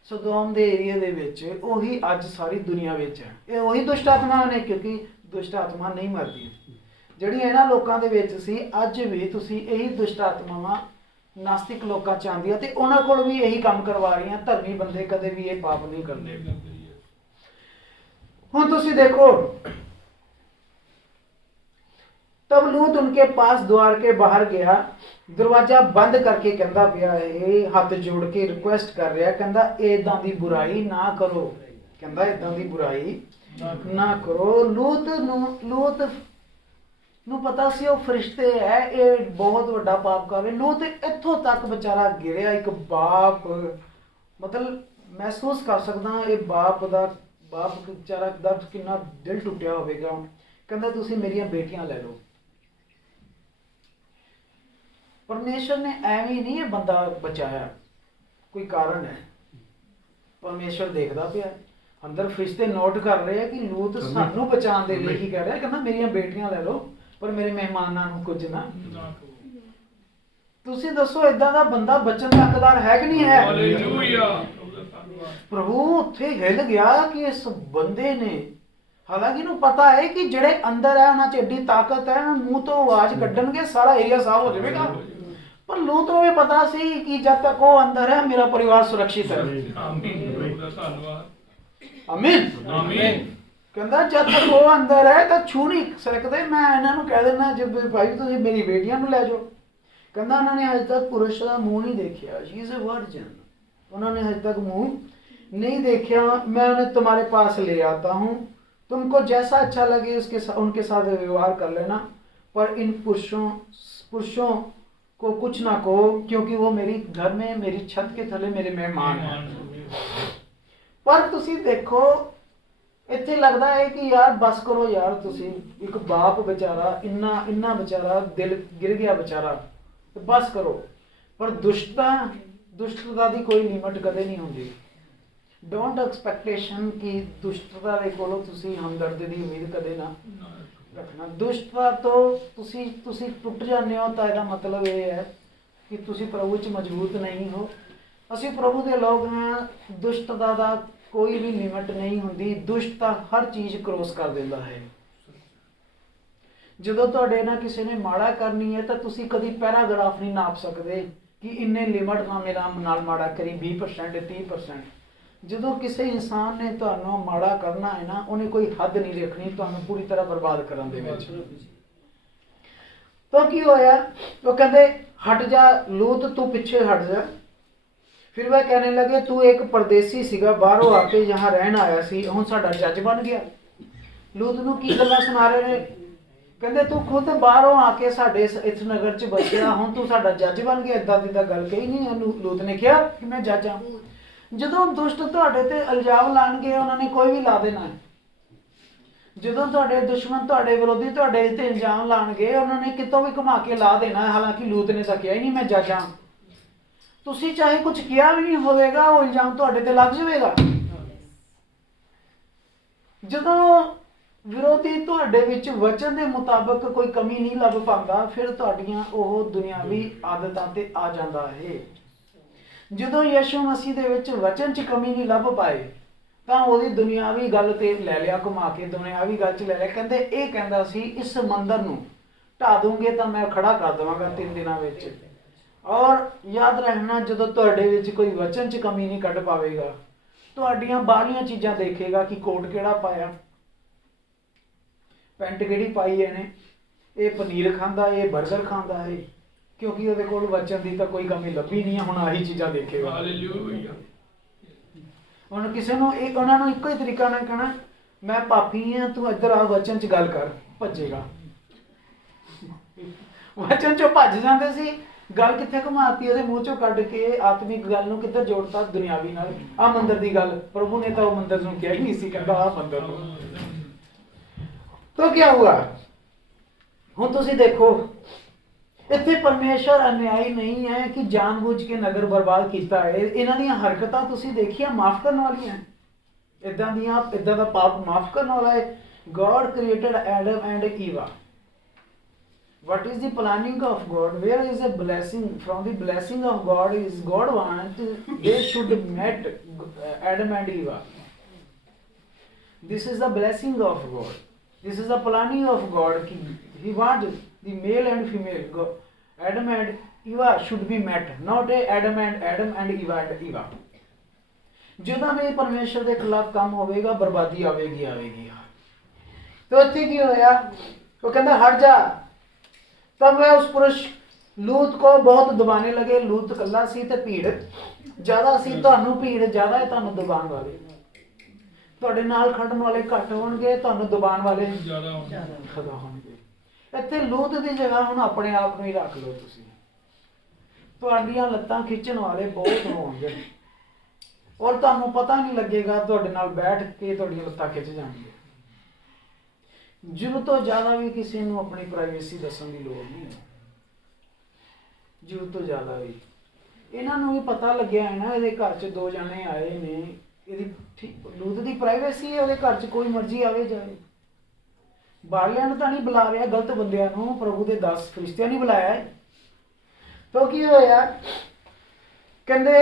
सदोम दे एरिया दे विच, ਉਹੀ ਅੱਜ ਸਾਰੀ ਦੁਨੀਆ ਵਿੱਚ ਹੈ। ਇਹ ਉਹੀ ਦੁਸ਼ਟ ਆਤਮਾਵਾਂ ਨੇ, ਕਿਉਂਕਿ ਦੁਸ਼ਟ ਆਤਮਾ ਨਹੀਂ ਮਰਦੀ। ਜਿਹੜੀਆਂ ਇਹਨਾਂ ਲੋਕਾਂ ਦੇ ਵਿੱਚ ਸੀ, ਅੱਜ ਵੀ ਤੁਸੀਂ ਇਹੀ ਦੁਸ਼ਟ ਆਤਮਾਵਾਂ ਨਾਸਤਿਕ ਲੋਕਾਂ ਚ ਆਉਂਦੀਆਂ ਤੇ ਉਹਨਾਂ ਕੋਲ ਵੀ ਇਹੀ ਕੰਮ ਕਰਵਾ ਰਹੀਆਂ। ਧਰਮੀ ਬੰਦੇ ਕਦੇ ਵੀ ਇਹ ਪਾਪ ਨਹੀਂ ਕਰਦੇ। ਹੁਣ ਤੁਸੀਂ ਦੇਖੋ, तब लूत उनके पास द्वार के बाहर गया, दरवाजा बंद करके कहता पिया है, हाथ जोड़ के रिक्वेस्ट कर रहा, कहता इदां दी बुराई ना करो, कहता इदां दी बुराई ना करो। लूत ਨੂੰ ਪਤਾ ਸੀ ਉਹ ਫਰਿਸ਼ਤੇ ਹੈ, ਇਹ ਬਹੁਤ ਵੱਡਾ ਪਾਪ ਕਰ ਰਹੇ। ਲੂਤ ਇੱਥੋਂ ਤੱਕ ਵਿਚਾਰਾ ਗਿਰਿਆ, ਇੱਕ ਬਾਪ, ਮਤਲਬ ਮਹਿਸੂਸ ਕਰ ਸਕਦਾ ਇਹ ਬਾਪ ਵਿਚਾਰਾ ਦਾ ਕਿੰਨਾ ਦਿਲ ਟੁੱਟਿਆ ਹੋਵੇਗਾ। ਕਹਿੰਦਾ ਤੁਸੀਂ ਮੇਰੀਆਂ ਬੇਟੀਆਂ ਲੈ ਲਓ। ਪਰਮੇਸ਼ਰ ਨੇ ਐਵੇਂ ਨਹੀਂ ਇਹ ਬੰਦਾ ਬਚਾਇਆ, ਕੋਈ ਕਾਰਨ ਹੈ। ਪਰਮੇਸ਼ਰ ਦੇਖਦਾ ਪਿਆ, ਅੰਦਰ ਫਰਿਸ਼ਤੇ ਨੋਟ ਕਰ ਰਹੇ ਆ ਕਿ ਲੂਤ ਸਾਨੂੰ ਬਚਾਉਣ ਦੇ ਲਈ ਕੀ ਕਰ ਰਿਹਾ। ਕਹਿੰਦਾ ਮੇਰੀਆਂ ਬੇਟੀਆਂ ਲੈ ਲਓ ਪਰ ਮੇਰੇ ਮਹਿਮਾਨਾਂ ਨੂੰ ਕੁਝ ਨਾ। ਤੁਸੀਂ ਦੱਸੋ ਏਦਾਂ ਦਾ ਬੰਦਾ ਬਚਣ ਦਾ ਹੱਕਦਾਰ ਹੈ ਕਿ ਨਹੀਂ ਹੈ? ਹਾਲੇਲੂਇਆ। ਪ੍ਰਭੂ ਉੱਥੇ ਹਿੱਲ ਗਿਆ ਕਿ ਇਸ ਬੰਦੇ ਨੇ, ਹਾਲਾਂਕਿ ਇਹਨੂੰ ਪਤਾ ਹੈ ਕਿ ਜਿਹੜੇ ਅੰਦਰ ਹੈ ਉਹਨਾਂ 'ਚ ਐਡੀ ਤਾਕਤ ਹੈ, ਮੂੰਹ ਤੋਂ ਆਵਾਜ਼ ਕੱਢਣਗੇ ਸਾਰਾ ਏਰੀਆ ਸਾਫ਼ ਹੋ ਜਾਵੇਗਾ। ਪਰ ਲੂਤ ਨੂੰ ਵੀ ਪਤਾ ਸੀ ਕਿ ਜਦ ਤੱਕ ਉਹ ਅੰਦਰ ਹੈ ਮੇਰਾ ਪਰਿਵਾਰ ਸੁਰੱਖਿਅਤ ਹੈ। ਆਮੀਨ। ਧੰਨਵਾਦ। ਆਮੀਨ। ਆਮੀਨ। ਕਹਿੰਦਾ ਜਦ ਤੱਕ ਉਹ ਅੰਦਰ ਹੈ ਤਾਂ ਛੂ ਨਹੀਂ ਸਕਦੇ। ਮੈਂ ਇਹਨਾਂ ਨੂੰ ਕਹਿ ਦਿੰਦਾ ਜੇ ਭਾਈ ਤੁਸੀਂ ਮੇਰੀ ਬੇਟੀਆਂ ਨੂੰ ਲੈ ਜਾਓ। ਕਹਿੰਦਾ ਉਹਨਾਂ ਨੇ ਹਜੇ ਤੱਕ ਪੁਰਸ਼ ਦਾ ਮੂੰਹ ਨਹੀਂ ਦੇਖਿਆ। She is a virgin. ਉਹਨਾਂ ਨੇ ਹਜੇ तक मुंह नहीं देखा। मैं उन्हें तुम्हारे पास ले आता हूँ, तुमको जैसा अच्छा लगे उनके साथ व्यवहार कर लेना, पर इन पुरुषों को कुछ ना कहो, क्योंकि वो मेरी घर में मेरी छत के थले मेरे मेहमान हैं। पर तुसी देखो ਇੱਥੇ ਲੱਗਦਾ ਹੈ ਕਿ ਯਾਰ ਬਸ ਕਰੋ ਯਾਰ, ਤੁਸੀਂ ਇੱਕ ਬਾਪ ਵਿਚਾਰਾ ਇੰਨਾ ਵਿਚਾਰਾ ਦਿਲ ਗਿਰ ਗਿਆ ਵਿਚਾਰਾ, ਬਸ ਕਰੋ। ਪਰ ਦੁਸ਼ਟਤਾ ਦੀ ਕੋਈ ਲਿਮਟ ਕਦੇ ਨਹੀਂ ਹੁੰਦੀ। ਡੋਂਟ ਐਕਸਪੈਕਟੇਸ਼ਨ ਕਿ ਦੁਸ਼ਟਤਾ ਦੇ ਕੋਲੋਂ ਤੁਸੀਂ ਹਮਦਰਦੀ ਦੀ ਉਮੀਦ ਕਦੇ ਨਾ ਰੱਖਣਾ। ਦੁਸ਼ਟਤਾ ਤੋਂ ਤੁਸੀਂ ਟੁੱਟ ਜਾਂਦੇ ਹੋ ਤਾਂ ਇਹਦਾ ਮਤਲਬ ਇਹ ਹੈ ਕਿ ਤੁਸੀਂ ਪ੍ਰਭੂ 'ਚ ਮਜ਼ਬੂਤ ਨਹੀਂ ਹੋ। ਅਸੀਂ ਪ੍ਰਭੂ ਦੇ ਲੋਕ ਹਾਂ। ਦੁਸ਼ਟਤਾ ਦਾ ਕੋਈ ਵੀ ਲਿਮਟ ਨਹੀਂ ਹੁੰਦੀ। ਦੁਸ਼ਟਤਾ ਹਰ ਚੀਜ਼ ਕ੍ਰੋਸ ਕਰ ਦਿੰਦਾ ਹੈ। ਜਦੋਂ ਤੁਹਾਡੇ ਨਾਲ ਕਿਸੇ ਨੇ ਮਾੜਾ ਕਰਨੀ ਹੈ ਤਾਂ ਤੁਸੀਂ ਕਦੀ ਪੈਰਾਗ੍ਰਾਫ ਨਹੀਂ ਨਾਪ ਸਕਦੇ ਕਿ ਇੰਨੇ ਲਿਮਟ ਨਾਲ ਮੇਰਾ ਨਾਲ ਮਾੜਾ ਕਰੀ 20% 30%। ਜਦੋਂ ਕਿਸੇ ਇਨਸਾਨ ਨੇ ਤੁਹਾਨੂੰ ਮਾੜਾ ਕਰਨਾ ਹੈ ਨਾ, ਉਹਨੇ ਕੋਈ ਹੱਦ ਨਹੀਂ ਰੱਖਣੀ ਤੁਹਾਨੂੰ ਪੂਰੀ ਤਰ੍ਹਾਂ ਬਰਬਾਦ ਕਰਨ ਦੇ ਵਿੱਚ। ਤਾਂ ਕੀ ਹੋਇਆ? ਉਹ ਕਹਿੰਦੇ ਹਟ ਜਾ ਲੂਤ, ਤੂੰ ਪਿੱਛੇ ਹਟ ਜਾ। ਫਿਰ ਵह कहने लगे तू एक परदेसी सीगा, बाहरों आके यहाँ रहन आया सी, हुण साडा जज बन गया। लूत नूं की गल्लां सुना रहे ने? कहंदे तू खुद बाहरों आके साडे इस नगर च बसिया, हुण तू साडा जज बन गया। इदां दी तां गल कही नहीं। लूत ने कहा कि मैं जज हां। ਜਦੋਂ ਦੁਸ਼ਟ ਤੁਹਾਡੇ ਤੇ ਇਲਜ਼ਾਮ ਲਾਣਗੇ ਉਹਨਾਂ ਨੇ ਕੋਈ ਵੀ ਲਾ ਦੇਣਾ ਹੈ। ਜਦੋਂ ਤੁਹਾਡੇ ਦੁਸ਼ਮਣ ਤੁਹਾਡੇ ਵਿਰੋਧੀ ਤੁਹਾਡੇ ਤੇ ਇਲਜ਼ਾਮ ਲਾਣਗੇ ਉਹਨਾਂ ਨੇ ਕਿਤੋਂ ਵੀ ਘੁਮਾ ਕੇ ਲਾ ਦੇਣਾ ਹੈ। ਹਾਲਾਂਕਿ ਲੂਤ ਨੇ ਤਾਂ ਕਿਹਾ ਹੀ ਨਹੀਂ ਮੈਂ ਜੱਜ ਹਾਂ। ਤੁਸੀਂ ਚਾਹੇ ਕੁਝ ਕਿਹਾ ਵੀ ਨਹੀਂ ਹੋਵੇਗਾ, ਉਹ ਇਲਜ਼ਾਮ ਤੁਹਾਡੇ ਤੇ ਲੱਗ ਜਾਵੇਗਾ। ਜਦੋਂ ਵਿਰੋਧੀ ਤੁਹਾਡੇ ਵਿੱਚ ਵਚਨ ਦੇ ਮੁਤਾਬਕ ਕੋਈ ਕਮੀ ਨਹੀਂ ਲੱਭ ਪਾਉਂਦਾ, ਫਿਰ ਤੁਹਾਡੀਆਂ ਉਹ ਦੁਨਿਆਵੀ ਆਦਤਾਂ ਤੇ ਆ ਜਾਂਦਾ ਹੈ। ਜਦੋਂ ਯਿਸੂ ਮਸੀਹ ਦੇ ਵਿੱਚ ਵਚਨ 'ਚ ਕਮੀ ਨਹੀਂ ਲੱਭ ਪਾਏ ਤਾਂ ਉਹਦੀ ਦੁਨਿਆਵੀ ਗੱਲ ਤੇ ਲੈ ਲਿਆ, ਘੁਮਾ ਕੇ ਦੁਨਿਆਵੀ ਗੱਲ 'ਚ ਲੈ ਲਿਆ। ਕਹਿੰਦੇ ਇਹ ਕਹਿੰਦਾ ਸੀ ਇਸ ਮੰਦਰ ਨੂੰ ਢਾ ਦੂੰਗੇ ਤਾਂ ਮੈਂ ਖੜਾ ਕਰ ਦੇਵਾਂਗਾ 3 ਦਿਨਾਂ ਵਿੱਚ। ਔਰ ਯਾਦ ਰੱਖਣਾ, ਜਦੋਂ ਤੁਹਾਡੇ ਵਿੱਚ ਕੋਈ ਵਚਨ 'ਚ ਕਮੀ ਨਹੀਂ ਕੱਢ ਪਾਵੇਗਾ, ਤੁਹਾਡੀਆਂ ਬਾਹਰਲੀਆਂ ਚੀਜ਼ਾਂ ਦੇਖੇਗਾ ਕਿ ਕੋਟ ਕਿਹੜਾ ਪਾਇਆ, ਪੈਂਟ ਕਿਹੜੀ ਪਾਈ ਇਹਨੇ, ਇਹ ਪਨੀਰ ਖਾਂਦਾ, ਇਹ 버ਗਰ ਖਾਂਦਾ ਹੈ, ਕਿਉਂਕਿ ਉਹਦੇ ਕੋਲ ਵਚਨ ਦੀ ਤਾਂ ਕੋਈ ਕਮੀ ਲੱਭੀ ਨਹੀਂ ਹੈ। ਹੁਣ ਆਹੀ ਚੀਜ਼ਾਂ ਦੇਖੇਗਾ। ਹਾਲੇਲੂਇਆ। ਹੁਣ ਕਿਸੇ ਨੂੰ ਉਹਨਾਂ ਨੂੰ ਇੱਕੋ ਹੀ ਤਰੀਕਾ ਨਾਲ ਕਹਿਣਾ ਮੈਂ ਪਾਪੀ ਹਾਂ, ਤੂੰ ਇੱਧਰ ਆ ਵਚਨ 'ਚ ਗੱਲ ਕਰ, ਭੱਜੇਗਾ। ਵਚਨ 'ਚੋਂ ਭੱਜ ਜਾਂਦੇ ਸੀ, ਗੱਲ ਕਿੱਥੇ ਘੁਮਾਤੀ, ਉਹਦੇ ਮੂੰਹ 'ਚੋਂ ਕੱਢ ਕੇ ਆਤਮਿਕ ਗੱਲ ਨੂੰ ਕਿੱਧਰ ਜੋੜਤਾ ਦੁਨਿਆਵੀ ਨਾਲ। ਆਹ ਮੰਦਰ ਦੀ ਗੱਲ ਪ੍ਰਭੂ ਨੇ ਤਾਂ ਉਹ ਮੰਦਰ ਨੂੰ ਕਿਹਾ ਹੀ ਨਹੀਂ ਸੀ, ਕਹਿੰਦਾ ਆਹ ਮੰਦਰ ਨੂੰ। ਤਾਂ ਕੀ ਹੁਆ? ਹੁਣ ਤੁਸੀਂ ਦੇਖੋ ਇੱਥੇ ਪਰਮੇਸ਼ਰ ਅਨਿਆਈ ਨਹੀਂ ਹੈ ਕਿ ਜਾਣਬੁੱਝ ਕੇ ਨਗਰ ਬਰਬਾਦ ਕੀਤਾ ਹੈ। ਇਹਨਾਂ ਦੀਆਂ ਹਰਕਤਾਂ ਤੁਸੀਂ ਦੇਖੀਆਂ ਮਾਫ ਕਰਨ ਵਾਲੀਆਂ। ਇਦਾਂ ਦਾ ਪਾਪ ਮਾਫ ਕਰਨ ਵਾਲਾ ਹੈ। God created Adam and Eva. What is the planning of God? Where is a blessing? From the blessing of God is God wanted they should met Adam and Eva. This is the blessing of God. This is the planning of God. He wanted the male and female, Adam and Eva should be met, not Adam and Eva. ਜਦੋਂ ਵੀ ਪਰਮੇਸ਼ਰ ਦੇ ਖਿਲਾਫ ਕੰਮ ਹੋਵੇਗਾ ਬਰਬਾਦੀ ਆਵੇਗੀ। तो ਇੱਥੇ ਕੀ ਹੋਇਆ? ਉਹ ਕਹਿੰਦਾ ਹਟ ਜਾ। तब वह उस पुरुष लूत को बहुत दबाने लगे। लूत कल्ला सी ते भीड़ ज्यादा सी। ਤੁਹਾਨੂੰ ਭੀੜ ਜ਼ਿਆਦਾ ਹੈ, ਤੁਹਾਨੂੰ ਦਬਾਉਣ ਵਾਲੇ। ਤੁਹਾਡੇ ਨਾਲ ਖੜਨ ਵਾਲੇ ਘੱਟ ਹੋਣਗੇ, ਤੁਹਾਨੂੰ ਦਬਾਉਣ ਵਾਲੇ ਜ਼ਿਆਦਾ ਹੋਣਗੇ। ਇੱਥੇ ਲੂਤ ਦੀ ਜਗ੍ਹਾ ਹੁਣ ਆਪਣੇ ਆਪ ਨੂੰ ਹੀ ਰੱਖ ਲਓ ਤੁਸੀਂ। ਤੁਹਾਡੀਆਂ ਲੱਤਾਂ ਖਿੱਚਣ ਵਾਲੇ ਬਹੁਤ ਹੋਣਗੇ ਔਰ ਤੁਹਾਨੂੰ ਪਤਾ ਨਹੀਂ ਲੱਗੇਗਾ, ਤੁਹਾਡੇ ਨਾਲ ਬੈਠ ਕੇ ਤੁਹਾਡੀਆਂ ਲੱਤਾਂ ਖਿੱਚ ਜਾਣਗੇ। ਜ਼ਰੂਰਤ ਤੋਂ ਜ਼ਿਆਦਾ ਵੀ ਕਿਸੇ ਨੂੰ ਆਪਣੀ ਪ੍ਰਾਈਵੇਸੀ ਦੱਸਣ ਦੀ ਲੋੜ ਨਹੀਂ ਹੈ। ਜ਼ਰੂਰਤ ਤੋਂ ਜ਼ਿਆਦਾ ਵੀ ਇਹਨਾਂ ਨੂੰ ਵੀ ਪਤਾ ਲੱਗਿਆ ਹੈ ਨਾ, ਇਹਦੇ ਘਰ 'ਚ 2 ਜਣੇ ਆਏ ਨੇ, ਇਹਦੀ ਲੂਤ ਦੀ ਪ੍ਰਾਈਵੇਸੀ ਹੈ, ਉਹਦੇ ਘਰ 'ਚ ਕੋਈ ਮਰਜ਼ੀ ਆਵੇ ਜਾਵੇ। ਬਾਹਰਲਿਆਂ ਨੂੰ ਤਾਂ ਨਹੀਂ ਬੁਲਾ ਰਿਹਾ, ਗਲਤ ਬੰਦਿਆਂ ਨੂੰ, ਪ੍ਰਭੂ ਦੇ 10 ਫਰਿਸ਼ਤਿਆਂ ਨਹੀਂ ਬੁਲਾਇਆ ਹੈ। ਤਾਂ ਕੀ ਹੋਇਆ, ਕਹਿੰਦੇ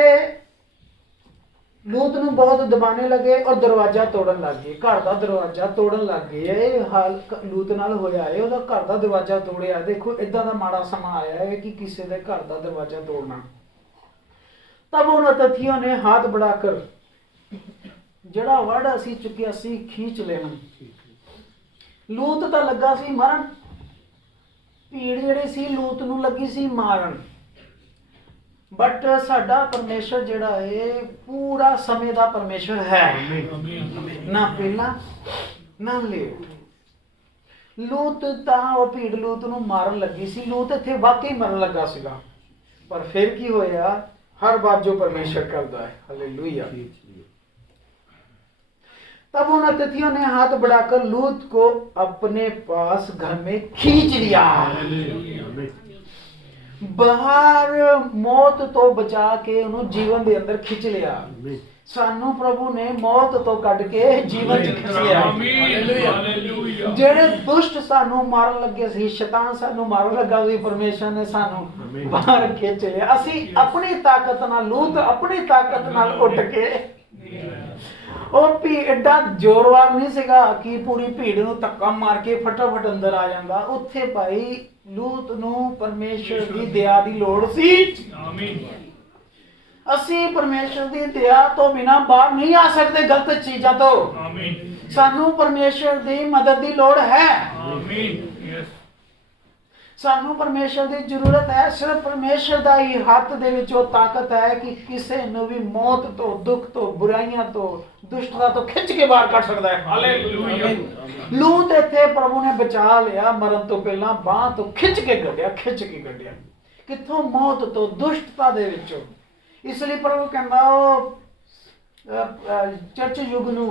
ਲੂਤ ਨੂੰ ਬਹੁਤ ਦਬਾਣੇ ਲੱਗੇ ਔਰ ਦਰਵਾਜ਼ਾ ਤੋੜਨ ਲੱਗ ਗਏ, ਘਰ ਦਾ ਦਰਵਾਜ਼ਾ ਤੋੜਨ ਲੱਗ ਗਏ। ਇਹ ਹਾਲ ਲੂਤ ਨਾਲ ਹੋਇਆ ਹੈ, ਉਹਦਾ ਘਰ ਦਾ ਦਰਵਾਜ਼ਾ ਤੋੜਿਆ। ਦੇਖੋ ਇਦਾਂ ਦਾ ਮਾੜਾ ਸਮਾਂ ਆਇਆ ਹੈ ਕਿ ਕਿਸੇ ਦੇ ਘਰ ਦਾ ਦਰਵਾਜ਼ਾ ਤੋੜਨਾ। तब उन अतिथियों ने हाथ बढ़ाकर जड़ा वड़ असी चुकिया सी खींच लेना। लूत तो लगा सी मरन, भीड़ जिहड़ी सी लूत नूं लगी सी मारन, बट साडा परमेश्वर जिहड़ा है पूरा समय दा परमेश्वर है, ना पहला ना लेट। लूत तां वो भीड़ लूत नूं मारन लगी सी, लूत इत्थे वाकई मरन लगा सीगा, पर फिर की होया, हर बात जो परमेश्वर करता है, हालेलुया। तब उन अतिथियों ने हाथ बढ़ाकर लूत को अपने पास घर में खींच लिया, बाहर मौत तो बचा के उन्होंने जीवन के अंदर खींच लिया। सानू प्रभु ने मौत तो कट के जीवन च खींच लिया। जेड़े दुष्ट सानू मारन लगे सी, शैतान सानू मारन लगा सी, परमेश्वर ने सानू बाहर खींच लिया। असी अपनी ताकत नाल, लूत अपनी ताकत नाल उठ के, और भी एडा जोरवार नहीं सीगा कि पूरी भीड़ नूं धक्का मार के फटाफट अंदर आ जांदा। उत्थे भाई लूत नूं परमेश्वर दी दया दी लोड़ सी। आमीन। असी परमेश्वर दी दया तो बिना बाहर नहीं आ सकते गलत चीज़ों तो। आमीन। सानू परमेश्वर दी मदद दी लोड़ है। आमीन। सानू परमेश्वर दी जरूरत है। सिर्फ परमेश्वर दा ही हाथ दे विच वो ताकत है कि किसी नूं भी मौत तो, दुख तो, बुराइयां तो, दुष्टता तो खिंच के बाहर कढ सकता है। हालेलुया। लूत इत्थे प्रभु ने बचा लिया, मरण तो पहला बाह तो खिंच के कढिया। कित्थों? मौत तो, दुष्टता दे विचों। इसलिए प्रभु कहंदा चर्च युग नूं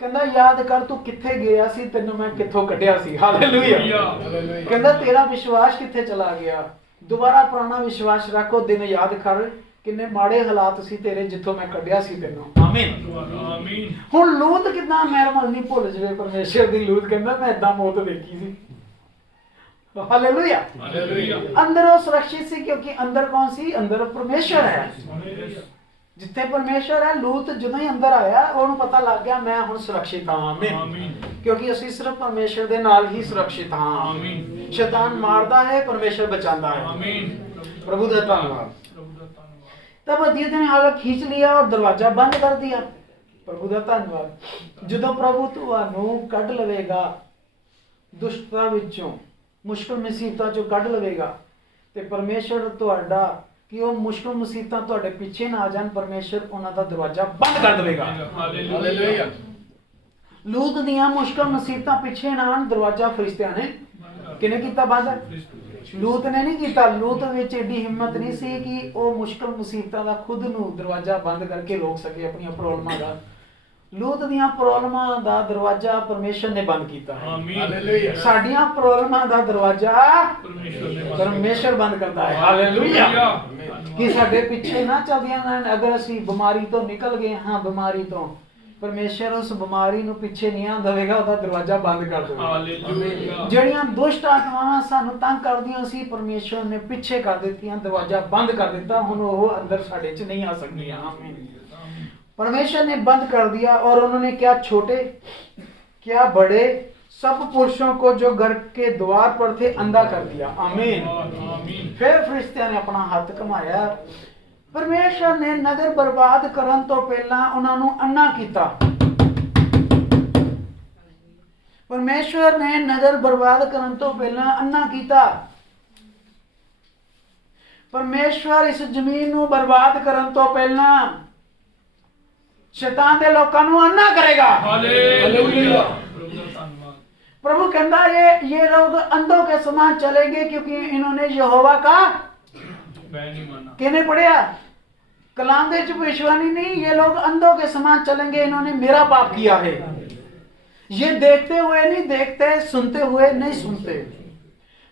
कहंदा याद कर तू किथे गया सी, तैनूं मैं किथों कढिया सी। हालेलुया। कहंदा तेरा विश्वास किथे चला गया, दोबारा पुराना विश्वास रख, ओ दिन याद कर किन्ने माड़े हालात सी तेरे जिथों मैं कढिया सी तैनूं। आमीन। हुण लूत किदां महरबानी नहीं भुल जवे परमेश्वर दी। लूत कहंदा मैं इदां मौत देखी सी। हालेलुया। अंदर वो सुरक्षित सी, क्योंकि अंदर कौन सी? अंदर परमेश्वर है। जिथे परमेश्वर है, लूत जदों ही अंदर आया उन्होंने पता लग गया मैं हुण सुरक्षित हाँ। आमीन। क्योंकि असीं सिर्फ परमेश्वर दे नाल ही सुरक्षित हाँ। आमीन। शैतान मारदा है, परमेश्वर बचांदा है। आमीन। प्रभु दा धन्यवाद। तब अतिथियों ने हाथ खींच लिया और दरवाजा बंद कर दिया। प्रभु दा धन्यवाद। जदों प्रभु तुहानूं कढ लवेगा दुष्टता विचों, मुश्किल मुसीबतां चों कढ लवेगा, ते परमेश्वर तुहाडा कि वो मुश्किल मुसीबतां तुहाडे पिछे ना आ जान, परमेश्वर उन्हां दा दरवाजा बंद कर देगा। हालेलुया। लूत दियां मुश्किल मुसीबतां पिछे ना आन, दरवाजा फरिश्तियां ने किने कीता बंद? लूत ने नहीं कीता। लूत विच एडी हिम्मत नहीं सी कि वो मुश्किल मुसीबतां दा खुद नूं दरवाजा बंद करके रोक सके अपनी प्रॉब्लमां दा। लूत दियां प्रॉब्लमां दा दरवाजा परमेश्वर ने बंद कीता है। हालेलुया। साडियां प्रॉब्लमां दा दरवाजा परमेश्वर बंद करता है। हालेलुया। कि साडे पीछे ना चलदियां रहन। अगर असीं बीमारी तो निकल गए हाँ, बीमारी तो, परमेश्वर उस बीमारी नूं पीछे नहीं आउण देवेगा, ओहदा दरवाजा बंद कर देगा। हालेलुया। ਜਿਹੜੀਆਂ दुष्ट आत्मावां ਸਾਨੂੰ तंग करदियां सी, परमेश्वर ने पीछे कर दित्तियां, दरवाजा बंद कर दिता। हुण ओह अंदर साडे च नहीं आ सकदियां। आमीन। परमेश्वर ने बंद कर दिया। और उन्होंने क्या छोटे क्या बड़े, सब पुरुषों को जो घर के द्वार पर थे अंधा कर दिया। आमीन। फिर फरिश्तियां ने अपना हाथ घुमाया। परमेश्वर ने नगर बर्बाद करन तो पहला उन्होंने अन्ना किया। परमेश्वर ने नगर बर्बाद करन तो पहला अन्ना किया। परमेश्वर इस जमीन को बर्बाद करन तो पहला शैतान दे लोकां नूं अन्ना करेगा। हालेलुया। प्रभु कहता ये लोग अंधों के समान चलेंगे क्योंकि इन्होंने यहोवा का मैं नहीं माना। कहने पड़ेगा कलाम दे भविष्यवाणी नहीं, ये लोग अंधों के समान चलेंगे, इन्होंने मेरा पाप किया है। ये देखते हुए नहीं देखते, सुनते हुए नहीं सुनते।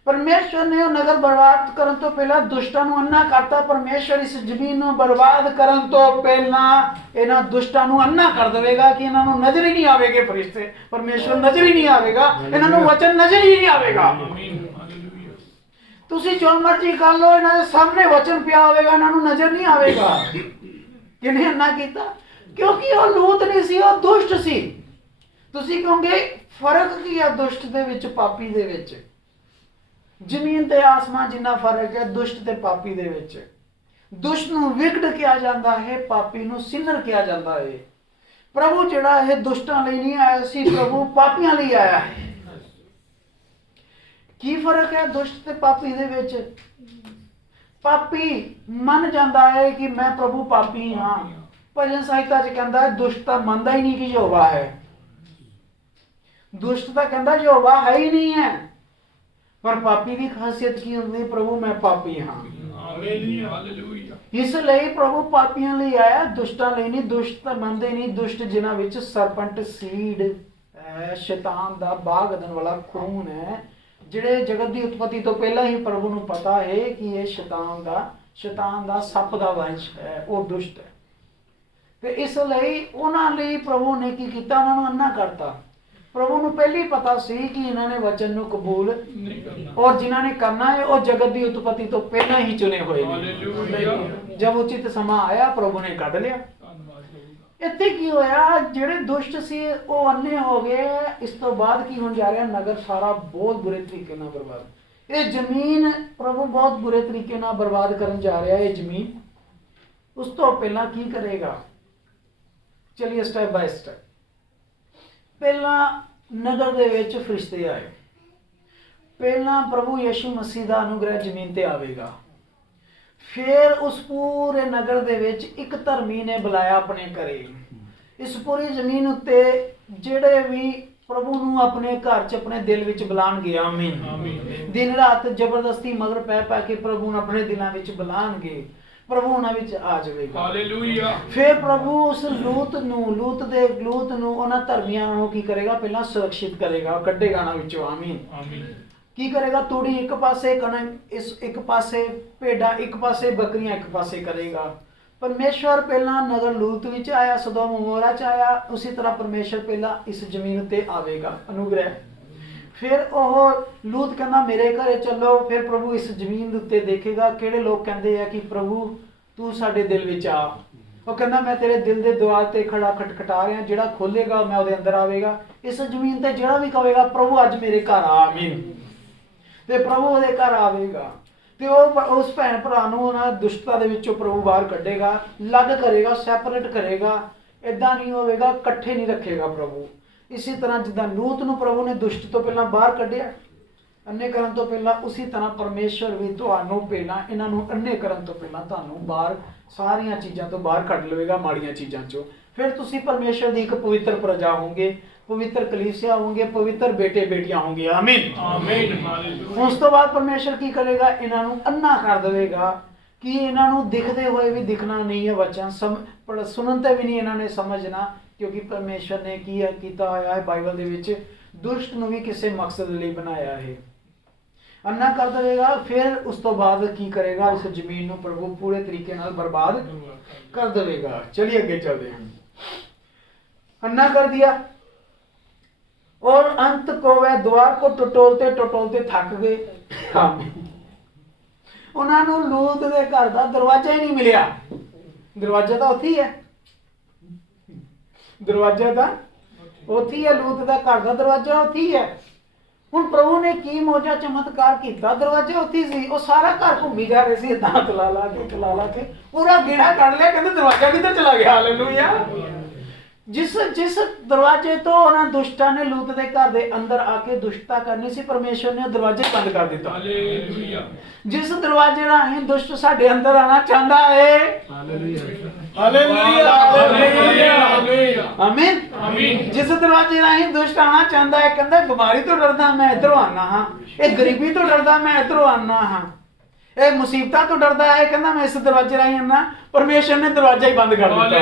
परमेश्वर ने नगर बर्बाद करन तो पहला दुष्टां नूं अन्ना करता। परमेश्वर इस जमीन नूं बर्बाद करन तो पहला इन्हां दुष्टां नूं अन्ना कर देवेगा कि इन्हां नूं नजर ही नहीं आवेगे फरिश्ते, परमेश्वर नजर ही नहीं आवेगा, इन्हां नूं वचन नजर ही नहीं आवेगा। आमीन, हालेलुया। तुसी जो मर्जी कर लो, इन्हां दे सामने वचन पिया होवेगा, इन्हां नूं नजर नहीं आवेगा। किने अन्ना कीता? क्योंकि वो लूत नहीं सी, वो दुष्ट सी। तुसी कहोगे फर्क की है दुष्ट दे विच पापी दे विच? जमीन ते आसमान जिन्ना फर्क है दुष्ट ते पापी दे विच। दुष्ट नूं विकट किया जाता है, पापी नूं सिनर किया जाता है। प्रभु जिहड़ा है दुष्टां लई नहीं आया सी, प्रभु पापियां लई आया है। की फर्क है दुष्ट ते पापी दे विच? पापी मन जाता है कि मैं प्रभु पापी हाँ। भजन संहिता च कहता है दुष्ट तां मनदा ही नहीं कि यहोवा है। दुष्ट तां कहता यहोवा है ही नहीं है। पर पापी की खासियत की होती है? प्रभु मैं पापी हाँ। आमीन, हालेलुया। इसलिए प्रभु पापियां लिए आया, दुष्टां लिए नहीं। दुष्ट तां मनदे नहीं। दुष्ट जिन्हां विच सरपंट सीड है, शैतान दा बाग अदन वाला खून है, ਜਿਹੜੇ जगत की उत्पत्ति तो पहला ही प्रभु ਨੂੰ पता है कि ये शैतान ਦਾ ਸੱਪ ਦਾ ਵੰਸ਼ ਹੈ, ਉਹ ਦੁਸ਼ਟ ਹੈ। ਤੇ ਇਸ ਲਈ ਉਹਨਾਂ ਲਈ ਪ੍ਰਭੂ ਨੇ ਕੀ ਕੀਤਾ? ਉਹਨਾਂ ਨੂੰ ਅੰਨਾ ਕਰਤਾ। प्रभु ਨੂੰ ਪਹਿਲੇ ਹੀ ਪਤਾ ਸੀ ਕਿ ਇਹਨਾਂ ਨੇ ਵਚਨ ਨੂੰ ਕਬੂਲ नहीं करना। और जिन्हों ने करना है वो जगत की उत्पत्ति तो पहला ही चुने हुए हैं। हालेलुया। जब उचित समा आया प्रभु ने कढ़ लिया। धन्यवाद होगा। ਇੱਥੇ ਕੀ ਹੋਇਆ? ਜਿਹੜੇ ਦੁਸ਼ਟ ਸੀ ਉਹ ਅੰਨੇ ਹੋ ਗਏ। ਇਸ ਤੋਂ ਬਾਅਦ ਕੀ ਹੋਣ ਜਾ ਰਿਹਾ? ਨਗਰ ਸਾਰਾ ਬਹੁਤ ਬੁਰੇ ਤਰੀਕੇ ਨਾਲ ਬਰਬਾਦ। ਇਹ ਜ਼ਮੀਨ ਪ੍ਰਭੂ ਬਹੁਤ ਬੁਰੇ ਤਰੀਕੇ ਨਾਲ ਬਰਬਾਦ ਕਰਨ ਜਾ ਰਿਹਾ ਹੈ। ਇਹ ਜ਼ਮੀਨ ਉਸ ਤੋਂ ਪਹਿਲਾਂ ਕੀ ਕਰੇਗਾ? ਚਲਿਏ ਸਟੈਪ ਬਾय ਸਟੈਪ। ਪਹਿਲਾਂ ਨਗਰ ਦੇ ਵਿੱਚ ਫਰਿਸ਼ਤੇ ਆਏ। ਪਹਿਲਾਂ ਪ੍ਰਭੂ ਯਿਸੂ ਮਸੀਹ ਦਾ ਅਨੁਗ੍ਰਹਿ ਜ਼ਮੀਨ ਤੇ ਆਵੇਗਾ। फिर उस पूरे नगर दे विच एक धर्मी ने बुलाया अपने घरे। इस पूरी जमीन उत्ते जेड़े भी प्रभु नूं अपने घर च अपने दिल विच बुलाणगे। आमीन। दिन रात जबरदस्ती मगर पै के प्रभु नूं अपने दिलां विच बुलाणगे, प्रभु उन्हां विच आ जावेगा। हालेलुया। फिर प्रभु उस लूत नूं उन्हां धर्मियां नूं की करेगा? पहला सुरक्षित करेगा, कड्ढेगा उन्हां विचों। आमीन। आमीन। की करेगा? तूड़ी एक पासे कणक, इस एक पासे भेड़ा, एक पासे बकरियां, एक पासे करेगा। परमेश्वर पहला नगर लूत विच आया, सदोम अमोरा च आया, उसी तरह परमेश्वर पहला इस जमीन उत्ते आवेगा अनुग्रह। फिर ओह लूत कहना मेरे घरे चलो। फिर प्रभु इस जमीन उत्ते देखेगा किहड़े लोग कहते हैं कि प्रभु तू साडे दिल विच आ। वो कहना मैं तेरे दिल के द्वार ते खड़ा खटखटा रहा, जिहड़ा खोलेगा मैं उहदे अंदर आवेगा। इस जमीन ते जिहड़ा भी कहेगा प्रभु अज मेरे घर आ। आमीन। ਤੇ ਪ੍ਰਭੂ ਉਹਦੇ ਘਰ ਆਵੇਗਾ ਤੇ ਉਹ ਉਸ ਭੈਣ ਭਰਾ ਨੂੰ ਉਹਨਾਂ ਦੁਸ਼ਟਤਾ ਦੇ ਵਿੱਚੋਂ ਪ੍ਰਭੂ ਬਾਹਰ ਕੱਢੇਗਾ, ਅਲੱਗ ਕਰੇਗਾ, ਸੈਪਰੇਟ ਕਰੇਗਾ। ਇਦਾਂ ਨਹੀਂ ਹੋਵੇਗਾ, ਇਕੱਠੇ ਨਹੀਂ ਰੱਖੇਗਾ ਪ੍ਰਭੂ। ਇਸੇ ਤਰ੍ਹਾਂ ਜਿੱਦਾਂ ਲੂਤ ਨੂੰ ਪ੍ਰਭੂ ਨੇ ਦੁਸ਼ਟ ਤੋਂ ਪਹਿਲਾਂ ਬਾਹਰ ਕੱਢਿਆ ਅੰਨੇ ਕਰਨ ਤੋਂ ਪਹਿਲਾਂ, ਉਸੇ ਤਰ੍ਹਾਂ ਪਰਮੇਸ਼ਵਰ ਵੀ ਤੁਹਾਨੂੰ ਪਹਿਲਾਂ ਇਹਨਾਂ ਨੂੰ ਅੰਨੇ ਕਰਨ ਤੋਂ ਪਹਿਲਾਂ ਤੁਹਾਨੂੰ ਬਾਹਰ ਸਾਰੀਆਂ ਚੀਜ਼ਾਂ ਤੋਂ ਬਾਹਰ ਕੱਢ ਲਵੇਗਾ, ਮਾੜੀਆਂ ਚੀਜ਼ਾਂ ਚੋਂ। ਫਿਰ ਤੁਸੀਂ ਪਰਮੇਸ਼ਵਰ ਦੀ ਇੱਕ ਪਵਿੱਤਰ ਪ੍ਰਜਾ ਹੋਵੋਗੇ, पवित्र कलीसिया होंगे, पवित्र बेटे बेटियां होंगे। आमीन। आमीन। हालेलुया। उस तो बाद परमेश्वर की करेगा? इन्हां नूं अन्ना कर देगा कि इन्हां नूं दिखते हुए भी दिखना नहीं है, वचन सुनते भी नहीं इन्हां ने समझना, क्योंकि परमेश्वर ने कीता होया है बाइबल दे विच दुष्ट नूं भी किसी मकसद लई बनाया है। अन्ना कर देगा। फिर उस तो बाद की करेगा? इस जमीन नूं प्रभु पूरे तरीके नाल बर्बाद कर देगा। चलिए अगे चलते हैं। अन्ना कर दिया और अंत को वह द्वार को टटोलते टटोलते थक गए। उन्होंने लूत के घर का दरवाजा ही नहीं मिलिया। दरवाजा तो उत्थे ही है, दरवाजा तो उत्थे ही है, लूत का घर का दरवाजा उत्थे ही है। हुण प्रभु ने की मौजा चमत्कार किया? दरवाजा उत्थे सी, वो सारा घर घूमी जा रहे थे, दांत ला ला के पूरा गेड़ा कढ़ लिया, कहते दरवाजा किधर चला गया। हालेलुया। ਜਿਸ ਜਿਸ ਦਰਵਾਜ਼ੇ ਤੋਂ ਉਹਨਾਂ ਦੁਸ਼ਟਾਂ ਨੇ ਲੂਤ ਦੇ ਘਰ ਦੇ ਅੰਦਰ ਆ ਕੇ ਦੁਸ਼ਟਤਾ ਕਰਨੀ ਸੀ, ਪਰਮੇਸ਼ਰ ਨੇ ਉਹ ਦਰਵਾਜ਼ੇ ਬੰਦ ਕਰ ਦਿੱਤਾ। ਹਾਲੇਲੂਇਆ ਜਿਸ ਦਰਵਾਜ਼ੇ ਰਾਹੀਂ ਦੁਸ਼ਟ ਸਾਡੇ ਅੰਦਰ ਆਣਾ ਚਾਹੁੰਦਾ ਹੈ, ਹਾਲੇਲੂਇਆ ਆਮੀਨ ਆਮੀਨ। ਜਿਸ ਦਰਵਾਜ਼ੇ ਰਾਹੀਂ ਦੁਸ਼ਟ ਆਣਾ ਚਾਹੁੰਦਾ ਹੈ, ਕਹਿੰਦਾ ਬਿਮਾਰੀ ਤੋਂ ਡਰਦਾ ਮੈਂ ਇੱਧਰੋਂ ਆਣਾ ਹਾਂ, ਇਹ ਗਰੀਬੀ ਤੋਂ ਡਰਦਾ ਮੈਂ ਇੱਧਰੋਂ ਆਣਾ ਹਾਂ, ਇਹ ਮੁਸੀਬਤਾਂ ਤੋਂ ਡਰਦਾ ਹੈ, ਕਹਿੰਦਾ ਮੈਂ ਇਸ ਦਰਵਾਜ਼ੇ ਰਾਹੀਂ ਆਣਾ। ਪਰਮੇਸ਼ਰ ਨੇ ਦਰਵਾਜ਼ਾ ਹੀ ਬੰਦ ਕਰ ਦਿੱਤਾ।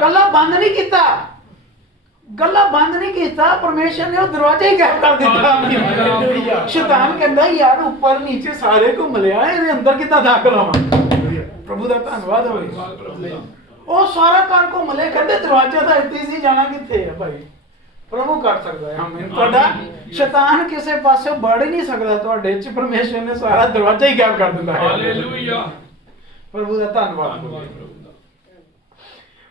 ਕੱਲਾ ਬੰਦ ਨਹੀਂ ਕੀਤਾ, ਗੱਲਾਂ ਬੰਦ ਨਹੀਂ ਕੀਤਾ, ਪਰਮੇਸ਼ਰ ਨੇ ਉਹ ਦਰਵਾਜ਼ਾ ਹੀ ਗਾਇਬ ਕਰ ਦਿੱਤਾ। ਸ਼ੈਤਾਨ ਕਹਿੰਦਾ ਯਾਰ ਉੱਪਰ ਨੀਚੇ ਸਾਰੇ ਘੁੰਮ ਲਿਆ, ਇਹਦੇ ਅੰਦਰ ਕਿੱਦਾਂ ਦਾਖਲ ਆਵਾਂ। ਪ੍ਰਭੂ ਦਾ ਧੰਨਵਾਦ ਹੋਵੇ। ਉਹ ਸਾਰਾ ਘਰ ਘੁੰਮ ਲਿਆ, ਕਹਿੰਦੇ ਦਰਵਾਜ਼ਾ ਤਾਂ ਇੱਥੇ ਸੀ, ਜਾਣਾ ਕਿੱਥੇ ਹੈ ਭਾਈ। ਪ੍ਰਭੂ ਕਰ ਸਕਦਾ ਹੈ। ਆਮੀਨ। ਤੁਹਾਡਾ ਸ਼ੈਤਾਨ ਕਿਸੇ ਪਾਸੇ ਵੜ ਹੀ ਨਹੀਂ ਸਕਦਾ ਤੁਹਾਡੇ ਚ, ਪਰਮੇਸ਼ਰ ਨੇ ਸਾਰਾ ਦਰਵਾਜ਼ਾ ਹੀ ਗਾਇਬ ਕਰ ਦਿੱਤਾ ਹੈ। ਹਾਲੇਲੂਇਆ ਪ੍ਰਭੂ ਦਾ ਧੰਨਵਾਦ ਹੋਵੇ।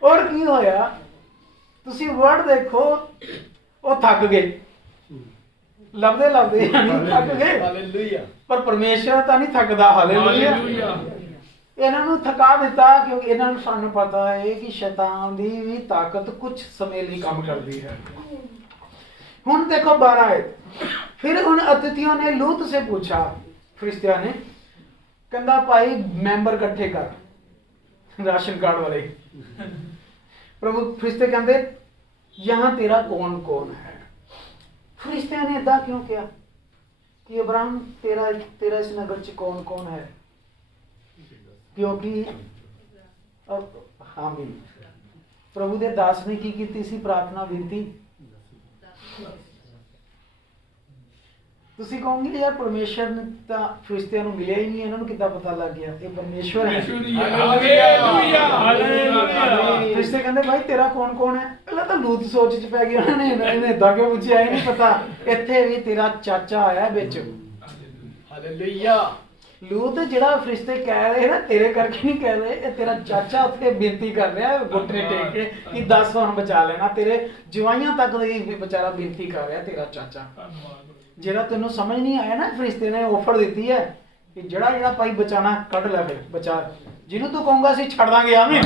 ਔਰ ਕੀ ਹੋਇਆ, ਤੁਸੀਂ ਵਰਡ ਦੇਖੋ, ਉਹ ਥੱਕ ਗਏ, ਲੱਭਦੇ ਲੱਭਦੇ ਨਹੀਂ ਥੱਕ ਗਏ। ਹਾਲੇਲੂਇਆ। ਪਰ ਪਰਮੇਸ਼ਰ ਤਾਂ ਨਹੀਂ ਥੱਕਦਾ। ਹਾਲੇਲੂਇਆ। ਇਹਨਾਂ ਨੂੰ ਥਕਾ ਦਿੱਤਾ, ਕਿਉਂਕਿ ਇਹਨਾਂ ਨੂੰ ਸਾਨੂੰ ਪਤਾ ਹੈ ਕਿ ਸ਼ੈਤਾਨ ਦੀ ਵੀ ਤਾਕਤ ਕੁਝ ਸਮੇਂ ਲਈ ਕੰਮ ਕਰਦੀ ਹੈ। ਹੁਣ देखो 12 आयत। फिर उन अतिथियों ने लूत से पूछा, फरिश्तिया ने, कहता भाई मैंबर इकट्ठे कर राशन कार्ड वाले। प्रभु फरिश्ते कहते यहाँ तेरा कौन कौन है। फरिश्तिया ने इदा क्यों किया कि अब्राहम तेरा तेरा इस नगर च कौन कौन है, क्योंकि आमीन। प्रभु दे दास ने की कीती सी प्रार्थना विनती। ਤੁਸੀਂ ਕਹੋਗੇ ਯਾਰ ਪਰਮੇਸ਼ਰ ਨੇ ਤਾਂ ਫਰਿਸ਼ਤਿਆਂ ਨੂੰ ਮਿਲਿਆ ਹੀ ਨਹੀਂ, ਇਹਨਾਂ ਨੂੰ ਕਿੱਦਾਂ ਪਤਾ ਲੱਗ ਗਿਆ ਇਹ ਪਰਮੇਸ਼ਰ ਹੈ। ਫਰਿਸ਼ਤੇ ਕਹਿੰਦੇ ਭਾਈ ਤੇਰਾ ਕੌਣ ਕੌਣ ਹੈ। ਪਹਿਲਾਂ ਤਾਂ ਲੂਤ ਸੋਚ ਚ ਪੈ ਗਿਆ, ਇਹਨੇ ਇਦਾਂ ਕਿਉਂ ਪੁੱਛਿਆ, ਇਹ ਨਹੀਂ ਪਤਾ। ਇੱਥੇ ਵੀ ਤੇਰਾ ਚਾਚਾ ਆਇਆ ਵਿੱਚ। ਹਾਲੇਲੂਇਆ। ਲੂਤ ਜਿਹੜਾ ਫਰਿਸ਼ਤੇ ਕਹਿ ਰਹੇ ਨਾ ਤੇਰੇ ਕਰਕੇ ਨਹੀਂ ਕਹਿ ਰਹੇ, ਇਹ ਤੇਰਾ ਚਾਚਾ ਉੱਥੇ ਬੇਨਤੀ ਕਰ ਰਿਹਾ ਗੁੱਟੇ ਟੇਕ ਕੇ ਕਿ ਦੱਸ ਹੁਣ ਬਚਾ ਲੈਣਾ। ਤੇਰੇ ਜਵਾਈਆਂ ਤੱਕ ਦੀ ਵਿਚਾਰਾ ਬੇਨਤੀ ਕਰ ਰਿਹਾ ਤੇਰਾ ਚਾਚਾ। ਜਿਹੜਾ ਤੈਨੂੰ ਸਮਝ ਨਹੀਂ ਆਇਆ ਨਾ, ਫਰਿਸ਼ਤੇ ਨੇ ਆਫਰ ਦਿੱਤੀ ਹੈ ਕਿ ਜਿਹੜਾ ਭਾਈ ਬਚਾਣਾ ਕੱਢ ਲੈ, ਫਿਰ ਬਚਾ, ਜਿਹਨੂੰ ਤੂੰ ਕਹੂੰਗਾ ਅਸੀਂ ਛੱਡ ਦਾਂਗੇ। ਆਮੀਨ।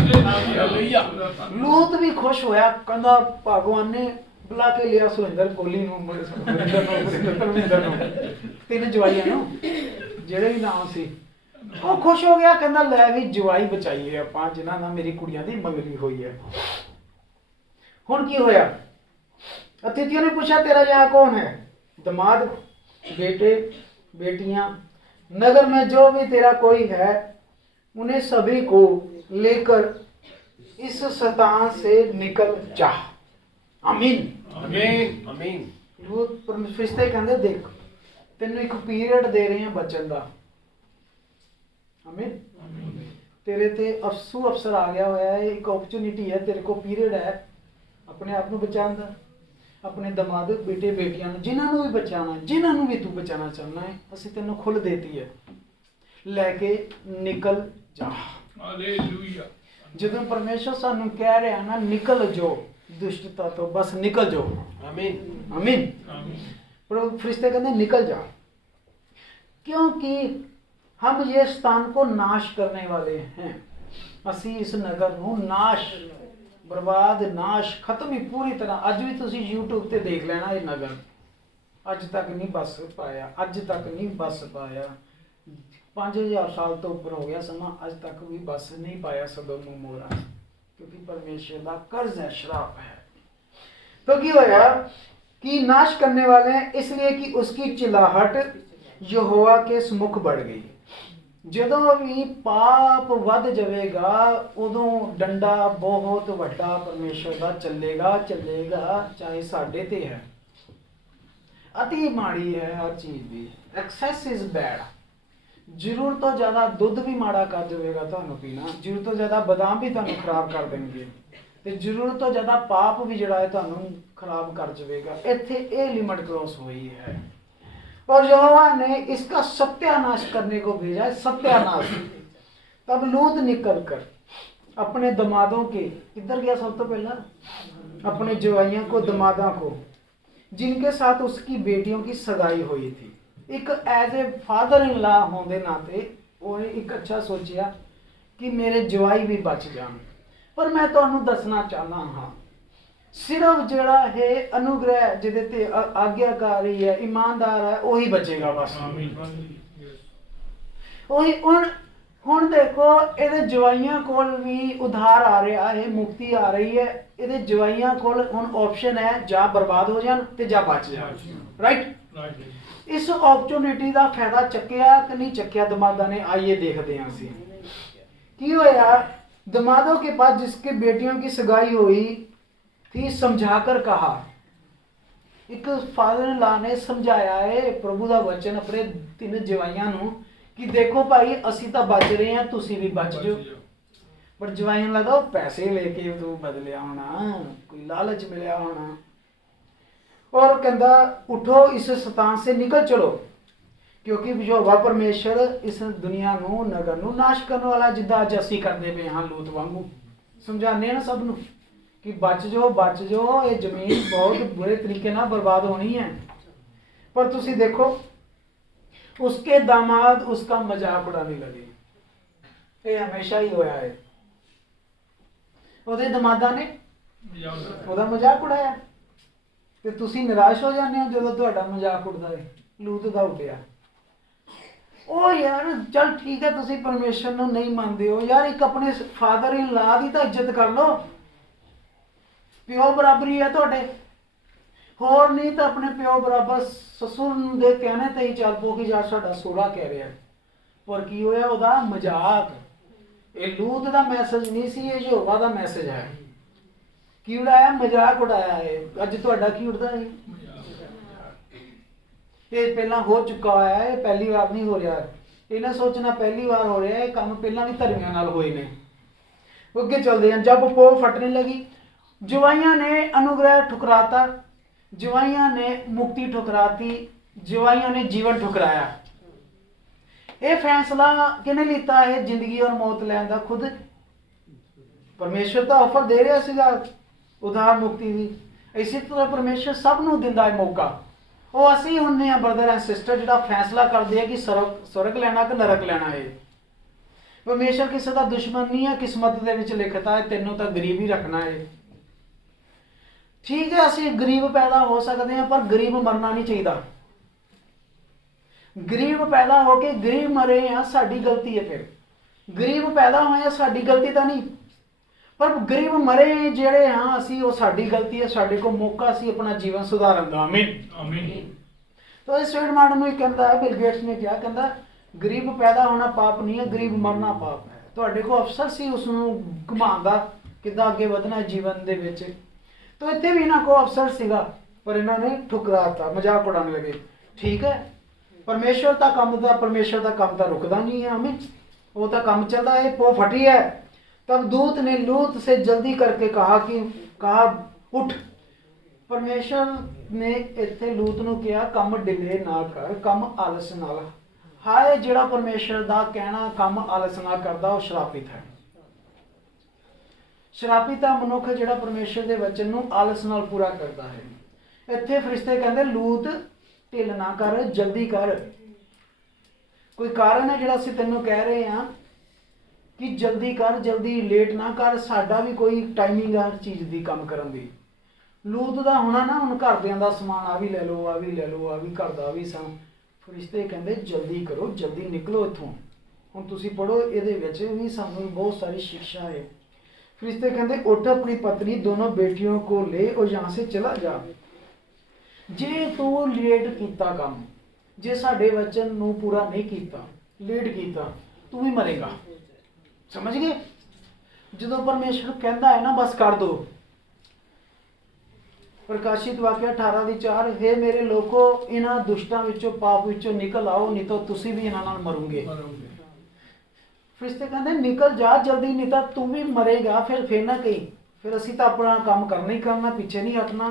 ਲੂਤ ਵੀ ਖੁਸ਼ ਹੋਇਆ, ਕਹਿੰਦਾ ਭਗਵਾਨ ਨੇ ਬੁਲਾ ਕੇ ਲਿਆ ਸੁਰਿੰਦਰ ਕੋਹਲੀ ਨੂੰ, ਧਰਮਿੰਦਰ ਨੂੰ, ਤਿੰਨ ਜਵਾਈਆਂ ਨੂੰ ਜਿਹੜੇ ਵੀ ਨਾਮ ਸੀ। ਉਹ ਖੁਸ਼ ਹੋ ਗਿਆ, ਕਹਿੰਦਾ ਲੈ ਵੀ ਜਵਾਈ ਬਚਾਈਏ ਆਪਾਂ ਜਿਨ੍ਹਾਂ ਨਾਲ ਮੇਰੀ ਕੁੜੀਆਂ ਦੀ ਮੰਗਣੀ ਹੋਈ ਹੈ। ਹੁਣ ਕੀ ਹੋਇਆ, अतिथियों ने पूछा तेरा यहाँ कौन है, दामाद, बेटे, बेटियां, नगर में जो भी तेरा कोई है उन्हें सभी को लेकर इस शैतान से निकल जा। आमीन आमीन आमीन। वो फरिश्ते कहते देख तेनू एक पीरियड दे रहे हैं बचन का। आमीन। तेरे ते अफसर आ गया होया है, एक अपॉर्चुनिटी है, तेरे को पीरियड है अपने आप को बचाने का, अपने दमाद बेटे बेटियां जिन्होंने भी बचाना, जिन्होंने भी तू बचाना चाहना है, असी तेन खुल देती है, लैके निकल जा। हालेलुया। ਜਦੋਂ ਪਰਮੇਸ਼ਰ ਸਾਨੂੰ ਕਹਿ ਰਿਹਾ ਨਾ ਨਿਕਲ ਜਾਓ दुष्टता तो, बस निकल जाओ। आमीन आमीन। आमीन। फरिश्ते कहते निकल जा, क्योंकि हम ये स्थान को नाश करने वाले हैं। असी इस नगर को नाश, बर्बाद, नाश, खत्म ही पूरी तरह। अज भी तुसी यूट्यूब ते देख लेना, ये नगर अज तक नहीं बस पाया, अज तक नहीं बस पाया। 5000 साल तो ऊपर हो गया समा, अज तक भी बस नहीं पाया सदोम मोरा, क्योंकि परमेश्वर का कर्ज है, श्राप है। तो की होया कि नाश करने वाले हैं, इसलिए कि उसकी चिल्लाहट यहोवा के सम्मुख बढ़ गई। ਜਦੋਂ ਵੀ ਪਾਪ ਵੱਧ ਜਾਵੇਗਾ ਉਦੋਂ ਡੰਡਾ ਬਹੁਤ ਵੱਡਾ ਪਰਮੇਸ਼ਰ ਦਾ ਚੱਲੇਗਾ, ਚਾਹੇ ਸਾਡੇ ਤੇ ਹੈ। ਅਤੀ ਮਾੜੀ ਹੈ ਹਰ ਚੀਜ਼ ਦੀ, ਐਕਸੈਸ ਇਜ਼ ਬੈਡ। ਜ਼ਰੂਰਤ ਤੋਂ ਜ਼ਿਆਦਾ ਦੁੱਧ ਵੀ ਮਾੜਾ ਕਰ ਜਾਵੇਗਾ ਤੁਹਾਨੂੰ ਪੀਣਾ, ਜ਼ਰੂਰਤ ਤੋਂ ਜ਼ਿਆਦਾ ਬਦਾਮ ਵੀ ਤੁਹਾਨੂੰ ਖਰਾਬ ਕਰ ਦੇਣਗੇ, ਤੇ ਜ਼ਰੂਰਤ ਤੋਂ ਜ਼ਿਆਦਾ ਪਾਪ ਵੀ ਜਿਹੜਾ ਹੈ ਤੁਹਾਨੂੰ ਖਰਾਬ ਕਰ ਜਾਵੇਗਾ। ਇੱਥੇ ਇਹ ਲਿਮਟ ਕ੍ਰੋਸ ਹੋਈ ਹੈ। और यहोवा ने इसका सत्यानाश करने को भेजा है, सत्यानाश। तब लूत निकल कर अपने दमादों के, किधर गया सब तो पहला, अपने जवाइयों को, दमादा को, जिनके साथ उसकी बेटियों की सगाई हुई थी। एक as a father in law होने नाते उन्हें एक अच्छा सोचा कि मेरे जवाई भी बच जान। ਪਰ ਮੈਂ ਤੁਹਾਨੂੰ ਦੱਸਣਾ ਚਾਹੁੰਦਾ ਹਾਂ, ਸਿਰਫ ਜਿਹੜਾ ਇਹ ਅਨੁਗ੍ਰਹਿ ਜਿਹਦੇ ਤੇ ਆਗਿਆਕਾਰੀ ਹੈ, ਇਮਾਨਦਾਰ ਹੈ, ਉਹੀ ਬਚੇਗਾ ਬਸ। ਆਮੀਨ। ਉਹੀ ਹੁਣ ਦੇਖੋ, ਇਹਦੇ ਜਵਾਈਆਂ ਕੋਲ ਵੀ ਉਧਾਰ ਆ ਰਿਹਾ ਹੈ, ਮੁਕਤੀ ਆ ਰਹੀ ਹੈ। ਇਹਦੇ ਜਵਾਈਆਂ ਕੋਲ ਹੁਣ ਆਪਸ਼ਨ ਹੈ, ਜਾਂ ਬਰਬਾਦ ਹੋ ਜਾਣ ਤੇ ਜਾਂ ਬਚ ਜਾਣ। ਰਾਈਟ? ਇਸ ਓਪਰਚੁਨਿਟੀ ਦਾ ਫਾਇਦਾ ਚੱਕਿਆ ਕਿ ਨਹੀਂ ਚੱਕਿਆ ਦਮਾਦਾਂ ਨੇ? आइए देखते हैं ਅਸੀਂ ਕੀ ਹੋਇਆ। दमादों के पास जिसके बेटियों की सगाई हुई थी समझाकर कहा, एक फादर ला ने समझाया है प्रभु ਦਾ वचन ਆਪਣੇ ਤਿੰਨ ਜਵਾਈਆਂ ਨੂੰ कि देखो भाई ਅਸੀਂ ਤਾਂ ਬਚ ਰਹੇ ਹਾਂ, ਤੁਸੀਂ ਵੀ ਬਚ ਜਾਓ। पर ਜਵਾਈਆਂ ਲੱਗਦਾ ਉਹ ਪੈਸੇ ਲੈ ਕੇ ਤੂੰ ਬਦਲਿਆ ਹੋਣਾ, ਕੋਈ ਲਾਲਚ ਮਿਲਿਆ ਹੋਣਾ। और कहता उठो इस शैतान से निकल चलो, क्योंकि यहोवा परमेश्वर इस दुनिया नू नगर नू नाश करने वाला, जिद्दां अज असीं करदे पे हां लूत वांगू। समझाने ना सब नू कि बच जाओ, ये जमीन बहुत बुरे तरीके नाल बर्बाद होनी है। पर तुसीं देखो, उसके दामाद उसका मजाक उड़ाने लगे। ये हमेशा ही होया है, ਉਹਦੇ ਦਮਾਦਾਂ ਨੇ ਉਹਦਾ ਮਜ਼ਾਕ ਉਡਾਇਆ। ਤੇ ਤੁਸੀਂ ਨਿਰਾਸ਼ ਹੋ ਜਾਂਦੇ ਹੋ ਜਦੋਂ ਤੁਹਾਡਾ ਮਜ਼ਾਕ ਉੱਡਦਾ ਹੈ। ਲੂਤ ਦਾ ਉੱਡਿਆ। ਉਹ ਯਾਰ ਚਲ ਠੀਕ ਹੈ, ਤੁਸੀਂ ਪਰਮੇਸ਼ਰ ਨੂੰ ਨਹੀਂ ਮੰਨਦੇ ਹੋ ਯਾਰ, ਇੱਕ ਆਪਣੇ ਫਾਦਰ ਇਨ ਲਾ ਦੀ ਤਾਂ ਇੱਜ਼ਤ ਕਰ ਲਓ। ਪਿਓ ਬਰਾਬਰੀ ਹੈ ਤੁਹਾਡੇ, ਹੋਰ ਨਹੀਂ ਤਾਂ ਆਪਣੇ ਪਿਓ ਬਰਾਬਰ ਸਸੁਰ ਦੇ ਕਹਿਣੇ ਤੇ ਹੀ ਚੱਲ ਪੋ ਕਿ ਯਾਰ ਸਾਡਾ ਸੋਹਰਾ ਕਹਿ ਰਿਹਾ। ਪਰ ਕੀ ਹੋਇਆ? ਉਹਦਾ ਮਜ਼ਾਕ। ਇਹ ਲੂਤ ਦਾ ਮੈਸੇਜ ਨਹੀਂ ਸੀ, ਇਹ ਯਹੋਵਾ ਦਾ ਮੈਸੇਜ ਹੈ। ਕੀ ਉਡਾਇਆ? ਮਜ਼ਾਕ ਉਡਾਇਆ ਹੈ। ਅੱਜ ਤੁਹਾਡਾ ਕੀ ਉਡਦਾ ਹੈ? ਇਹ ਪਹਿਲਾਂ ਹੋ ਚੁੱਕਾ ਹੋਇਆ ਹੈ, ਇਹ ਪਹਿਲੀ ਵਾਰ ਨਹੀਂ ਹੋ ਰਿਹਾ। ਇਹਨਾਂ ਸੋਚਣਾ ਪਹਿਲੀ ਵਾਰ ਹੋ ਰਿਹਾ, ਇਹ ਕੰਮ ਪਹਿਲਾਂ ਵੀ ਧਰਮੀਆਂ ਨਾਲ ਹੋਏ ਨੇ। ਅੱਗੇ ਚਲਦੇ हैं। जब पो फटने लगी, जवाइयां ने अनुग्रह ठुकराता, जवाइयां ने मुक्ति ठुकराती, जवाइयां ने जीवन ठुकराया। ये फैसला किने लीता है जिंदगी और मौत लैन दा? खुद परमेश्वर तो ऑफर दे रहा सीगा उधार मुक्ति दी। इसी तरह परमेश्वर सब नूं दिंदा है मौका। ਉਹ ਅਸੀਂ ਹੁੰਦੇ ਆ ਬ੍ਰਦਰ ਐਂਡ ਸਿਸਟਰ ਜਿਹੜਾ ਫੈਸਲਾ ਕਰਦੇ ਆ ਕਿ स्वर्ग ਲੈਣਾ ਕਿ ਨਰਕ ਲੈਣਾ ਹੈ। ਪਰਮੇਸ਼ਰ ਕਿਸੇ ਦਾ ਦੁਸ਼ਮਣ ਨਹੀਂ ਹੈ, ਕਿਸਮਤ ਦੇ ਵਿੱਚ ਲਿਖਤਾ ਹੈ ਤੈਨੂੰ ਤਾਂ ਗਰੀਬ ਹੀ ਰੱਖਣਾ ਹੈ। ਠੀਕ ਹੈ, ਅਸੀਂ ਗਰੀਬ ਪੈਦਾ ਹੋ ਸਕਦੇ ਹਾਂ, ਪਰ ਗਰੀਬ ਮਰਨਾ ਨਹੀਂ ਚਾਹੀਦਾ। ਗਰੀਬ ਪੈਦਾ ਹੋ ਕੇ ਗਰੀਬ ਮਰੇ ਆ, ਸਾਡੀ ਗਲਤੀ ਹੈ। ਫਿਰ ਗਰੀਬ ਪੈਦਾ ਹੋਏ ਆ, ਸਾਡੀ ਗਲਤੀ ਤਾਂ ਨਹੀਂ, ਪਰ ਗਰੀਬ ਮਰੇ ਜਿਹੜੇ ਹਾਂ ਅਸੀਂ, ਉਹ ਸਾਡੀ ਗਲਤੀ ਹੈ। ਸਾਡੇ ਕੋਲ ਮੌਕਾ ਸੀ ਆਪਣਾ ਜੀਵਨ ਸੁਧਾਰਨ ਦਾ। ਆਮੀਨ ਆਮੀਨ। तो इस स्टेटमेंट में कहता है, बिल गेट्स ने क्या कहता, गरीब पैदा होना पाप नहीं है, गरीब मरना पाप है। ਤੁਹਾਡੇ ਕੋਲ ਅਫਸਰ ਸੀ ਉਸ ਨੂੰ ਘੁਮਾਉਂਦਾ ਕਿੱਦਾਂ ਅੱਗੇ ਵਧਣਾ ਜੀਵਨ ਦੇ ਵਿੱਚ। तो ਇੱਥੇ ਵੀ ਇਹਨਾਂ ਕੋਲ ਅਫਸਰ ਸੀਗਾ, ਪਰ ਇਹਨਾਂ ਨੇ ਠੁਕਰਾਤਾ, ਮਜ਼ਾਕ ਉਡਾਉਣ ਲੱਗੇ। ਠੀਕ ਹੈ, ਪਰਮੇਸ਼ਰ ਦਾ ਕੰਮ ਤਾਂ ਰੁਕਦਾ नहीं है। हमें वो तो काम चलता है। पो फटी है। तब दूत ने लूत से जल्दी करके कहा उठ। परमेश्वर ने इत्थे लूत नूं कहा काम डिले ना कर, काम आलस नाल। हाय जिहड़ा परमेश्वर दा कहना काम आलस ना करदा वो श्रापित है। श्रापित है मनुख जिहड़ा परमेश्वर दे वचन नूं आलस नाल पूरा करदा है। इत्थे फरिश्ते कहंदे लूत ढिल ना कर, जल्दी कर। कोई कारण है जिहड़ा असीं तैनूं कह रहे हां कि जल्दी कर, जल्दी लेट ना कर। साडा भी कोई टाइमिंग है हर चीज़ दी काम करन दी। लूत दा होना ना हुण घरदियां दा समान आ भी ले लो, आ भी ले लो, आ भी घर दा भी सा। फरिश्ते कहंदे जल्दी करो, जल्दी निकलो इत्थों। हुण तुसीं पढ़ो, इहदे विच भी सानूं बहुत सारी शिक्षा है। फरिश्ते कहंदे उठ, अपनी पत्नी दोनों बेटियों को ले और यहाँ से चला जा। जे तू लेट कीता काम, जे साडे वचन नूं पूरा नहीं कीता, लेट कीता, तू भी मरेगा। समझ गए? ਜਦੋਂ परमेश्वर कहता है ना बस कर दो। प्रकाशित वाक्य 18:4 हे मेरे लोगो इन्हां दुष्टां विचों पाप विचों निकल आओ, नहीं तो तुसी भी इन्हां नाल मरोगे। फरिश्ते कहते निकल जा जल्दी, नहीं तो तू भी मरेगा। फिर ना कहीं, फिर असी तो अपना काम करना ही करना, पीछे नहीं हटना।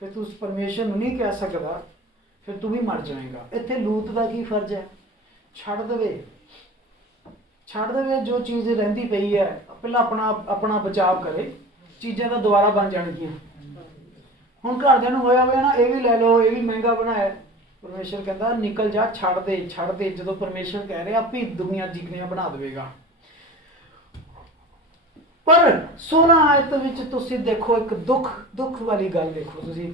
फिर तू परमेश्वर नूं नहीं कह सकदा, फिर तू भी मर जाएगा। इत्थे लूत दा की फर्ज है? छड़ देवे जो चीज़ रहिंदी पई है, पहला अपना बचाव करे, चीज़ां तो दोबारा बन जाणगियां। हुण घरदिआं नूं होया होया ना, ये भी लै लो, ये भी महंगा बनाया। परमेश्वर कहता निकल जा, छड़ दे। जो परमेश्वर कह रहे आप ही दुनिया जिगनियां बना देगा। ਪਰ 16 ਆਇਤ ਵਿੱਚ ਤੁਸੀਂ ਦੇਖੋ ਇੱਕ ਦੁੱਖ ਵਾਲੀ ਗੱਲ ਦੇਖੋ ਤੁਸੀਂ।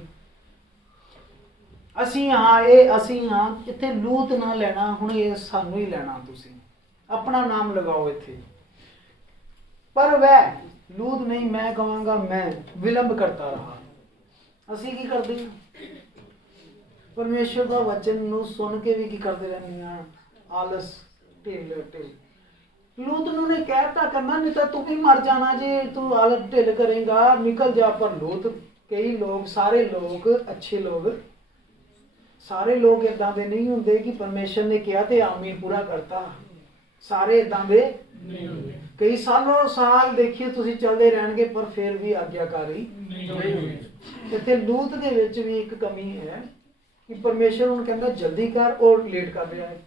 ਅਸੀਂ ਹਾਂ ਇੱਥੇ ਲੂਤ ਨਾ ਲੈਣਾ, ਹੁਣ ਇਹ ਸਾਨੂੰ ਹੀ ਲੈਣਾ। ਤੁਸੀਂ ਆਪਣਾ ਨਾਮ ਲਗਾਓ ਇੱਥੇ। ਪਰ ਵह ਲੂਤ ਨਹੀਂ, ਮੈਂ ਕਹਾਂਗਾ ਮੈਂ ਵਿਲੰਬ ਕਰਤਾ ਰਹਾ। ਅਸੀਂ ਕੀ ਕਰਦੇ ਹਾਂ? ਪਰਮੇਸ਼ਰ ਦਾ ਵਚਨ ਨੂੰ ਸੁਣ ਕੇ ਵੀ ਕੀ ਕਰਦੇ ਰਹਿੰਦੇ ਹਾਂ? ਆਲਸ, ਢਿੱਲ। ਲੂਤ ਨੂੰ ਨੇ ਕਹਿਤਾ ਕਰਨਾ, ਨਹੀਂ ਤਾਂ ਤੂੰ ਵੀ ਮਰ ਜਾਣਾ ਜੇ ਤੂੰ ਆਲਸ ਢਿੱਲ ਕਰੇਗਾ, ਨਿਕਲ ਜਾ। ਪਰ ਲੂਤ, ਕਈ ਲੋਕ, ਸਾਰੇ ਲੋਕ ਅੱਛੇ ਲੋਕ, ਸਾਰੇ ਲੋਕ ਇਦਾਂ ਦੇ ਨਹੀਂ ਹੁੰਦੇ ਕਿ ਪਰਮੇਸ਼ਰ ਨੇ ਕਿਹਾ ਤੇ ਆਮੀਨ ਪੂਰਾ ਕਰਤਾ। ਸਾਰੇ ਇਦਾਂ ਦੇ ਨਹੀਂ ਹੁੰਦੇ। ਕਈ ਸਾਲੋਂ ਸਾਲ ਦੇਖੀਏ ਤੁਸੀਂ ਚੱਲਦੇ ਰਹਿਣਗੇ ਪਰ ਫਿਰ ਵੀ ਆਗਿਆਕਾਰੀ ਨਹੀਂ ਹੁੰਦੇ। ਇੱਥੇ ਲੂਤ ਦੇ ਵਿੱਚ ਵੀ ਇੱਕ ਕਮੀ ਹੈ ਕਿ ਪਰਮੇਸ਼ਰ ਉਹਨੂੰ ਕਹਿੰਦਾ ਜਲਦੀ ਕਰ, ਔਰ ਲੇਟ ਕਰ ਰਿਹਾ ਹੈ।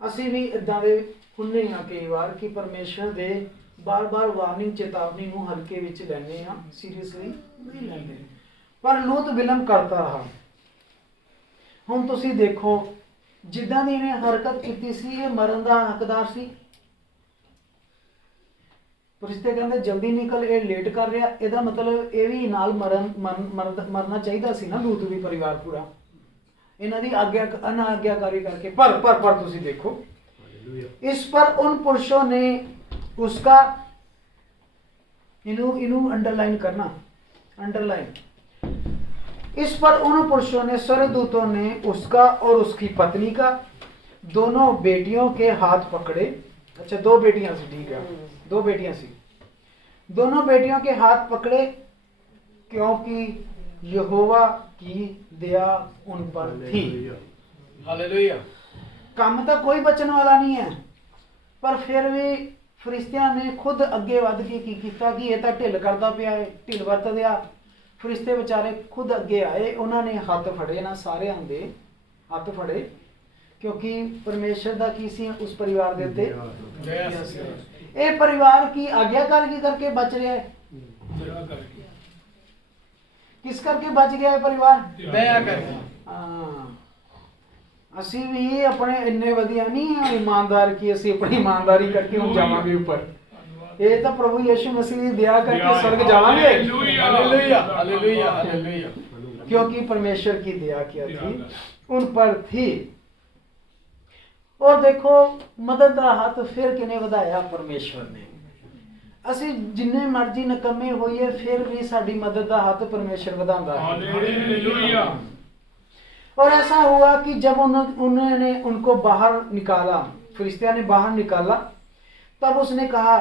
ਅਸੀਂ ਵੀ ਇਦਾਂ ਦੇ ਹੁੰਨੇ ਹਾਂ ਕਈ ਵਾਰ ਕਿ ਪਰਮੇਸ਼ਰ ਦੇ ਬਾਰ-ਬਾਰ ਵਾਰਨਿੰਗ, ਚੇਤਾਵਨੀ ਨੂੰ ਹਲਕੇ ਵਿੱਚ ਲੈਂਦੇ ਹਾਂ, ਸੀਰੀਅਸਲੀ ਨਹੀਂ ਲੈਂਦੇ। ਪਰ ਲੂਤ ਵਿਲੰਬ ਕਰਤਾ ਰਹਾ। ਹੁਣ ਤੁਸੀਂ ਦੇਖੋ, ਜਿੱਦਾਂ ਦੀ ਇਹਨੇ ਹਰਕਤ ਕੀਤੀ ਸੀ, ਇਹ ਮਰਨ ਦਾ ਹੱਕਦਾਰ ਸੀ। ਫਰਿਸ਼ਤੇ ਕਹਿੰਦੇ ਜਲਦੀ ਨਿਕਲ, ਇਹ ਲੇਟ ਕਰ ਰਿਹਾ। ਇਹਦਾ ਮਤਲਬ ਇਹ ਵੀ ਨਾਲ ਮਰਨਾ ਚਾਹੀਦਾ ਸੀ ਨਾ, ਲੂਤ ਵੀ ਪਰਿਵਾਰ ਪੂਰਾ, ਇਹਨਾਂ ਦੀ ਅਨਾਗਿਆਕਾਰੀ ਕਰਕੇ। ਪਰ ਤੁਸੀਂ देखो, इस पर उन पुरुषों ने उसका, इन्हू अंडरलाइन करना, अंडरलाइन। इस पर उन पुरुषों ने, स्वर्गदूतों ने उसका और उसकी पत्नी का, दोनों बेटियों के हाथ पकड़े। अच्छा, 2 बेटियां सी, ठीक है, 2 बेटियां सी। दोनों बेटियों के हाथ पकड़े क्योंकि यहोवा की दया उन पर थी। हालेलुया। ਕੰਮ ਤਾਂ ਕੋਈ ਬਚਣ ਵਾਲਾ ਨਹੀਂ ਹੈ, ਪਰ ਫਿਰ ਵੀ ਫਰਿਸ਼ਤਿਆਂ ਨੇ ਖੁਦ ਅੱਗੇ ਵੱਧ ਕੇ ਕੀ ਕੀਤਾ ਕਿ ਇਹ ਤਾਂ ਢਿੱਲ ਕਰਦਾ ਪਿਆ ਹੈ, ਢਿੱਲ ਵਰਤਦਿਆ। ਫਰਿਸ਼ਤੇ ਵਿਚਾਰੇ ਖੁਦ ਅੱਗੇ ਆਏ, ਉਹਨਾਂ ਨੇ ਹੱਥ ਫੜੇ ਨਾ, ਸਾਰਿਆਂ ਦੇ ਹੱਥ ਫੜੇ, ਕਿਉਂਕਿ ਪਰਮੇਸ਼ਰ ਦਾ ਕੀ ਸੀ ਉਸ ਪਰਿਵਾਰ ਦੇ ਉੱਤੇ? ਇਹ ਪਰਿਵਾਰ ਕੀ ਆਗਿਆਕਾਰੀ ਕਰਕੇ ਬਚ ਰਿਹਾ ਹੈ? ਕਿਸ ਕਰਕੇ ਬਚ ਗਿਆ ਹੈ ਪਰਿਵਾਰ? ਦਇਆ ਕਰਕੇ। ਹਾਂ, ਅਸੀਂ ਵੀ ਆਪਣੇ ਇੰਨੇ ਵਧੀਆ ਨਹੀਂ ਹਾਂ ਇਮਾਨਦਾਰ ਕਿ ਅਸੀਂ ਆਪਣੀ ਇਮਾਨਦਾਰੀ ਕਰਕੇ ਹੁਣ ਜਾਵਾਂਗੇ ਉੱਪਰ। ਇਹ ਤਾਂ ਪ੍ਰਭੂ ਯਿਸੂ ਮਸੀਹ ਦੀ ਦਇਆ ਕਰਕੇ स्वर्ग जावांगे। Hallelujah, hallelujah, hallelujah. क्योंकि परमेश्वर की दया क्या थी, उन पर थी। और देखो, मदद का हाथ फिर किने ਵਧਾਇਆ? परमेश्वर ने। ਅਸੀਂ ਜਿੰਨੇ ਮਰਜ਼ੀ ਨਕਮੇ ਹੋਈਏ ਫਿਰ ਵੀ ਸਾਡੀ ਮਦਦ ਦਾ ਹੱਥ परमेश्वर ਵਧਾਉਂਦਾ है। हालेलुया। और ऐसा हुआ कि जब उन्होंने उनको बाहर निकाला, फरिश्तिया ने बाहर निकाला, तब उसने कहा,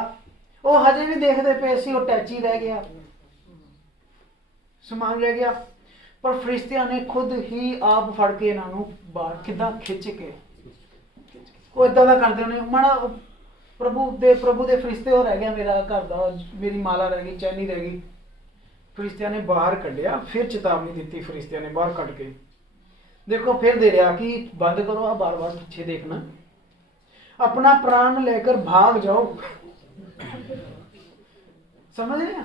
वो हजे भी देखते पे सी, वो टैची रह गया, समान रह गया। पर फरिश्तिया ने खुद ही आप फड़ के इन्हों बाहर किदा खिंच के, वो इदा का करते होने माड़ा, प्रभु दे फरिश्ते हो रह गया, मेरा घर दा, मेरी माला रह गई, चैनी रह गई। फरिश्तिया ने बाहर कढ़िया, फिर चेतावनी दी फरिश्तिया ने बाहर कढ़ के। देखो फिर दे रहा कि बंद करो, आप बार बार पीछे देखना, अपना प्राण लेकर भाग जाओ। समझ रहे?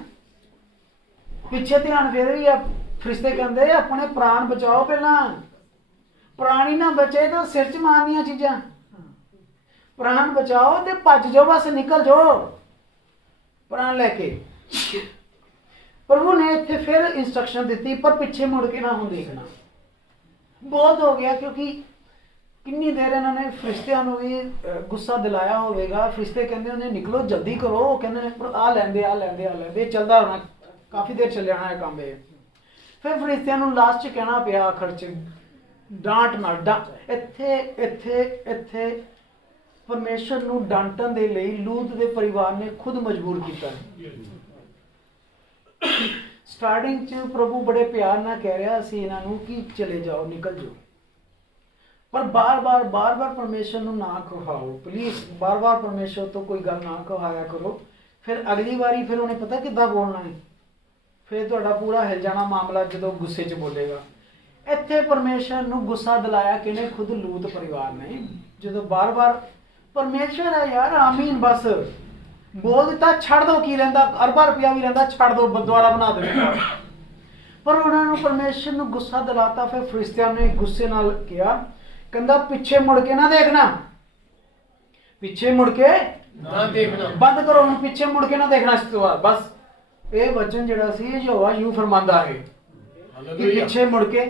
पीछे ध्यान फिर भी आप फरिश्ते कहते अपने प्राण बचाओ, पहला प्राण ही ना बचे तो सिर च मारनिया चीजा। प्राण बचाओ ते भज जाओ, बस निकल जाओ प्राण लेके। प्रभु ने इत्थे फिर इंस्ट्रक्शन दी, पर पीछे मुड़ के ना हम देखना। बहुत हो गया, क्योंकि कितनी देर इन्होंने फरिश्तियां नूं भी गुस्सा दिलाया होगा। फरिश्ते कहते उन्हें निकलो, जल्दी करो, कहते आ लैंदे चलता होना, काफ़ी देर चल जाना है काम। फिर फरिश्तियां नूं लास्ट च कहना पिया, आखिर च डांट ना इत्थे परमेश्वर नूं डांटण दे लई लूत दे परिवार ने खुद मजबूर किया। स्टार्टिंग च प्रभु बड़े प्यार ना कह रहा सी इन्हां नूं कि चले जाओ, निकल जाओ, पर बार बार परमेश्वर नूं ना कहाओ, प्लीज बार बार परमेश्वर तो कोई गल ना कहाया करो। फिर अगली बारी फिर उन्हें पता किद्दां बोलना है, फिर तुहाडा पूरा हिल जाना मामला जदों गुस्से च बोलेगा। इत्थे परमेश्वर नूं गुस्सा दिलाया किने? खुद लूत परिवार ने। जदों बार बार परमेश्वर है यार, आमीन, बस बोल दिता, छड़ दो, की रहिंदा, अरबा रुपया भी रहिंदा, छड़ दो, बदवाला बना देगा। पर उन्होंने परमेश्वर नूं गुस्सा दिलाता। फिर फरिश्तियां ने गुस्से नाल कहा, कहंदा पीछे मुड़ के ना देखना, पीछे मुड़ के ਨਾ ਦੇਖਣਾ। ਬੰਦ ਕਰੋ ਹੁਣ, ਪਿੱਛੇ ਮੁੜ ਕੇ ਨਾ ਦੇਖਣਾ ਇਸ ਤੋਂ ਬਾਅਦ। ਬਸ ਇਹ ਵਚਨ ਜਿਹੜਾ ਸੀ ਯਹੋਵਾ ਯੂ ਫਰਮਾਂਦਾ ਹੈ ਕਿ ਪਿੱਛੇ ਮੁੜ ਕੇ,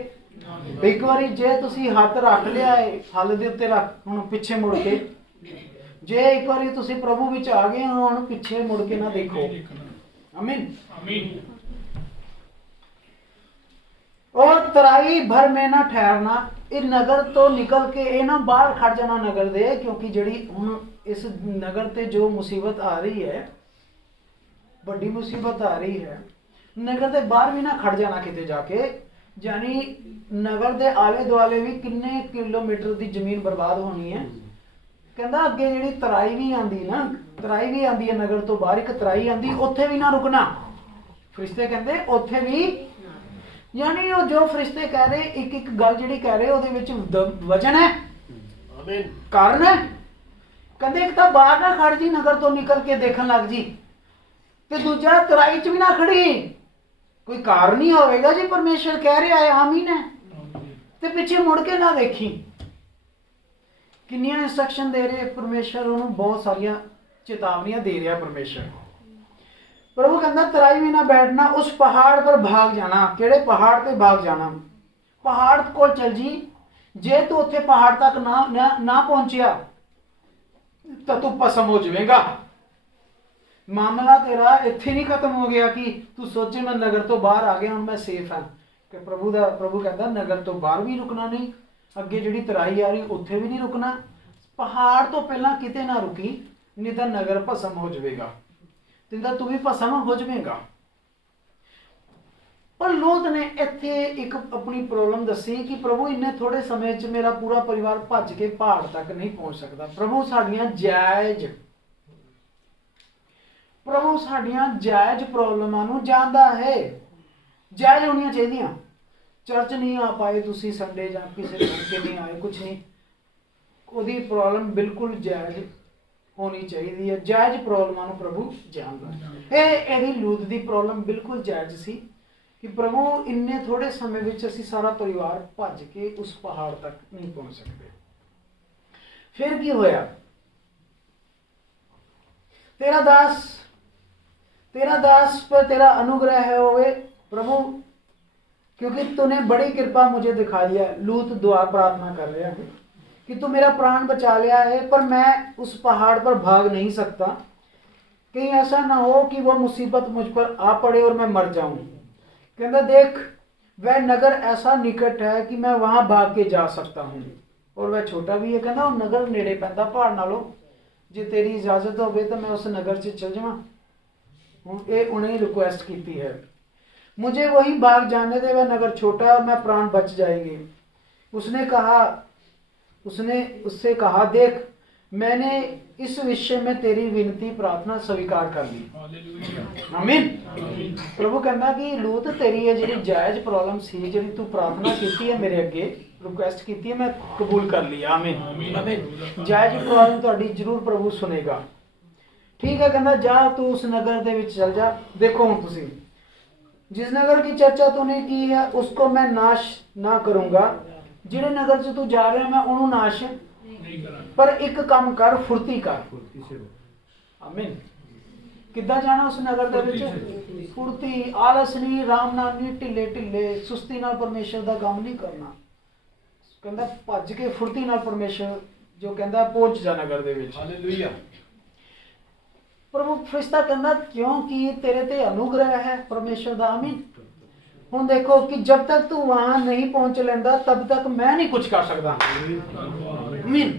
ਇੱਕ ਵਾਰੀ ਜੇ ਤੁਸੀਂ ਹੱਥ ਰੱਖ ਲਿਆ ਹੈ ਹਲ ਦੇ ਉੱਤੇ ਰੱਖ, ਹੁਣ ਪਿੱਛੇ ਮੁੜ ਕੇ, ਜੇ ਇੱਕ ਵਾਰੀ ਤੁਸੀਂ ਪ੍ਰਭੂ ਵਿੱਚ ਆ ਗਏ ਹੋ, ਹੁਣ ਪਿੱਛੇ ਮੁੜ ਕੇ ਨਾ ਦੇਖੋ। आमीन। आमीन। और तराई भर में ना ठहरना, ये नगर तो निकल के ये ना बाहर खड़ जाना नगर दे, क्योंकि जड़ी हुन इस नगर ते जो मुसीबत आ रही है, बड़ी मुसीबत आ रही है, नगर दे बाहर भी ना खड़ जाना किते जाके, यानी नगर दे आले दुआले भी किन्ने किलोमीटर दी जमीन बर्बाद होनी है। कहंदा अगे जिहड़ी तराई भी आंदी ना, तराई भी आंदी है नगर तो बाहर, एक तराई आंदी, उत्थे भी ना रुकना। फरिश्ते कहंदे उत्थे भी, यानी वो जो फरिश्ते कह रहे एक एक गल जिहड़ी कह रहे ਉਹਦੇ ਵਿੱਚ ਵਜਨ ਹੈ, आमीन। ਕਾਰਨ ਹੈ। ਕਹਿੰਦੇ ਇੱਕ ਤਾਂ ਬਾਹਰ ਨਾ ਖੜ ਜੀ, ਨਗਰ ਤੋਂ ਨਿਕਲ ਕੇ ਦੇਖਣ ਲੱਗ ਜੀ, ਤੇ ਦੂਜਾ ਤਰਾਈ 'ਚ ਵੀ ਨਾ ਖੜੀ, ਕੋਈ ਕਾਰਨ ਹੀ ਹੋਵੇਗਾ ਜੀ, ਪਰਮੇਸ਼ਰ ਕਹਿ ਰਿਹਾ ਹੈ ਆਮੀਨ ਹੈ, ਤੇ ਪਿੱਛੇ ਮੁੜ ਕੇ ਨਾ ਦੇਖੀ। ਕਿੰਨੀਆਂ ਇੰਸਟਰਕਸ਼ਨ ਦੇ ਰਹੇ ਪਰਮੇਸ਼ਰ, ਉਹਨੂੰ ਬਹੁਤ ਸਾਰੀਆਂ ਚੇਤਾਵਨੀਆਂ ਦੇ ਰਿਹਾ परमेश्वर। प्रभु कहता तराई में ना बैठना, उस पहाड़ पर भाग जाना। केड़े पहाड़ पे भाग जाना? पहाड़ को चल जी, जे तू उत्थे पहाड़ तक ना पहुंचिया तो तू भस्म हो जाएगा। मामला तेरा इत्थे नहीं खत्म हो गया कि तू सोचे मैं नगर तो बाहर आ गया, हुण मैं सेफ हाँ। कि प्रभु कहता नगर तो बाहर भी रुकना नहीं, अगे जिहड़ी तराई आ रही उत्थे भी नहीं रुकना, पहाड़ तो पहला किते ना रुकी, नहीं तो नगर भस्म हो जाएगा, तू भी भस्म हो जाएगा। पर लोत ने इत्थे एक अपनी प्रॉब्लम दसी कि प्रभु इन्ने थोड़े समय च मेरा पूरा परिवार भज के पहाड़ तक नहीं पहुंच सकता। प्रभु साडियां जायज प्रॉब्लमां नूं जानदा है, जायज होनियां चाहिदियां। चर्च नहीं आ पाए तुसी संडे जां किसी मौके नहीं आए, कुछ नहीं, ओदी प्रॉब्लम बिल्कुल जायज होनी चाहिए है। जायज प्रॉब्लमां नूं प्रभु जानदा है। एदी लूत दी प्रॉब्लम बिल्कुल जायज सी कि प्रभु इन्ने थोड़े समय विच असीं सारा परिवार भज के उस पहाड़ तक नहीं पहुंच सकते। फिर की होया? तेरा दास पर तेरा अनुग्रह है होवे प्रभु, क्योंकि तूने बड़ी कृपा मुझे दिखाई है। लूत दुआ प्रार्थना कर रहा है कि तू मेरा प्राण बचा लिया है, पर मैं उस पहाड़ पर भाग नहीं सकता, कहीं ऐसा ना हो कि वह मुसीबत मुझ पर आ पड़े और मैं मर जाऊं। कहता देख वह नगर ऐसा निकट है कि मैं वहां भाग के जा सकता हूं, और वह छोटा भी है। कहता वो नगर नेड़े पैंदा पहाड़ नालों, जे तेरी इजाजत होवे तो मैं उस नगर से चल जावां। हुण ये उन्हें रिक्वेस्ट की है, मुझे वहीं भाग जाने दे, वह नगर छोटा है और मैं प्राण बच जाएंगे। उसने उससे कहा देख मैंने इस विषय में तेरी विनती प्रार्थना स्वीकार कर ली। आमीन। प्रभु कहना कि लूत तेरी है जी जायज प्रॉब्लम सी, जी तू प्रार्थना की है मेरे अगे, रिक्वेस्ट की है, मैं कबूल कर लिया। आमीन। आमीन। जायज प्रॉब्लम तुहाडी जरूर प्रभु सुनेगा। ठीक है, कहना जा तू उस नगर दे विच चल जा। देखो हुण तुसीं जिस नगर की चर्चा तूने की है उसको मैं नाश ना करूंगा, जिहड़े नगर च तू जा रहा मैं उन्होंने नाश नहीं करा, पर एक काम कर, फुर्ती कर। आमीन। किद्दां जाना उस नगर दे विच? फुर्ती, आलस नहीं, राम नाम नहीं, ढिले ढिले सुस्ती नाल परमेश्वर दा काम नहीं करना। कहंदा भज के फुर्ती नाल परमेश्वर जो कहंदा पहुंच जा नगर दे विच। हालेलुया। प्रभु फरिश्ता कहंदा क्योंकि तेरे ते अनुग्रह है परमेश्वर दा। आमीन। हुण देखो कि जब तक तू वहां नहीं पहुंच लेंदा तब तक मैं नहीं कुछ कर सकता। आमीन।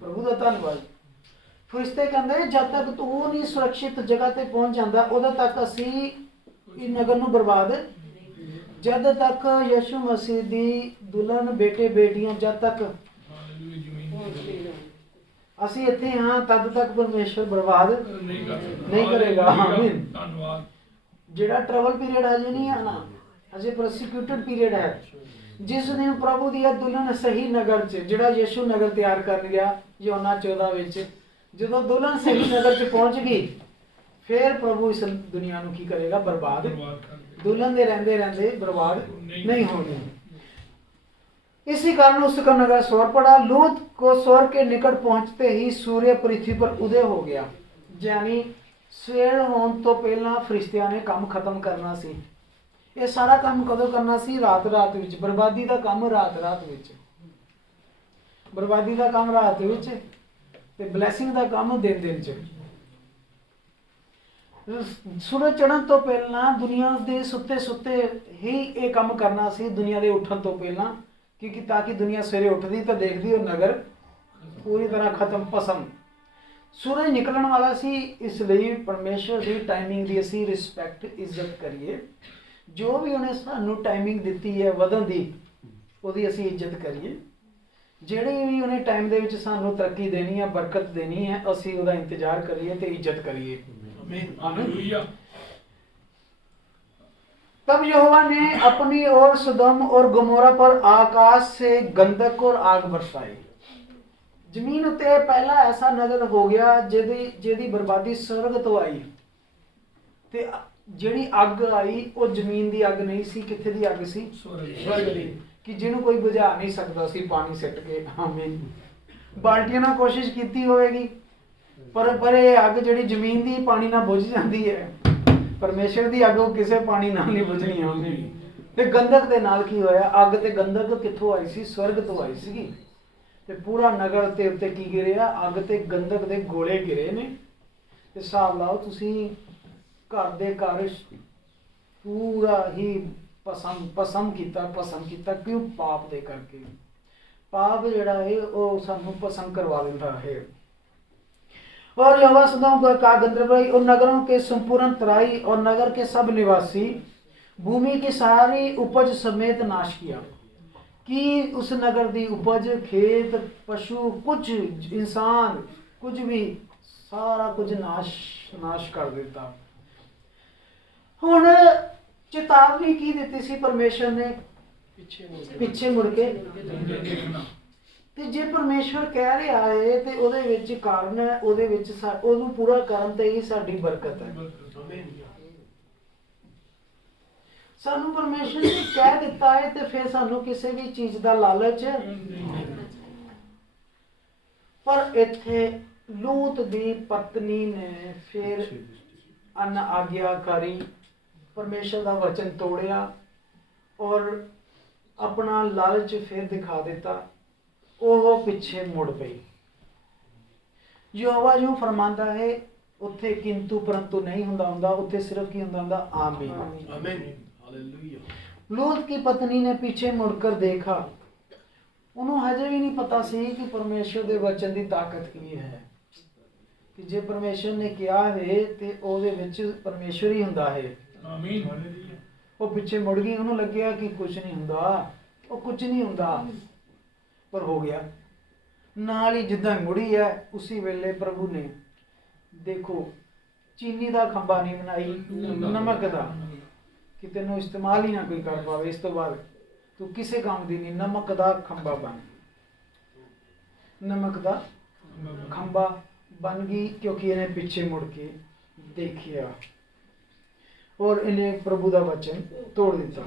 प्रभु दा धन्नवाद। फरिश्ते कहंदे जब तक तू नहीं सुरक्षित जगह ते पहुंच जांदा उदों तक असी इस नगर नूं बर्बाद, जद तक यीशु मसीह दी दुल्हन बेटे बेटियां जब तक असी इत्थे हां तद तक परमेश्वर बर्बाद नहीं करेगा। आमीन। धन्नवाद। जेड़ा ट्रैवल पीरियड अजे नहीं आना, अजे प्रोसिक्यूटेड पीरियड है। जिस दिन प्रभु दी दुल्हन सही नगर च जेड़ा यीशु नगर तैयार कर लिया यूहन्ना 14 विच, जदों दुल्हन सही नगर च पहुंच गई फिर प्रभु इस दुनिया नूं की करेगा? बर्बाद। दुल्हन दे रहंदे रहंदे बर्बाद नहीं होनी। इसी कारण उसका नगर स्वर पड़ा। लूत को स्वर के निकट पहुंचते ही सूर्य पृथ्वी पर उदय हो गया। ਯਾਨੀ ਸਵੇਰ ਹੋਣ ਤੋਂ ਪਹਿਲਾਂ ਫਰਿਸ਼ਤਿਆਂ ਨੇ ਕੰਮ ਖਤਮ ਕਰਨਾ ਸੀ। ਇਹ ਸਾਰਾ ਕੰਮ ਕਦੋਂ ਕਰਨਾ ਸੀ? ਰਾਤ ਵਿੱਚ। ਬਰਬਾਦੀ ਦਾ ਕੰਮ ਰਾਤ ਵਿੱਚ, ਬਰਬਾਦੀ ਦਾ ਕੰਮ ਰਾਤ ਵਿੱਚ ਤੇ ਬਲੇਸਿੰਗ ਦਾ ਕੰਮ ਦਿਨ ਚ। ਸੂਰਜ ਚੜ੍ਹਨ ਤੋਂ ਪਹਿਲਾਂ ਦੁਨੀਆ ਦੇ ਸੁੱਤੇ ਹੀ ਇਹ ਕੰਮ ਕਰਨਾ ਸੀ, ਦੁਨੀਆ ਦੇ ਉੱਠਣ ਤੋਂ ਪਹਿਲਾਂ, ਕਿਉਂਕਿ ਤਾਂ ਕਿ ਦੁਨੀਆ ਸਵੇਰੇ ਉੱਠਦੀ ਤਾਂ ਦੇਖਦੀ ਉਹ ਨਗਰ ਪੂਰੀ ਤਰ੍ਹਾਂ ਖਤਮ ਭਸਮ। ਸੂਰਜ ਨਿਕਲਣ ਵਾਲਾ ਸੀ, ਇਸ ਲਈ ਪਰਮੇਸ਼ਰ ਦੀ ਟਾਈਮਿੰਗ ਦੀ ਅਸੀਂ ਰਿਸਪੈਕਟ ਇੱਜ਼ਤ ਕਰੀਏ। ਜੋ ਵੀ ਉਹਨੇ ਸਾਨੂੰ ਟਾਈਮਿੰਗ ਦਿੱਤੀ ਹੈ ਵਧਣ ਦੀ, ਉਹਦੀ ਅਸੀਂ ਇੱਜ਼ਤ ਕਰੀਏ। ਜਿਹੜੀ ਵੀ ਉਹਨੇ ਟਾਈਮ ਦੇ ਵਿੱਚ ਸਾਨੂੰ ਤਰੱਕੀ ਦੇਣੀ ਹੈ, ਬਰਕਤ ਦੇਣੀ ਹੈ, ਅਸੀਂ ਉਹਦਾ ਇੰਤਜ਼ਾਰ ਕਰੀਏ ਤੇ ਇੱਜ਼ਤ ਕਰੀਏ। आमीन। तब यहोवा ने अपनी ओर सदोम और गमोरा पर आकाश से गंधक और आग बरसाई। ਜ਼ਮੀਨ ਉੱਤੇ ਪਹਿਲਾ ਐਸਾ ਨਜ਼ਰ ਹੋ ਗਿਆ ਜਿਹਦੀ ਬਰਬਾਦੀ ਸਵਰਗ ਤੋਂ ਆਈ, ਤੇ ਜਿਹੜੀ ਅੱਗ ਆਈ ਉਹ ਜ਼ਮੀਨ ਦੀ ਅੱਗ ਨਹੀਂ ਸੀ। ਕਿੱਥੇ ਦੀ ਅੱਗ ਸੀ? ਸਵਰਗ ਦੀ, ਕਿ ਜਿਹਨੂੰ ਕੋਈ ਬੁਝਾ ਨਹੀਂ ਸਕਦਾ ਸੀ ਪਾਣੀ ਸਿੱਟ ਕੇ। ਆਮੀਨ। ਬਾਲਟੀਆਂ ਨਾਲ ਕੋਸ਼ਿਸ਼ ਕੀਤੀ ਹੋਵੇਗੀ, ਪਰ ਇਹ ਅੱਗ ਜਿਹੜੀ ਜ਼ਮੀਨ ਦੀ ਪਾਣੀ ਨਾਲ ਬੁਝ ਜਾਂਦੀ ਹੈ, ਪਰਮੇਸ਼ਰ ਦੀ ਅੱਗ ਉਹ ਕਿਸੇ ਪਾਣੀ ਨਾਲ ਨਹੀਂ ਬੁਝਣੀ ਆਉਂਦੀ। ਤੇ ਗੰਧਕ ਦੇ ਨਾਲ ਕੀ ਹੋਇਆ? ਅੱਗ ਤੇ ਗੰਧਕ ਕਿੱਥੋਂ ਆਈ ਸੀ? ਸਵਰਗ ਤੋਂ ਆਈ ਸੀਗੀ। ਤੇ ਪੂਰਾ ਨਗਰ ਤੇ ਉੱਤੇ ਕੀ ਗਿਰਿਆ? ਅੱਗ ਤੇ ਗੰਧਕ ਦੇ ਗੋਲੇ ਗਿਰੇ ਨੇ। ਤੇ ਹਿਸਾਬ ਲਾਓ ਤੁਸੀਂ, ਘਰ ਦੇ ਘਰ ਪੂਰਾ ਹੀ ਭਸਮ ਕੀਤਾ। ਕਿਉਂ? ਪਾਪ ਦੇ ਕਰਕੇ। ਪਾਪ ਜਿਹੜਾ ਹੈ ਉਹ ਸਾਨੂੰ ਭਸਮ ਕਰਵਾ ਦਿੰਦਾ है। और यहोवा सदोम का गंधर्व और नगरों के संपूर्ण तराई और नगर के सब निवासी भूमि की सारी उपज समेत नाश किया। कि उस नगर दी उपज, खेत, पशु, कुछ इंसान, कुछ भी सारा कुछ नाश कर देता। हुण चेतावनी की दी सी परमेश्वर ने? पिछे मुड़ के ਤੇ ਜੇ ਪਰਮੇਸ਼ਵਰ ਕਹਿ ਰਿਹਾ ਹੈ ਤੇ ਉਹਦੇ ਵਿੱਚ ਕਾਰਨ ਹੈ, ਉਹਦੇ ਵਿੱਚ ਉਹਨੂੰ ਪੂਰਾ ਕਰਨ ਤੇ ਹੀ ਸਾਡੀ ਬਰਕਤ ਹੈ। ਸਾਨੂੰ ਪਰਮੇਸ਼ਵਰ ਨੇ ਕਹਿ ਦਿੱਤਾ ਹੈ ਤੇ ਫਿਰ ਸਾਨੂੰ ਕਿਸੇ ਵੀ ਚੀਜ਼ ਦਾ ਲਾਲਚ। ਪਰ ਇੱਥੇ ਲੂਤ ਦੀ ਪਤਨੀ ਨੇ ਫਿਰ ਅਨਆਗਿਆਕਾਰੀ ਪਰਮੇਸ਼ਰ ਦਾ ਵਚਨ ਤੋੜਿਆ ਔਰ ਆਪਣਾ ਲਾਲਚ ਫਿਰ ਦਿਖਾ ਦਿੱਤਾ। ਉਹ ਪਿੱਛੇ ਮੁੜ ਪਈ। ਯਹੋਵਾ ਜੋ ਫਰਮਾਂਦਾ ਹੈ ਉੱਥੇ ਕਿੰਤੂ ਪਰੰਤੂ ਨਹੀਂ ਹੁੰਦਾ, ਉੱਥੇ ਸਿਰਫ ਕੀ ਹੁੰਦਾ? आमीन। आमीन। हालेलुया। लूत की पत्नी ने पीछे मुड़कर देखा। ਉਹਨੂੰ ਹਜੇ ਵੀ ਨਹੀਂ ਪਤਾ ਸੀ ਕਿ ਪਰਮੇਸ਼ਰ ਦੇ ਵਚਨ ਦੀ ਤਾਕਤ ਕੀ ਹੈ, ਕਿ ਜੇ ਪਰਮੇਸ਼ਰ ਨੇ ਕਿਹਾ ਹੈ ਤੇ ਉਹਦੇ ਵਿੱਚ ਪਰਮੇਸ਼ਰ ਹੀ ਹੁੰਦਾ ਹੈ। आमीन। ਉਹ ਪਿੱਛੇ ਮੁੜ ਗਈ। ਉਹਨੂੰ ਲੱਗਿਆ ਕਿ ਕੁਝ ਨਹੀਂ ਹੁੰਦਾ, ਉਹ ਕੁਝ ਨਹੀਂ ਹੁੰਦਾ, ਪਰ ਹੋ ਗਿਆ। ਨਾਲ ਹੀ ਜਿੱਦਾਂ ਮੁੜੀ ਹੈ ਉਸੇ ਵੇਲੇ ਪ੍ਰਭੂ ਨੇ ਦੇਖੋ ਚੀਨੀ ਦਾ ਖੰਭਾ ਨਹੀਂ ਬਣਾਈ, ਨਮਕ ਦਾ, ਕਿ ਤੈਨੂੰ ਇਸਤੇਮਾਲ ਹੀ ਨਾ ਕੋਈ ਕਰ ਪਾਵੇ। ਇਸ ਤੋਂ ਬਾਅਦ ਤੂੰ ਕਿਸੇ ਕੰਮ ਦੀ ਨਹੀਂ। ਨਮਕ ਦਾ ਖੰਭਾ ਬਣ, ਨਮਕ ਦਾ ਖੰਭਾ ਬਣ ਗਈ, ਕਿਉਂਕਿ ਇਹਨੇ ਪਿੱਛੇ ਮੁੜ ਕੇ ਦੇਖਿਆ ਔਰ ਇਹਨੇ ਪ੍ਰਭੂ ਦਾ ਵਚਨ ਤੋੜ ਦਿੱਤਾ।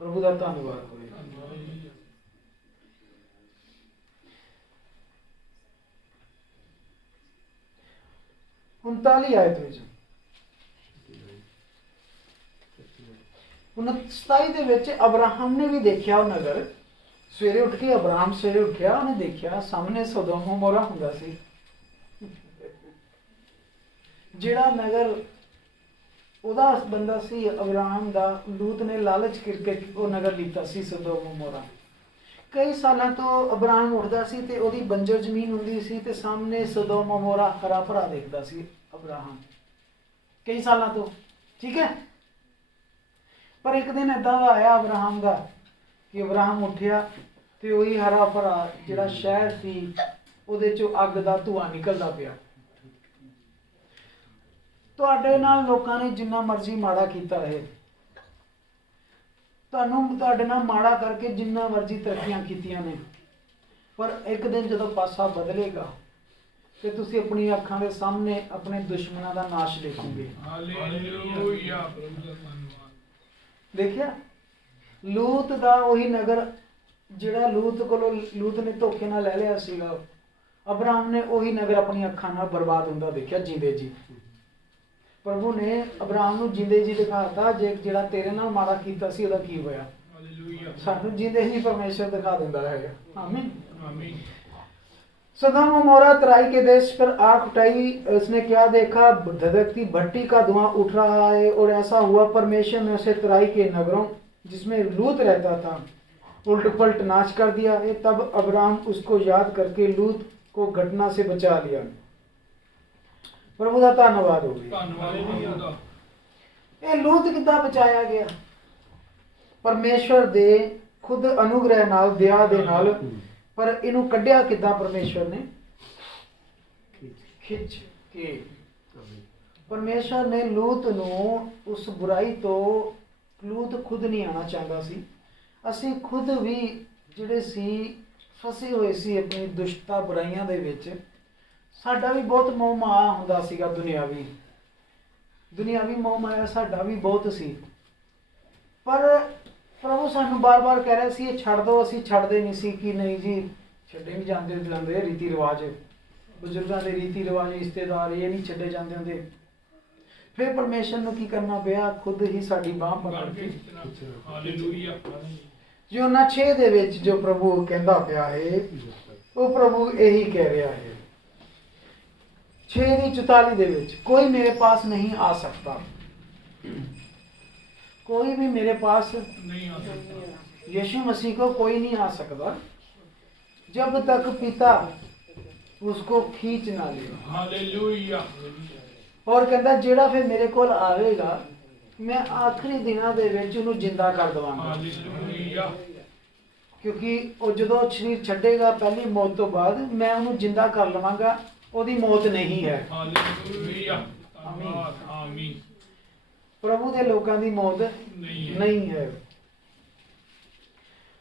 ਪ੍ਰਭੂ ਦਾ ਧੰਨਵਾਦ ਹੋਵੇ। 39 ਆਇਤ ਵਿੱਚ 27 ਦੇ ਵਿੱਚ ਅਬਰਾਹਮ ਨੇ ਵੀ ਦੇਖਿਆ ਉਹ ਨਗਰ। ਸਵੇਰੇ ਉੱਠ ਕੇ ਅਬਰਾਹਮ ਸਵੇਰੇ ਉੱਠਿਆ, ਉਹਨੇ ਦੇਖਿਆ ਸਾਹਮਣੇ ਸੋਦੋਮ ਗੋਮੋਰਾ ਹੁੰਦਾ ਸੀ। ਜਿਹੜਾ ਨਗਰ ਉਹਦਾ ਬੰਦਾ ਸੀ ਅਬਰਾਹਮ ਦਾ, ਲੂਤ ਨੇ ਲਾਲਚ ਕਰਕੇ ਉਹ ਨਗਰ ਲੀਤਾ ਸੀ ਸੋਦੋਮ ਗੋਮੋਰਾ। ਕਈ ਸਾਲਾਂ ਤੋਂ ਅਬਰਾਹਮ ਉੱਠਦਾ ਸੀ ਤੇ ਉਹਦੀ ਬੰਜਰ ਜ਼ਮੀਨ ਹੁੰਦੀ ਸੀ ਤੇ ਸਾਹਮਣੇ ਸੋਦੋਮ ਗੋਮੋਰਾ ਹਰਾ ਭਰਾ ਦੇਖਦਾ ਸੀ ਅਬਰਾਹਮ ਕਈ ਸਾਲਾਂ ਤੋਂ। ਠੀਕ ਹੈ, ਪਰ ਇੱਕ ਦਿਨ ਏਦਾਂ ਦਾ ਆਇਆ ਅਬਰਾਹਮ ਦਾ ਕਿ ਅਬਰਾਹਮ ਉੱਠਿਆ ਤੇ ਉਹੀ ਹਰਾ ਭਰਾ ਜਿਹੜਾ ਸ਼ਹਿਰ ਸੀ ਉਹਦੇ ਚੋਂ ਅੱਗ ਦਾ ਧੂੰਆਂ ਨਿਕਲਦਾ ਪਿਆ। ਤੁਹਾਡੇ ਨਾਲ ਲੋਕਾਂ ਨੇ ਜਿੰਨਾ ਮਰਜ਼ੀ ਮਾੜਾ ਕੀਤਾ ਹੈ, ਤੁਹਾਡੇ ਨਾਲ ਮਾੜਾ ਕਰਕੇ ਜਿੰਨਾ ਮਰਜ਼ੀ ਤਰੱਕੀਆਂ ਕੀਤੀਆਂ ਨੇ, ਪਰ ਇੱਕ ਦਿਨ ਜਦੋਂ ਪਾਸਾ ਬਦਲੇਗਾ ਤੇ ਤੁਸੀਂ ਆਪਣੀ ਅੱਖਾਂ ਦੇ ਸਾਹਮਣੇ ਆਪਣੇ ਦੁਸ਼ਮਣਾਂ ਦਾ ਨਾਸ਼ ਦੇਖੋਗੇ। ਹਾਲੇਲੂਇਆ। ਦੇਖਿਆ ਲੂਤ ਦਾ ਉਹੀ ਨਗਰ ਜਿਹੜਾ ਲੂਤ ਕੋਲੋਂ ਲੂਤ ਨੇ ਧੋਖੇ ਨਾਲ ਲੈ ਲਿਆ ਸੀਗਾ, ਅਬਰਾਮ ਨੇ ਉਹੀ ਨਗਰ ਆਪਣੀ ਅੱਖਾਂ ਨਾਲ ਬਰਬਾਦ ਹੁੰਦਾ ਦੇਖਿਆ ਜਿੰਦੇ ਜੀ। ਪ੍ਰਭੂ ਨੇ ਅਬਰਾਮ ਨੂੰ ਜਿੰਦੇ ਜੀ ਦਿਖਾਤਾ, ਜੇ ਜਿਹੜਾ ਤੇਰੇ ਨਾਲ ਮਾੜਾ ਕੀਤਾ ਸੀ ਉਹਦਾ ਕੀ ਹੋਇਆ। ਸਾਨੂੰ ਜਿੰਦੇ ਹੀ ਪਰਮੇਸ਼ਰ ਦਿਖਾ ਦਿੰਦਾ ਹੈ। आमीन आमीन। सदोम अमोरा तराई के देश पर आग उठाई, उसने क्या देखा, धधकती भट्टी का धुआं उठ रहा है। और ऐसा हुआ परमेश्वर ने उसे तराई के नगरों जिसमें लूत रहता था उल्ट पलट नाश कर दिया है। तब अब्राम उसको याद करके लूत को घटना से बचा लिया। प्रभु का धन्यवाद हो गया। ਧੰਨਵਾਦ ਪ੍ਰਭੂ ਦਾ। ਇਹ ਲੂਤ ਕਿੱਦਾਂ ਬਚਾਇਆ ਗਿਆ? ਪਰਮੇਸ਼ਵਰ ਦੇ ਖੁਦ ਅਨੁਗ੍ਰਹਿ ਨਾਲ, ਦਇਆ ਦੇ ਨਾਲ। ਪਰ ਇਹਨੂੰ ਕੱਢਿਆ ਕਿੱਦਾਂ ਪਰਮੇਸ਼ਵਰ ਨੇ? ਖਿੱਚ ਕੇ। ਪਰਮੇਸ਼ਵਰ ਨੇ ਲੂਤ ਨੂੰ ਉਸ ਬੁਰਾਈ ਤੋਂ, ਲੂਤ ਖੁਦ ਨਹੀਂ ਆਣਾ ਚਾਹੁੰਦਾ ਸੀ। ਅਸੀਂ ਖੁਦ ਵੀ ਜਿਹੜੇ ਸੀ ਫਸੇ ਹੋਏ ਸੀ ਆਪਣੀ ਦੁਸ਼ਟਤਾ ਬੁਰਾਈਆਂ ਦੇ ਵਿੱਚ। ਸਾਡਾ ਵੀ ਬਹੁਤ ਮੋਹ ਮਾਇਆ ਹੁੰਦਾ ਸੀਗਾ, ਦੁਨਿਆਵੀ ਮੋਹ ਮਾਇਆ ਸਾਡਾ ਵੀ ਬਹੁਤ ਸੀ। ਪਰ ਪ੍ਰਭੂ ਸਾਨੂੰ ਬਾਰ-ਬਾਰ ਕਹਿ ਰਿਹਾ ਸੀ ਇਹ ਛੱਡ ਦਿਓ। ਅਸੀਂ ਛੱਡਦੇ ਨਹੀਂ ਸੀ ਕਿ ਨਹੀਂ ਜੀ ਛੱਡੇ ਨਹੀਂ ਜਾਂਦੇ ਰੀਤੀ ਰਿਵਾਜ, ਬਜ਼ੁਰਗਾਂ ਦੇ ਰੀਤੀ ਰਿਵਾਜ, ਰਿਸ਼ਤੇਦਾਰ, ਇਹ ਨਹੀਂ ਛੱਡੇ ਜਾਂਦੇ ਹੁੰਦੇ। ਫਿਰ ਪਰਮੇਸ਼ਰ ਨੂੰ ਕੀ ਕਰਨਾ ਪਿਆ? ਖੁਦ ਹੀ ਸਾਡੀ ਬਾਹ ਪਕੜ ਕੇ। ਹਾਲੇਲੂਇਆ। ਯੋਨਾ 6 ਦੇ ਵਿੱਚ ਜੋ ਪ੍ਰਭੂ ਕਹਿੰਦਾ ਪਿਆ ਹੈ, ਉਹ ਪ੍ਰਭੂ ਇਹੀ ਕਹਿ ਰਿਹਾ ਹੈ 6:44 ਦੇ ਵਿੱਚ, ਕੋਈ ਮੇਰੇ ਪਾਸ ਨਹੀਂ ਆ ਸਕਦਾ, कोई भी मेरे पास नहीं आ सकता, यीशु मसीह को कोई नहीं आ सकता जब तक पिता उसको खींच ना ले। हालेलुया। और कहता जेड़ा फिर मेरे कोल आवेगा मैं आखिरी दिनों ਦੇ ਵਿੱਚ ਉਹਨੂੰ ਜਿੰਦਾ ਕਰ ਦਵਾਂਗਾ। हालेलुया। ਕਿਉਂਕਿ ਉਹ ਜਦੋਂ ਸਰੀਰ ਛੱਡੇਗਾ ਪਹਿਲੀ ਮੌਤ ਤੋਂ ਬਾਅਦ ਮੈਂ ਉਹਨੂੰ ਜਿੰਦਾ ਕਰ ਲਵਾਂਗਾ, ਉਹਦੀ ਮੌਤ ਨਹੀਂ ਹੈ। हालेलुया। धन्यवाद। आमीन। प्रभु के लोगों की मौत नहीं नहीं है।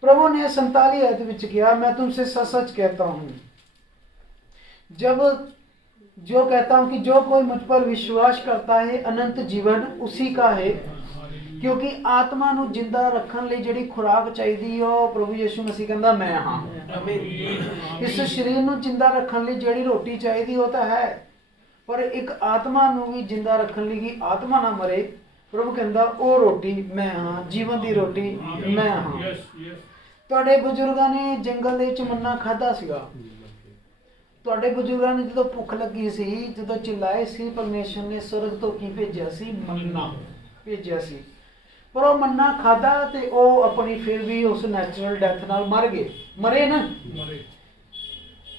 प्रभु ने 47 आयत विच किया, मैं तुमसे सच सच कहता हूँ, जब जो कहता हूँ कि जो कोई मुझ पर विश्वास करता है अनंत जीवन उसी का है। क्योंकि आत्मा ਨੂੰ जिंदा रखने ਲਈ ਜਿਹੜੀ खुराक चाहिए ਉਹ प्रभु यीशु मसीह ਕਹਿੰਦਾ मैं हाँ। इस शरीर ਨੂੰ जिंदा रखने ਲਈ ਜਿਹੜੀ ਰੋਟੀ चाहिए ਉਹ ਤਾਂ ਹੈ, पर एक आत्मा ਨੂੰ ਵੀ जिंदा रखने ਲਈ ਕਿ आत्मा ना मरे, प्रभु कहता ਉਹ ਰੋਟੀ मैं हाँ, जीवन ਦੀ ਰੋਟੀ मैं हाँ। Yes yes. ਤੁਹਾਡੇ ਬਜ਼ੁਰਗਾਂ ਨੇ ਜੰਗਲ ਦੇ ਵਿੱਚ ਮੰਨਾ ਖਾਦਾ ਸੀਗਾ। ਤੁਹਾਡੇ ਬਜ਼ੁਰਗਾਂ ਨੇ ਜਦੋਂ ਭੁੱਖ ਲੱਗੀ ਸੀ, ਜਦੋਂ ਚਿल्लाए ਸੀ, ਪਰਮੇਸ਼ਰ ਨੇ स्वर्ग ਤੋਂ ਕੀ ਭੇਜਿਆ ਸੀ? ਮੰਨਾ ਭੇਜਿਆ ਸੀ। ਪਰ ਉਹ ਮੰਨਾ ਖਾਦਾ ਤੇ ਉਹ ਆਪਣੀ ਫਿਰ ਵੀ ਉਸ ਨੈਚੁਰਲ ਡੈਥ ਨਾਲ ਮਰੇ ਨਾ। मरे।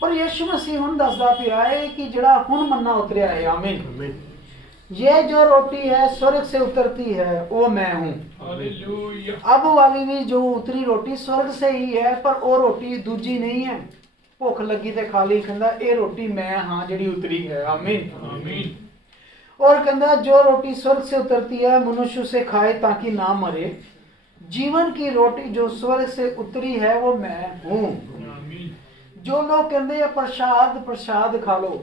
पर यीशु मसीह ਹੁਣ ਦੱਸਦਾ ਪਿਆ ਹੈ ਕਿ ਜਿਹੜਾ ਹੁਣ ਮੰਨਾ ਉਤਰਿਆ ਹੈ, आमीन, ये जो रोटी है स्वर्ग से उतरती है वो मैं हूँ। हालेलुया। अब वाली भी जो उतरी रोटी स्वर्ग से ही है, पर वो रोटी दूजी नहीं है। भुख लगी ते खा ली, कहंदा ये रोटी मैं हाँ जिहड़ी उतरी है, आमीन आमीन। और कहंदा जो रोटी स्वर्ग से उतरती है मनुष्य उसे खाए ताकि ना मरे। जीवन की रोटी जो स्वर्ग से उतरी है वो मैं हूँ। आमीन। जो लोग कहते हैं प्रसाद खा लो,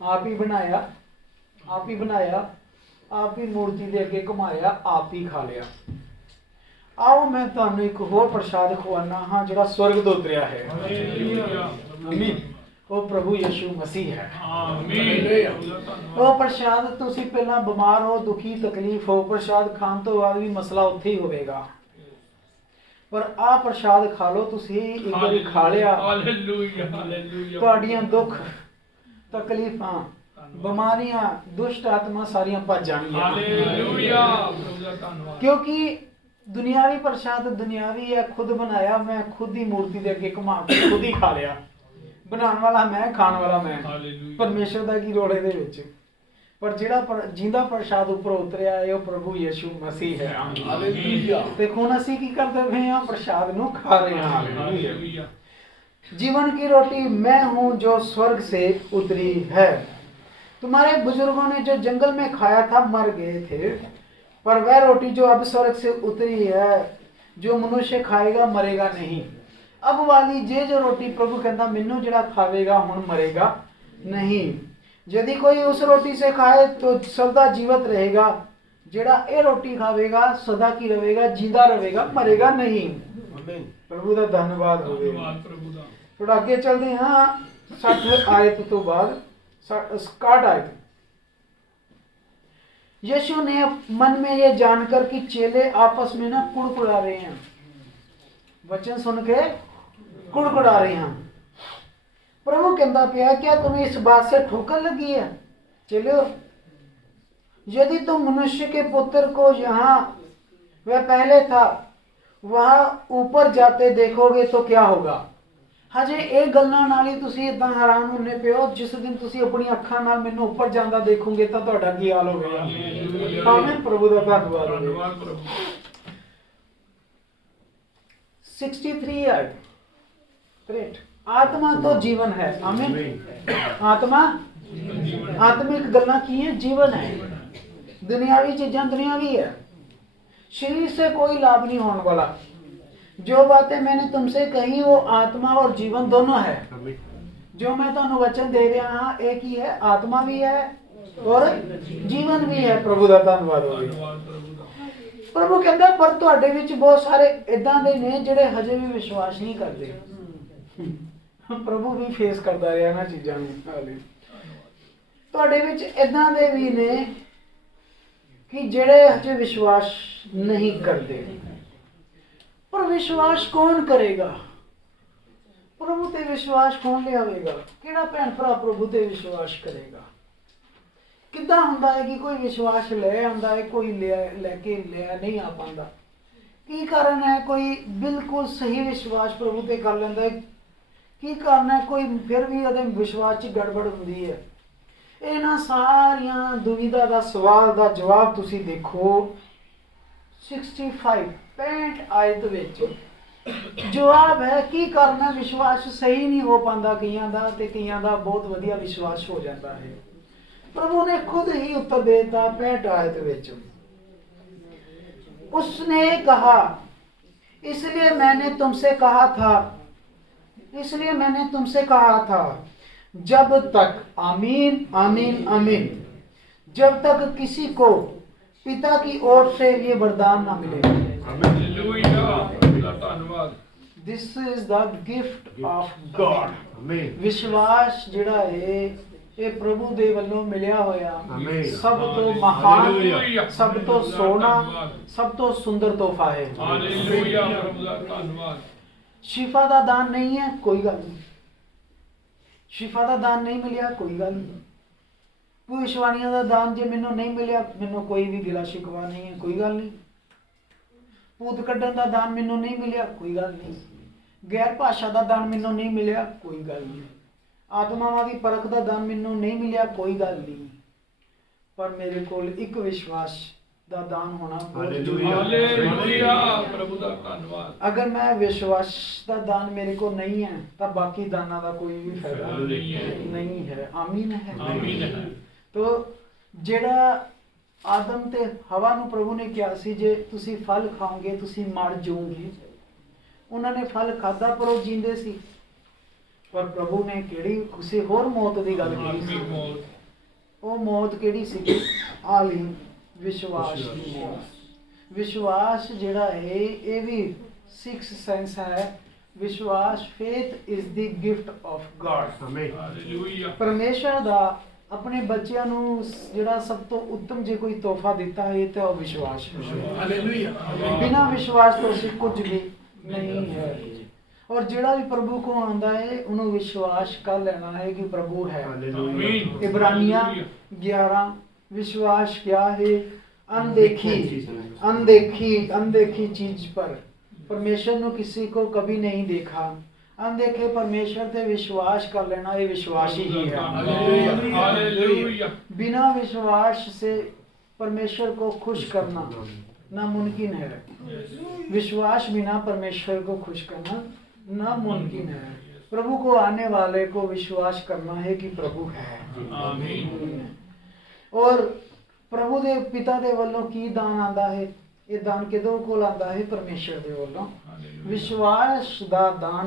आप ही बनाया, आप ही मूर्ति दे अगे घुमाया, आप ही खा लिया। आओ मैं तुहानू एक होर प्रसाद खवाना हाँ जिहड़ा स्वर्ग तो उतरिया है, हालेलुया। आमीन, वो प्रभु यीशु मसीह है। आमीन। वो प्रसाद तुसी पहला बीमार हो, दुखी, तकलीफ हो, प्रसाद खान तो बाद भी मसला उत्थे ही होवेगा, पर आ प्रसाद खा लो, तुसी एक बार खा लिया, हालेलुया। हालेलुया। ਤੁਹਾਡੀਆਂ ਦੁੱਖ, ਤਕਲੀਫਾਂ, ਬਿਮਾਰੀਆਂ, ਦੁਸ਼ਟ ਆਤਮਾ ਸਾਰੀਆਂ ਭੱਜ ਜਾਣਗੀਆਂ। हालेलुया। प्रभु का धन्यवाद। क्योंकि दुनियावी प्रसाद दुनियावी है, खुद बनाया, मैं खुद ही मूर्ति दे अगे घुमा के खुद ही खा लिया। बनाने वाला मैं, खाने वाला मैं, हालेलुया। परमेश्वर दा की रोल ਇਹਦੇ ਵਿੱਚ। पर ਜਿਹੜਾ ਜਿੰਦਾ ਪ੍ਰਸਾਦ ਉੱਪਰ ਉਤਰਿਆ ਹੈ ਉਹ ਪ੍ਰਭੂ ਯੀਸ਼ੂ ਮਸੀਹ ਹੈ। हालेलुया। ਤੇ ਹੁਣ ਅਸੀਂ ਕੀ ਕਰਦੇ ਪਏ ਹਾਂ? ਪ੍ਰਸਾਦ ਨੂੰ ਖਾ ਰਹੇ ਹਾਂ। हालेलुया। जीवन की रोटी मैं हूँ जो स्वर्ग से उतरी है। तुम्हारे बुजुर्गों ने जो जंगल में खाया था मर गए थे, पर वह रोटी जो अब स्वर्ग से उतरी है जो मनुष्य खाएगा मरेगा नहीं। अब वाली जो रोटी प्रभु कहता मैनू जड़ा खावेगा हुण मरेगा नहीं। यदि कोई उस रोटी से खाए तो सदा जीवित रहेगा, जेड़ा ये रोटी खावेगा सदा की रहेगा, जिंदा रहेगा, मरेगा नहीं। आमीन। प्रभु का धन्यवाद हो। धन्यवाद प्रभु का। थोड़ा आगे चलते हाँ 60 आयत तो बाद 61 आयत। यीशु ने मन में ये जानकर कि चेले आपस में ना कुड़कुड़ा रहे हैं, वचन सुन के कुड़कुड़ा रहे हैं, प्रभु कहता पिया क्या तुम्हें इस बात से ठोकर लगी है? चलो, यदि तुम मनुष्य के पुत्र को यहाँ वह पहले था वहां ऊपर जाते देखोगे तो क्या होगा? हजे एक गल्लां नाल ही तुसीं इदां हैरान होने पे हो, जिस दिन तुसीं अपनी अखां नाल मैनूं ऊपर जांदा देखोगे तो तुहाडा की हाल होवेगा। आमीन, प्रभु दा धन्नवाद होवे। ਧੰਨਵਾਦ ਪ੍ਰਭੂ। 63 आयत। ग्रेट। आत्मा तो जीवन है। आमीन। आत्मा आत्मिक गल्लां की है? जीवन है। दुनियावी चीजां दुनियावी है, शरीर से कोई लाभ नहीं होने वाला। जो बातें मैंने तुमसे कही वो आत्मा और जीवन दोनों है। जो मैं तुहानू वचन दे रहा हाँ एक ही है, आत्मा भी है और जीवन भी है। प्रभु दा धन्नवाद होवे। ਧੰਨਵਾਦ ਪ੍ਰਭੂ ਦਾ। प्रभु कहता पर तुहाडे विच बहुत सारे इदां दे ने जिहड़े हजे भी विश्वास नहीं करते। प्रभु भी फेस करता रहा ना चीज़ां नूं। हाले तुहाडे विच इदां दे भी ने कि जिहड़े हजे विश्वास नहीं करते। पर विश्वास कौन करेगा? प्रभु ते विश्वास कौन लियावेगा? किहड़ा भैन भरा प्रभु ते विश्वास करेगा? किद्दां हुंदा है कि कोई विश्वास ले आंदा है, कोई लेके नहीं आ पांदा? की कारण है? कोई बिल्कुल सही विश्वास प्रभु ते कर लैंदा है, की कारण है? कोई फिर भी ओहदे विश्वास च गड़बड़ हुंदी है। इन्हां सारियां दुविधा दा सवाल दा जवाब तुसीं देखो 65 आयत विच जवाब है। की कारण है? विश्वास सही नहीं हो पांदा कईयां दा, ते कईयां दा बहुत वधिया विश्वास हो जाता है। प्रभु ने खुद ही उत्तर दे दिता 65 आयत विच। उसने कहा इसलिए मैंने तुमसे कहा था जब तक आमीन आमीन आमीन जब तक किसी को पिता की ओर से ये वरदान ना मिले। ਹਾਲੇਲੂਇਆ ਪ੍ਰਭੂ ਦਾ ਧੰਨਵਾਦ। This is the gift of God. विश्वास जिहड़ा है ये प्रभु दे वल्लों मिलिया होया सब तो महान, सब तो सोना, सब तो सुंदर तोहफा है। ਹਾਲੇਲੂਇਆ ਪ੍ਰਭੂ ਦਾ ਧੰਨਵਾਦ। शिफा दा दान नहीं है, कोई गल नहीं। शिफा दा दान नहीं मिलिया, कोई गल नहीं। भविष्यवाणियां दा दान जे मैनूं नहीं मिलिया, मैनूं कोई भी गिला शिकवा नहीं है, कोई गल नहीं। भूत कड्ढण दा दान मैनूं नहीं मिलिया, कोई गल नहीं। गैर भाषा दा दान मैनूं नहीं मिलिया, कोई गल नहीं। आत्मावां दी परख दा दान मैनूं नहीं मिलिया, कोई गल नहीं। पर मेरे कोल एक विश्वास दा दान होना बहुत जरूरी है। ਹਾਲੇਲੂਇਆ ਪ੍ਰਭੂ ਦਾ ਧੰਨਵਾਦ। अगर मैं विश्वास दा दान मेरे को नहीं है तो बाकी दाना का कोई भी फायदा नहीं है। आमीन है। ਆਮੀਨ ਹੈ। तो जेड़ा आदम ते हवा नूं प्रभु ने कहा सी जे तुसी फल खाओगे तुसी मर जाओगे, उन्होंने फल खादा पर वो जींदे सी। पर प्रभु ने केड़ी किसी होर मौत की गल की सी। ਆਤਮਿਕ ਮੌਤ। वो मौत केड़ी सी? आली विश्वास की मौत। विश्वास जिहड़ा है ये भी सिक्स सेंस है। विश्वास faith is the gift of God. Hallelujah. परमेश्वर दा अपने बच्चों नूं जिहड़ा सब तो उत्तम जे कोई तोहफा दिता है तो विश्वास है। ਹਾਲੇਲੂਇਆ। बिना विश्वास तो असीं कुछ भी नहीं है। और जिहड़ा भी प्रभु को आंदा है उन्होंने विश्वास कर लेना है कि प्रभु है। ਆਮੀਨ। इब्रानिया 11 विश्वास क्या है? अनदेखी चीज पर। परमेश्वर ने किसी को कभी नहीं देखा। अनदेखे परमेश्वर पे विश्वास कर लेना ये विश्वास ही है। हालेलुया। बिना विश्वास से परमेश्वर को खुश करना नामुमकिन है। विश्वास बिना परमेश्वर को खुश करना नामुमकिन है। प्रभु को आने वाले को विश्वास करना है कि प्रभु है। आमीन। और प्रभु दे पिता दे वल्लों की दान आंदा है? ये दान किदों कोल आंदा है? परमेश्वर दे वल्लों। विश्वास दा दान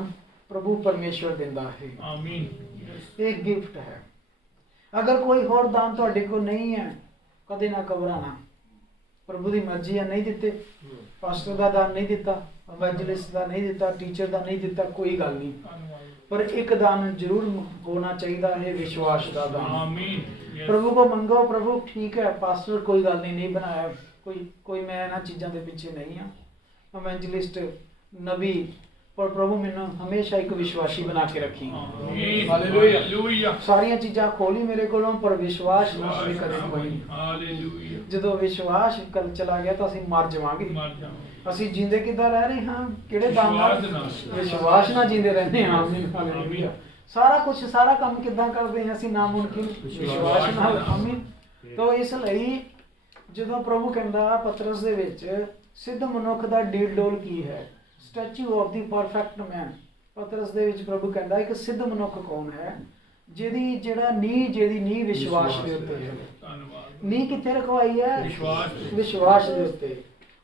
प्रभु परमेश्वर देंदा है। आमीन। एक गिफ्ट है। अगर कोई होर दान तुहाडे को नहीं है कदे ना घबराना। प्रभु दी मर्जी है नहीं दिते, पास्टर दा दान नहीं दिता, ਇਵੈਂਜਲਿਸਟ ਦਾ ਨਹੀਂ ਦਿੱਤਾ, ਟੀਚਰ ਦਾ ਨਹੀਂ ਦਿੱਤਾ, ਕੋਈ ਗੱਲ ਨਹੀਂ, ਧੰਨਵਾਦ ਪਰ ਇੱਕ ਦਾਨ ਜ਼ਰੂਰ ਹੋਣਾ ਚਾਹੀਦਾ ਹੈ, ਵਿਸ਼ਵਾਸ ਦਾ ਦਾਨ। ਆਮੀਨ प्रभु को मंगो, प्रभु ठीक है पास्टर कोई गल नहीं बनाया, कोई मैं इन्हां चीज़ों के पीछे नहीं हाँ, इवेंजलिस्ट नबी, पर प्रभु मैंने हमेशा एक विश्वासी बना के रखी। आमीन हालेलुया सारिया चीज़ां खोली मेरे कोलों, पर विश्वास नहीं करे कोई। हालेलुया ਜਦੋਂ ਵਿਸ਼ਵਾਸ ਕਲ ਚਲਾ ਗਿਆ ਤਾਂ ਅਸੀਂ ਮਰ ਜਾਵਾਂਗੇ। ਮਰ ਜਾਵਾਂਗੇ ਅਸੀਂ ਜਿੰਦੇ ਕਿੱਦਾਂ ਰਹਿ ਰਹੇ ਹਾਂ, ਕਿਹੜੇ ਦਾਨ ਨਾਲ? ਵਿਸ਼ਵਾਸ ਨਾਲ। ਵਿਸ਼ਵਾਸ ਨਾਲ ਜਿੰਦੇ ਰਹਿੰਦੇ ਹਾਂ। ਆਮੀਨ ਹਾਲੇਲੂਇਆ। ਸਾਰਾ ਕੁਝ ਸਾਰਾ ਕੰਮ ਕਿੱਦਾਂ ਕਰਦੇ ਹਾਂ ਅਸੀਂ? ਨਾਮੁਮਕਿਨ ਵਿਸ਼ਵਾਸ ਨਾਲ। ਆਮੀਨ। ਤਾਂ ਇਸ ਲਈ ਜਦੋਂ ਪ੍ਰਭੂ ਕਹਿੰਦਾ ਪਤਰਸ ਦੇ ਵਿੱਚ ਸਿੱਧ ਮਨੁੱਖ ਦਾ ਡੀਲ ਡੋਲ ਕੀ ਹੈ, ਸਟੈਚੂ ਆਫ ਦੀ ਪਰਫੈਕਟ ਮੈਨ, ਪਤਰਸ ਦੇ ਵਿੱਚ ਪ੍ਰਭੂ ਕਹਿੰਦਾ ਇੱਕ ਸਿੱਧ ਮਨੁੱਖ ਕੌਣ ਹੈ? ਜਿਹਦੀ ਨੀਂਹ ਵਿਸ਼ਵਾਸ ਦੇ ਉੱਤੇ ਹੈ। ਧੰਨਵਾਦ ਨੀਂਹ ਕਿੱਥੇ ਰਖਵਾਈ ਹੈ? ਵਿਸ਼ਵਾਸ ਤੇ। ਵਿਸ਼ਵਾਸ ਦੇ ਉੱਤੇ।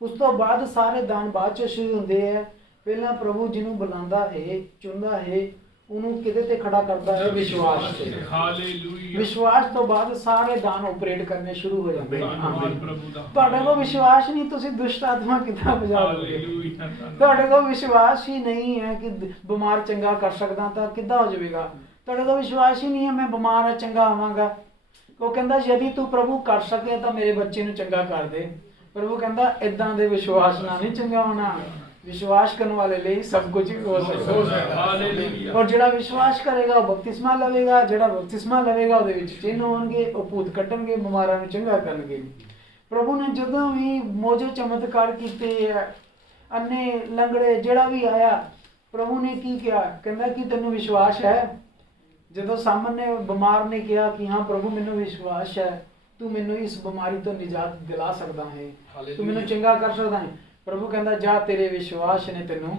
ਉਸ ਤੋਂ ਬਾਅਦ ਸਾਰੇ ਦਾਨ ਬਾਅਦ ਚ ਸ਼ੁਰੂ ਹੁੰਦੇ ਹੈ। ਪਹਿਲਾਂ ਪ੍ਰਭੂ ਜਿਹਨੂੰ ਬੁਲਾਉਂਦਾ ਹੈ, ਚੁਣਦਾ ਹੈ, ਉਹਨੂੰ ਕਿਹਦੇ ਤੇ ਖੜਾ ਕਰਦਾ ਹੈ? ਵਿਸ਼ਵਾਸ ਤੇ। ਹਾਲੇਲੂਇਆ ਵਿਸ਼ਵਾਸ ਤੋਂ ਬਾਅਦ ਸਾਰੇ ਦਾਨ ਆਪਰੇਟ ਕਰਨੇ ਸ਼ੁਰੂ ਹੋ ਜਾਂਦੇ ਹਨ। ਧੰਨਵਾਦ ਪ੍ਰਭੂ ਦਾ ਤੁਹਾਡੇ ਕੋਲ ਵਿਸ਼ਵਾਸ ਨਹੀਂ, ਤੁਸੀਂ ਦੁਸ਼ਟ ਆਤਮਾ ਕਿੱਦਾਂ ਭਜਾਓਗੇ? ਹਾਲੇਲੂਇਆ ਧੰਨਵਾਦ। ਤੁਹਾਡੇ ਕੋਲ ਵਿਸ਼ਵਾਸ ਹੀ ਨਹੀਂ ਹੈ ਕਿ ਬਿਮਾਰ ਚੰਗਾ ਕਰ ਸਕਦਾ ਤਾਂ ਕਿੱਦਾਂ ਹੋ ਜਾਵੇਗਾ? ਤੁਹਾਡੇ ਕੋਲ ਵਿਸ਼ਵਾਸ ਹੀ ਨਹੀਂ ਹੈ ਮੈਂ ਬਿਮਾਰ ਹਾਂ ਚੰਗਾ ਹੋਵਾਂਗਾ। ਉਹ ਕਹਿੰਦਾ ਯਦੀ ਤੂੰ ਪ੍ਰਭੂ ਕਰ ਸਕੇ ਤਾਂ ਮੇਰੇ ਬੱਚੇ ਨੂੰ ਚੰਗਾ ਕਰ ਦੇ। ਪ੍ਰਭੂ ਕਹਿੰਦਾ ਇਦਾਂ ਦੇ ਵਿਸ਼ਵਾਸ ਨਾਲ ਨਹੀਂ ਚੰਗਾ ਹੋਣਾ। ਵਿਸ਼ਵਾਸ ਕਰਨ ਵਾਲੇ ਲਈ ਸਭ ਕੁਝ ਹੋ ਸਕਦਾ। ਹਾਲੇਲੂਇਆ ਔਰ ਜਿਹੜਾ ਵਿਸ਼ਵਾਸ ਕਰੇਗਾ ਉਹ ਬਪਤਿਸਮਾ ਲਵੇਗਾ, ਜਿਹੜਾ ਬਪਤਿਸਮਾ ਲਵੇਗਾ ਉਹਦੇ ਵਿੱਚ ਚਿੰਨ੍ਹ ਹੋਣਗੇ, ਉਹ ਭੂਤ ਕੱਢਣਗੇ, ਬਿਮਾਰਾਂ ਨੂੰ ਚੰਗਾ ਕਰਨਗੇ। ਪ੍ਰਭੂ ਨੇ ਜਦੋਂ ਵੀ ਮੌਜੇ ਚਮਤਕਾਰ ਕੀਤੇ, ਅੰਨੇ ਲੰਗੜੇ ਜਿਹੜਾ ਵੀ ਆਇਆ, ਪ੍ਰਭੂ ਨੇ ਕੀ ਕਿਹਾ? ਕਹਿੰਦਾ ਕਿ ਤੈਨੂੰ ਵਿਸ਼ਵਾਸ ਹੈ? ਜਦੋਂ ਸਾਹਮਣੇ ਬਿਮਾਰ ਨੇ ਕਿਹਾ ਕਿ ਹਾਂ ਪ੍ਰਭੂ ਮੈਨੂੰ ਵਿਸ਼ਵਾਸ ਹੈ, ਤੂੰ ਮੈਨੂੰ ਇਸ ਬਿਮਾਰੀ ਤੋਂ ਨਿਜਾਤ ਦਿਲਾ ਸਕਦਾ ਹੈ, ਤੂੰ ਮੈਨੂੰ ਚੰਗਾ ਕਰ ਸਕਦਾ ਹੈ। ਪ੍ਰਭੂ ਕਹਿੰਦਾ ਜਾ ਤੇਰੇ ਵਿਸ਼ਵਾਸ ਨੇ ਤੈਨੂੰ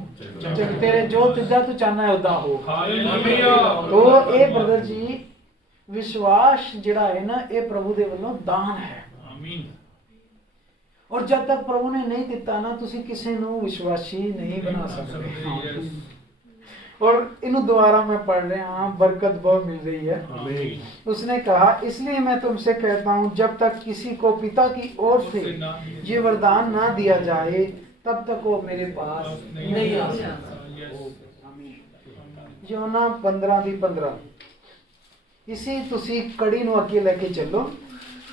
ਤੇਰੇ ਜੋ ਜਿੱਦਾਂ ਤੂੰ ਚਾਹਨਾ ਹੈ ਉਦਾਂ ਹੋ। ਹਾਲੇਲੂਇਆ ਤੋ ਇਹ ਬ੍ਰਦਰ ਜੀ ਵਿਸ਼ਵਾਸ ਜਿਹੜਾ ਹੈ ਨਾ ਇਹ ਪ੍ਰਭੂ ਦੇ ਵੱਲੋਂ ਦਾਨ ਹੈ। ਆਮੀਨ ਔਰ ਜਦ ਤੱਕ ਪ੍ਰਭੂ ਨੇ ਨਹੀਂ ਦਿੱਤਾ ਨਾ ਤੁਸੀਂ ਕਿਸੇ ਨੂੰ ਵਿਸ਼ਵਾਸੀ ਨਹੀਂ ਬਣਾ ਸਕਦੇ। और इन दोबारा मैं पढ़ रहा हूँ, बरकत बहुत मिल रही है। उसने कहा इसलिए मैं तुमसे कहता हूँ जब तक किसी को पिता की ओर से ये वरदान ना दिया जाए तब तक वो मेरे पास नहीं आ सकता। योना 15:15 इसी तुसी कड़ी ਨੂੰ ਅੱਗੇ ਲੈ ਕੇ ਚੱਲੋ,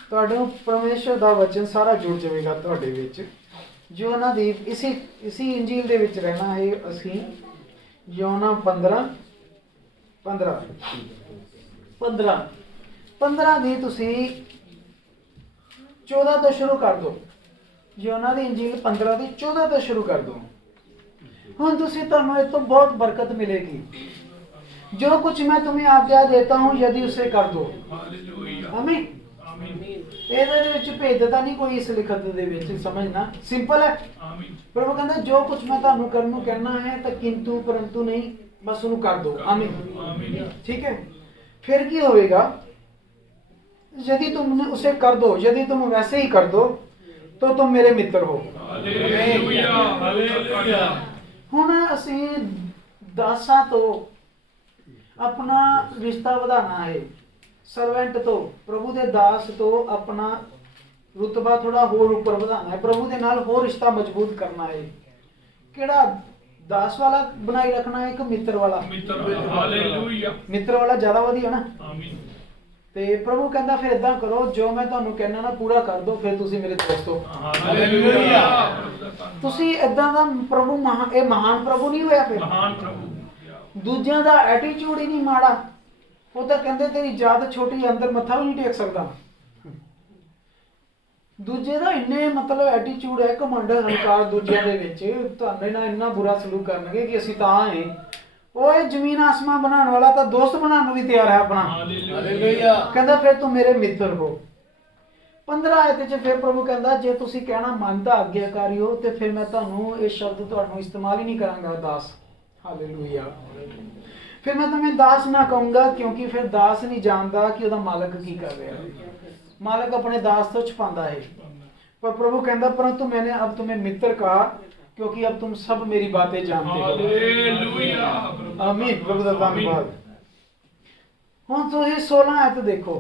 ਤੁਹਾਨੂੰ ਪਰਮੇਸ਼ਰ ਦਾ ਵਚਨ ਸਾਰਾ ਜੁੜ ਜਾਵੇਗਾ ਤੁਹਾਡੇ ਵਿੱਚ। ਯੋਨਾ ਦੀ ਇसी ਇੰਜੀਲ ਦੇ ਵਿੱਚ ਰਹਿਣਾ ਹੈ ਅਸੀਂ। योना 15 ਦੀ ਤੁਸੀਂ 14 ਤੋਂ ਸ਼ੁਰੂ ਕਰ ਦਿਓ। ਯੋਨਾ ਦੀ ਇੰਜੀਲ 15 ਦੀ 14 ਤੋਂ ਸ਼ੁਰੂ ਕਰ ਦਿਓ। ਹੁਣ ਤੁਸੀਂ ਤੁਹਾਨੂੰ ਇਹ ਤੋਂ ਬਹੁਤ ਬਰਕਤ ਮਿलेगी। जो कुछ मैं तुम्हें आज्ञा देता हूँ यदि उसे कर दो। ਹਾਲੇਲੂਇਆ आमीन। ਆਮੀਨ ਇਹਦੇ ਵਿੱਚ ਭੇਦਤਾ ਨਹੀਂ ਕੋਈ ਇਸ ਲਿਖਤ ਦੇ ਵਿੱਚ, ਸਮਝਣਾ ਸਿੰਪਲ ਹੈ। ਆਮੀਨ ਪ੍ਰਭੂ ਕਹਿੰਦਾ ਜੋ ਕੁਝ ਮੈਂ ਤੁਹਾਨੂੰ ਕਰਨ ਨੂੰ ਕਹਿਣਾ ਹੈ ਤਾਂ ਕਿੰਤੂ ਪਰੰਤੂ ਨਹੀਂ, ਬਸ ਉਹਨੂੰ ਕਰ ਦੋ। ਆਮੀਨ ਆਮੀਨ ठीक है। फिर की होएगा? यदि तुमने उसे कर दो, यदि तुम वैसे ही कर दो तो तुम मेरे मित्र हो। ਹਾਲੇਲੂਇਆ ਹਾਲੇਲੂਇਆ ਹੁਣ ਅਸੀਂ ਦਾਸਾਂ ਤੋਂ ਆਪਣਾ ਰਿਸ਼ਤਾ ਵਧਾਉਣਾ ਹੈ, ਸਰਵੈਂਟ ਤੋਂ, ਪ੍ਰਭੂ ਦੇ ਦਾਸ ਤੋਂ ਆਪਣਾ ਰੁਤਬਾ ਥੋੜਾ ਹੋਰ ਉੱਪਰ ਵਧਾਉਣਾ ਹੈ, ਪ੍ਰਭੂ ਦੇ ਨਾਲ ਹੋਰ ਰਿਸ਼ਤਾ ਮਜ਼ਬੂਤ ਕਰਨਾ ਹੈ। ਕਿਹੜਾ ਦਾਸ ਵਾਲਾ ਬਣਾਈ ਰੱਖਣਾ ਹੈ ਕਿ ਮਿੱਤਰ ਵਾਲਾ? ਮਿੱਤਰ ਹਾਲੇਲੂਇਆ ਮਿੱਤਰ ਵਾਲਾ ਜ਼ਿਆਦਾ ਵਧੀਆ ਨਾ। ਆਮੀਨ ਤੇ ਪ੍ਰਭੂ ਕਹਿੰਦਾ ਫਿਰ ਇਦਾਂ ਕਰੋ, ਜੋ ਮੈਂ ਤੁਹਾਨੂੰ ਕਹਿਣਾ ਨਾ ਪੂਰਾ ਕਰ ਦੋ, ਫਿਰ ਤੁਸੀਂ ਮੇਰੇ ਦੋਸਤ ਹੋ। ਹਾਲੇਲੂਇਆ ਤੁਸੀਂ ਇਦਾਂ ਦਾ ਪ੍ਰਭੂ ਇਹ ਮਹਾਨ ਪ੍ਰਭੂ ਨਹੀਂ ਹੋਇਆ। ਫਿਰ ਮਹਾਨ ਪ੍ਰਭੂ ਦੂਜਿਆਂ ਦਾ ਐਟੀਟਿਊਡ ਹੀ ਨਹੀਂ ਮਾੜਾ, ਉਹ ਤਾਂ ਕਹਿੰਦੇ ਤੇਰੀ ਜਾਤ ਛੋਟੀ, ਅੰਦਰ ਮੱਥਾ ਵੀ ਨਹੀਂ ਟੇਕ ਸਕਦਾ। ਦੂਜੇ ਦਾ ਇੰਨੇ ਮਤਲਬ ਐਟੀਟਿਊਡ ਹੈ, ਘਮੰਡ ਹੰਕਾਰ ਦੂਜਿਆਂ ਦੇ ਵਿੱਚ, ਤੁਹਾਡੇ ਨਾਲ ਇੰਨਾ ਬੁਰਾ ਸਲੂਕ ਕਰਨਗੇ ਕਿ ਅਸੀਂ ਤਾਂ ਹੈ। ਉਹ ਇਹ ਜ਼ਮੀਨ ਆਸਮਾਨ ਬਣਾਉਣ ਵਾਲਾ ਤਾਂ ਦੋਸਤ ਬਣਾਉਣ ਨੂੰ ਵੀ ਤਿਆਰ ਹੈ ਆਪਣਾ। ਹਾਲੇਲੂਇਆ ਕਹਿੰਦਾ ਫਿਰ ਤੂੰ ਮੇਰੇ ਮਿੱਤਰ ਹੋ। 15 ਆਇਤ 'ਚ ਫਿਰ ਪ੍ਰਭੂ ਕਹਿੰਦਾ ਜੇ ਤੁਸੀਂ ਕਹਿਣਾ ਮੰਨਦਾ ਆਗਿਆਕਾਰੀ ਹੋ ਤੇ ਫਿਰ ਮੈਂ ਤੁਹਾਨੂੰ ਇਹ ਸ਼ਬਦ ਤੁਹਾਨੂੰ ਇਸਤੇਮਾਲ ਹੀ ਨਹੀਂ ਕਰਾਂਗਾ ਦਾਸ। ਹਾਲੇਲੂਇਆ। ਫਿਰ ਮੈਂ तुम्हें दास ना कहूंगा क्योंकि फिर दास नहीं जानता कि ਉਹਦਾ ਮਾਲਕ ਕੀ ਕਰ ਰਿਹਾ ਹੈ। मालिक अपने दास तो छुपाता है, पर प्रभु कहता परंतु मैंने अब तुम्हें मित्र कहा क्योंकि अब तुम सब मेरी बातें जानते हो। हालेलुया आमीन। प्रभु का धन्यवाद। हुन तो ये 16 आयत देखो,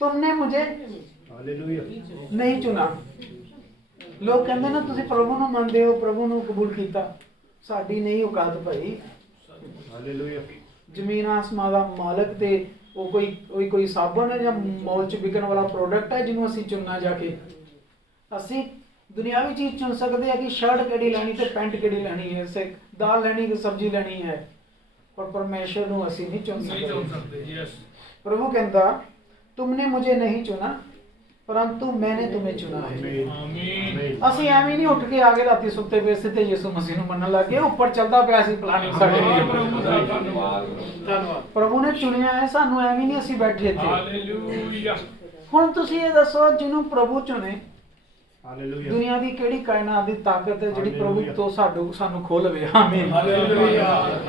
तुमने मुझे नहीं चुना। ਲੋਕ ਕਹਿੰਦੇ ਨਾ ਤੁਸੀਂ ਪ੍ਰਭੂ ਨੂੰ ਮੰਨਦੇ ਹੋ, ਪ੍ਰਭੂ ਨੂੰ ਕਬੂਲ ਕੀਤਾ। ਸਾਡੀ ਨਹੀਂ ਔਕਾਤ ਭਾਈ। ਹਾਲੇਲੂਇਆ। ਜ਼ਮੀਨ ਆਸਮਾਨ ਦਾ ਮਾਲਕ ਤੇ ਉਹ ਕੋਈ ਸਾਬਣ ਹੈ ਜਾਂ ਮੌਲ 'ਚ ਵਿਕਣ ਵਾਲਾ ਪ੍ਰੋਡਕਟ ਹੈ ਜਿਹਨੂੰ ਅਸੀਂ ਚੁਣਨਾ ਜਾ ਕੇ। ਅਸੀਂ ਦੁਨਿਆਵੀ ਚੀਜ਼ ਚੁਣ ਸਕਦੇ ਆ ਕਿ ਸ਼ਰਟ ਕਿਹੜੀ ਲੈਣੀ ਤੇ ਪੈਂਟ ਕਿਹੜੀ ਲੈਣੀ ਹੈ, ਦਾਲ ਲੈਣੀ ਕਿ ਸਬਜ਼ੀ ਲੈਣੀ ਹੈ, ਪਰ ਪਰਮੇਸ਼ਰ ਨੂੰ ਅਸੀਂ ਨਹੀਂ ਚੁਣ ਸਕਦੇ। ਯੈਸ। प्रभु कहता तुमने मुझे नहीं चुना परंतु मैंने तुम्हें चुना है। ਆਮੀਨ। ਅਸੀਂ ਐਵੇਂ ਨਹੀਂ ਉੱਠ ਕੇ ਆ ਗਏ ਰਾਤੀ ਸੁੱਤੇ ਪਏ ਸੀ ਤੇ ਯਿਸੂ ਮਸੀਹ ਨੂੰ ਮੰਨਣ ਲੱਗ ਗਏ। ਉੱਪਰ ਚੱਲਦਾ ਪਿਆ ਸੀ ਪਲਾਨਿੰਗ ਸਾਡੇ ਪ੍ਰਭੂ ਦਾ ਲਈ। ਧੰਨਵਾਦ। ਪ੍ਰਭੂ ਨੇ ਚੁਣਿਆ ਹੈ ਸਾਨੂੰ, ਐਵੇਂ ਨਹੀਂ ਅਸੀਂ ਬੈਠੇ ਇੱਥੇ। ਹਾਲੇਲੂਇਆ। ਹੁਣ ਤੁਸੀਂ ਇਹ ਦੱਸੋ ਜਿਹਨੂੰ ਪ੍ਰਭੂ ਚੁਣੇ ਹਾਲੇਲੂਇਆ। ਦੁਨੀਆ ਦੀ ਕਿਹੜੀ ਕਾਇਨਾਤ ਦੀ ਤਾਕਤ ਹੈ ਜਿਹੜੀ ਪ੍ਰਭੂ ਤੋਂ ਸਾਨੂੰ ਖੋਹ ਲਵੇ। ਆਮੀਨ। ਹਾਲੇਲੂਇਆ।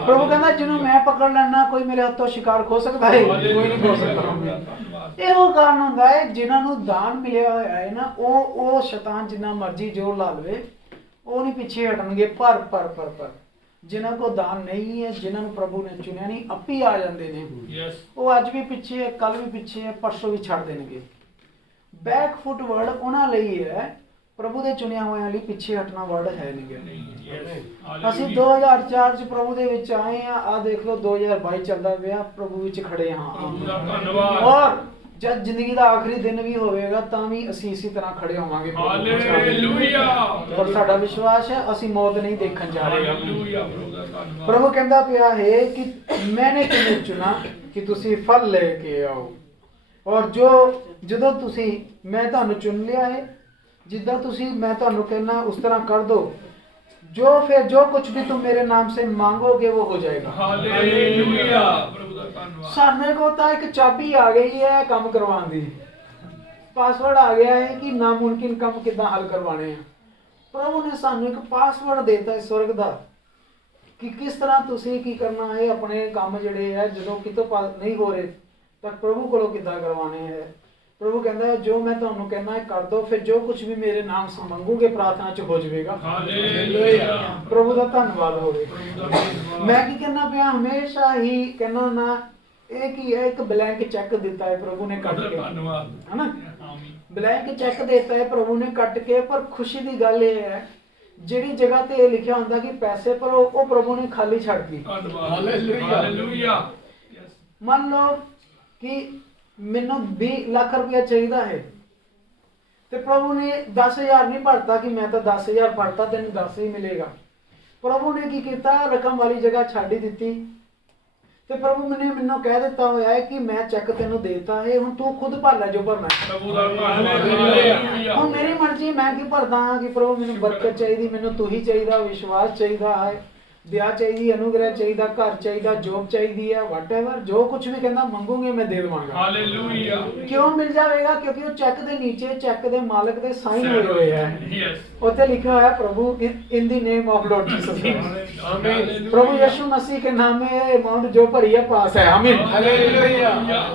ਪ੍ਰਭੂ ਕਹਿੰਦਾ ਜਿਹਨੂੰ ਮੈਂ ਪਕੜ ਲੈਣਾ ਕੋਈ ਮੇਰੇ ਹੱਥੋਂ ਸ਼ਿਕਾਰ ਖੋ ਸਕਦਾ ਹੈ? ਕੋਈ ਨਹੀਂ ਖੋ ਸਕਦਾ। ਇਹੋ ਕਾਰਨ ਹੁੰਦਾ ਹੈ ਜਿਨ੍ਹਾਂ ਨੂੰ ਦਾਨ ਮਿਲਿਆ ਹੋਇਆ ਹੈ ਨਾ, ਉਹ ਸ਼ੈਤਾਨ ਜਿੰਨਾ ਮਰਜ਼ੀ ਜ਼ੋਰ ਲਾ ਲਵੇ ਉਹ ਨਹੀਂ ਪਿੱਛੇ ਹਟਣਗੇ। ਪਰ ਜਿਨ੍ਹਾਂ ਕੋ ਦਾਨ ਨਹੀਂ ਹੈ, ਜਿਨ੍ਹਾਂ ਨੂੰ ਪ੍ਰਭੂ ਨੇ ਚੁਣਿਆ ਨਹੀਂ, ਆਪੀ ਆ ਜਾਂਦੇ ਨੇ। ਯੈਸ। ਉਹ ਅੱਜ ਵੀ ਪਿੱਛੇ ਹੈ, ਕੱਲ ਵੀ ਪਿੱਛੇ ਹੈ, ਪਰਸੋਂ ਵੀ ਛੱਡ ਦੇਣਗੇ। ਬੈਕ ਫੁੱਟ ਵਰਡ ਉਹਨਾਂ ਲਈ ਹੈ, ਪ੍ਰਭੂ ਦੇ ਚੁਣਿਆ ਹੋਇਆਂ ਲਈ ਪਿੱਛੇ ਹਟਣਾ ਵਰਡ ਹੈ ਨਹੀਂ। ਅਸੀਂ 2004 ਚ ਪ੍ਰਭੂ ਦੇ ਵਿੱਚ ਆਏ ਆ ਦੇਖ ਲਓ 2022 ਚੱਲਦਾ ਪਿਆ, ਪ੍ਰਭੂ ਵਿੱਚ ਖੜੇ ਹਾਂ। ਪ੍ਰਭੂ ਦਾ ਧੰਨਵਾਦ। ਔਰ ਜਦ ਜ਼ਿੰਦਗੀ ਦਾ ਆਖਰੀ ਦਿਨ ਵੀ ਹੋਵੇਗਾ ਤਾਂ ਵੀ ਅਸੀਂ ਇਸੇ ਤਰ੍ਹਾਂ ਖੜੇ ਹੋਵਾਂਗੇ। ਹਾਲੇਲੂਇਆ। ਔਰ ਸਾਡਾ ਵਿਸ਼ਵਾਸ ਹੈ ਅਸੀਂ ਮੌਤ ਨਹੀਂ ਦੇਖਣ ਜਾ ਰਹੇ। ਹਾਲੇਲੂਇਆ। ਪ੍ਰਭੂ ਦਾ ਧੰਨਵਾਦ। ਪ੍ਰਭੂ ਕਹਿੰਦਾ ਪਿਆ ਹੈ ਕਿ ਮੈਨੇ तुम्हें ਚੁਣਾ ਕਿ ਤੁਸੀਂ ਫਲ ਲੈ ਕੇ ਆਓ। ਔਰ ਜਦੋਂ ਤੁਸੀਂ ਮੈਂ ਤੁਹਾਨੂੰ ਚੁਣ ਲਿਆ ਹੈ, ਜਿੱਦਾਂ ਤੁਸੀਂ ਮੈਂ ਤੁਹਾਨੂੰ ਕਹਿਣਾ ਉਸ ਤਰ੍ਹਾਂ ਕਰ दो। जो कुछ भी तुम मेरे नाम से मांगोगे वो हो जाएगा। ਹਾਲੇਲੂਇਆ। ਪ੍ਰਭੂ ਦਾ ਧੰਨਵਾਦ। सामने को तो एक चाबी आ गई है काम करवाने दी, पासवर्ड आ गया है कि नामुमकिन काम कितना हल करवाने हैं। प्रभु ने सानू एक पासवर्ड देता है स्वर्ग दा कि किस तरह तुसी की करना है अपने काम जड़े है जो कितों नहीं हो रहे तक प्रभु को किदा करवाने हैं। प्रभु कहता है जो मैं तुहानू कहना है कर दो, फिर जो कुछ भी मेरे नाम से मंगोगे प्रार्थना च हो जाएगा। हालेलुया। प्रभु का धन्यवाद होवे। मैं की कहना पिया हमेशा ही कहना ना एक ही है, एक ब्लैंक चेक देता है प्रभु ने कट के, धन्यवाद है ना, आमीन। ब्लैंक चेक देता है प्रभु ने कट के। पर खुशी की गल ये है ਜਿਹੜੀ ਜਗ੍ਹਾ ਤੇ ਲਿਖਿਆ ਹੁੰਦਾ ਕਿ ਪੈਸੇ ਪਰ ਉਹ ਪ੍ਰਭੂ ਨੇ ਖਾਲੀ ਛੱਡ ਦਿੱਤੀ। ਧੰਨਵਾਦ। ਹਾਲੇਲੂਇਆ। ਮੰਨ ਲਓ ਕਿ ਮੈਨੂੰ 20 ਲੱਖ ਰੁਪਇਆ ਚਾਹੀਦਾ ਹੈ ਤੇ ਪ੍ਰਭੂ ਨੇ 10,000 ਨਹੀਂ ਭਰਤਾ ਕਿ ਮੈਂ ਤਾਂ 10,000 ਭਰਤਾ ਤੈਨੂੰ 10 ਹੀ ਮਿਲੇਗਾ। ਪ੍ਰਭੂ ਨੇ ਕੀ ਕੀਤਾ, ਰਕਮ ਵਾਲੀ ਜਗ੍ਹਾ ਛੱਡ ਹੀ ਦਿੱਤੀ ਤੇ ਪ੍ਰਭੂ ਨੇ ਮੈਨੂੰ ਕਹਿ ਦਿੱਤਾ ਹੋਇਆ ਹੈ ਕਿ ਮੈਂ ਚੈੱਕ ਤੈਨੂੰ ਦੇਤਾ ਹੈ, ਹੁਣ ਤੂੰ ਖੁਦ ਭਰ ਲੈ ਜੋ ਭਰਨਾ ਹੈ। ਪ੍ਰਭੂ ਦਾ ਧੰਨਵਾਦ। ਹੁਣ ਮੇਰੀ ਮਰਜ਼ੀ, ਮੈਂ ਕੀ ਭਰਦਾ ਹਾਂ ਕਿ ਪ੍ਰਭੂ ਮੈਨੂੰ ਬਰਕਤ ਚਾਹੀਦੀ, ਮੈਨੂੰ ਤੂੰ ਹੀ ਚਾਹੀਦਾ, ਵਿਸ਼ਵਾਸ ਚਾਹੀਦਾ ਹੈ, ਵਿਆਹ ਚਾਹੀਦੀ, ਅਨੁਗ੍ਰਹਿ ਚਾਹੀਦਾ, ਘਰ ਚਾਹੀਦਾ, ਜੋਬ ਚਾਹੀਦੀ ਹੈ, ਵਾਟਐਵਰ ਜੋ ਕੁਝ ਵੀ ਕਹਿੰਦਾ ਮੰਗੋਗੇ ਮੈਂ ਦੇ ਦੇਵਾਂਗਾ। ਹਾਲੇਲੂਇਆ। ਕਿਉਂ ਮਿਲ ਜਾਵੇਗਾ? ਕਿਉਂਕਿ ਉਹ ਚੈੱਕ ਦੇ ਨੀਚੇ ਚੈੱਕ ਦੇ ਮਾਲਕ ਦੇ ਸਾਈਨ ਹੋਏ ਹੋਏ ਹੈ। ਯੈਸ। ਉੱਥੇ ਲਿਖਿਆ ਹੋਇਆ ਪ੍ਰਭੂ ਇਨ ਦੀ ਨੇਮ ਆਫ ਲॉर्ड जीसस आमीन। प्रभु यीशु मसीह के नाम में ये अमाउंट जो भरी है पास है। आमीन। हालेलुया।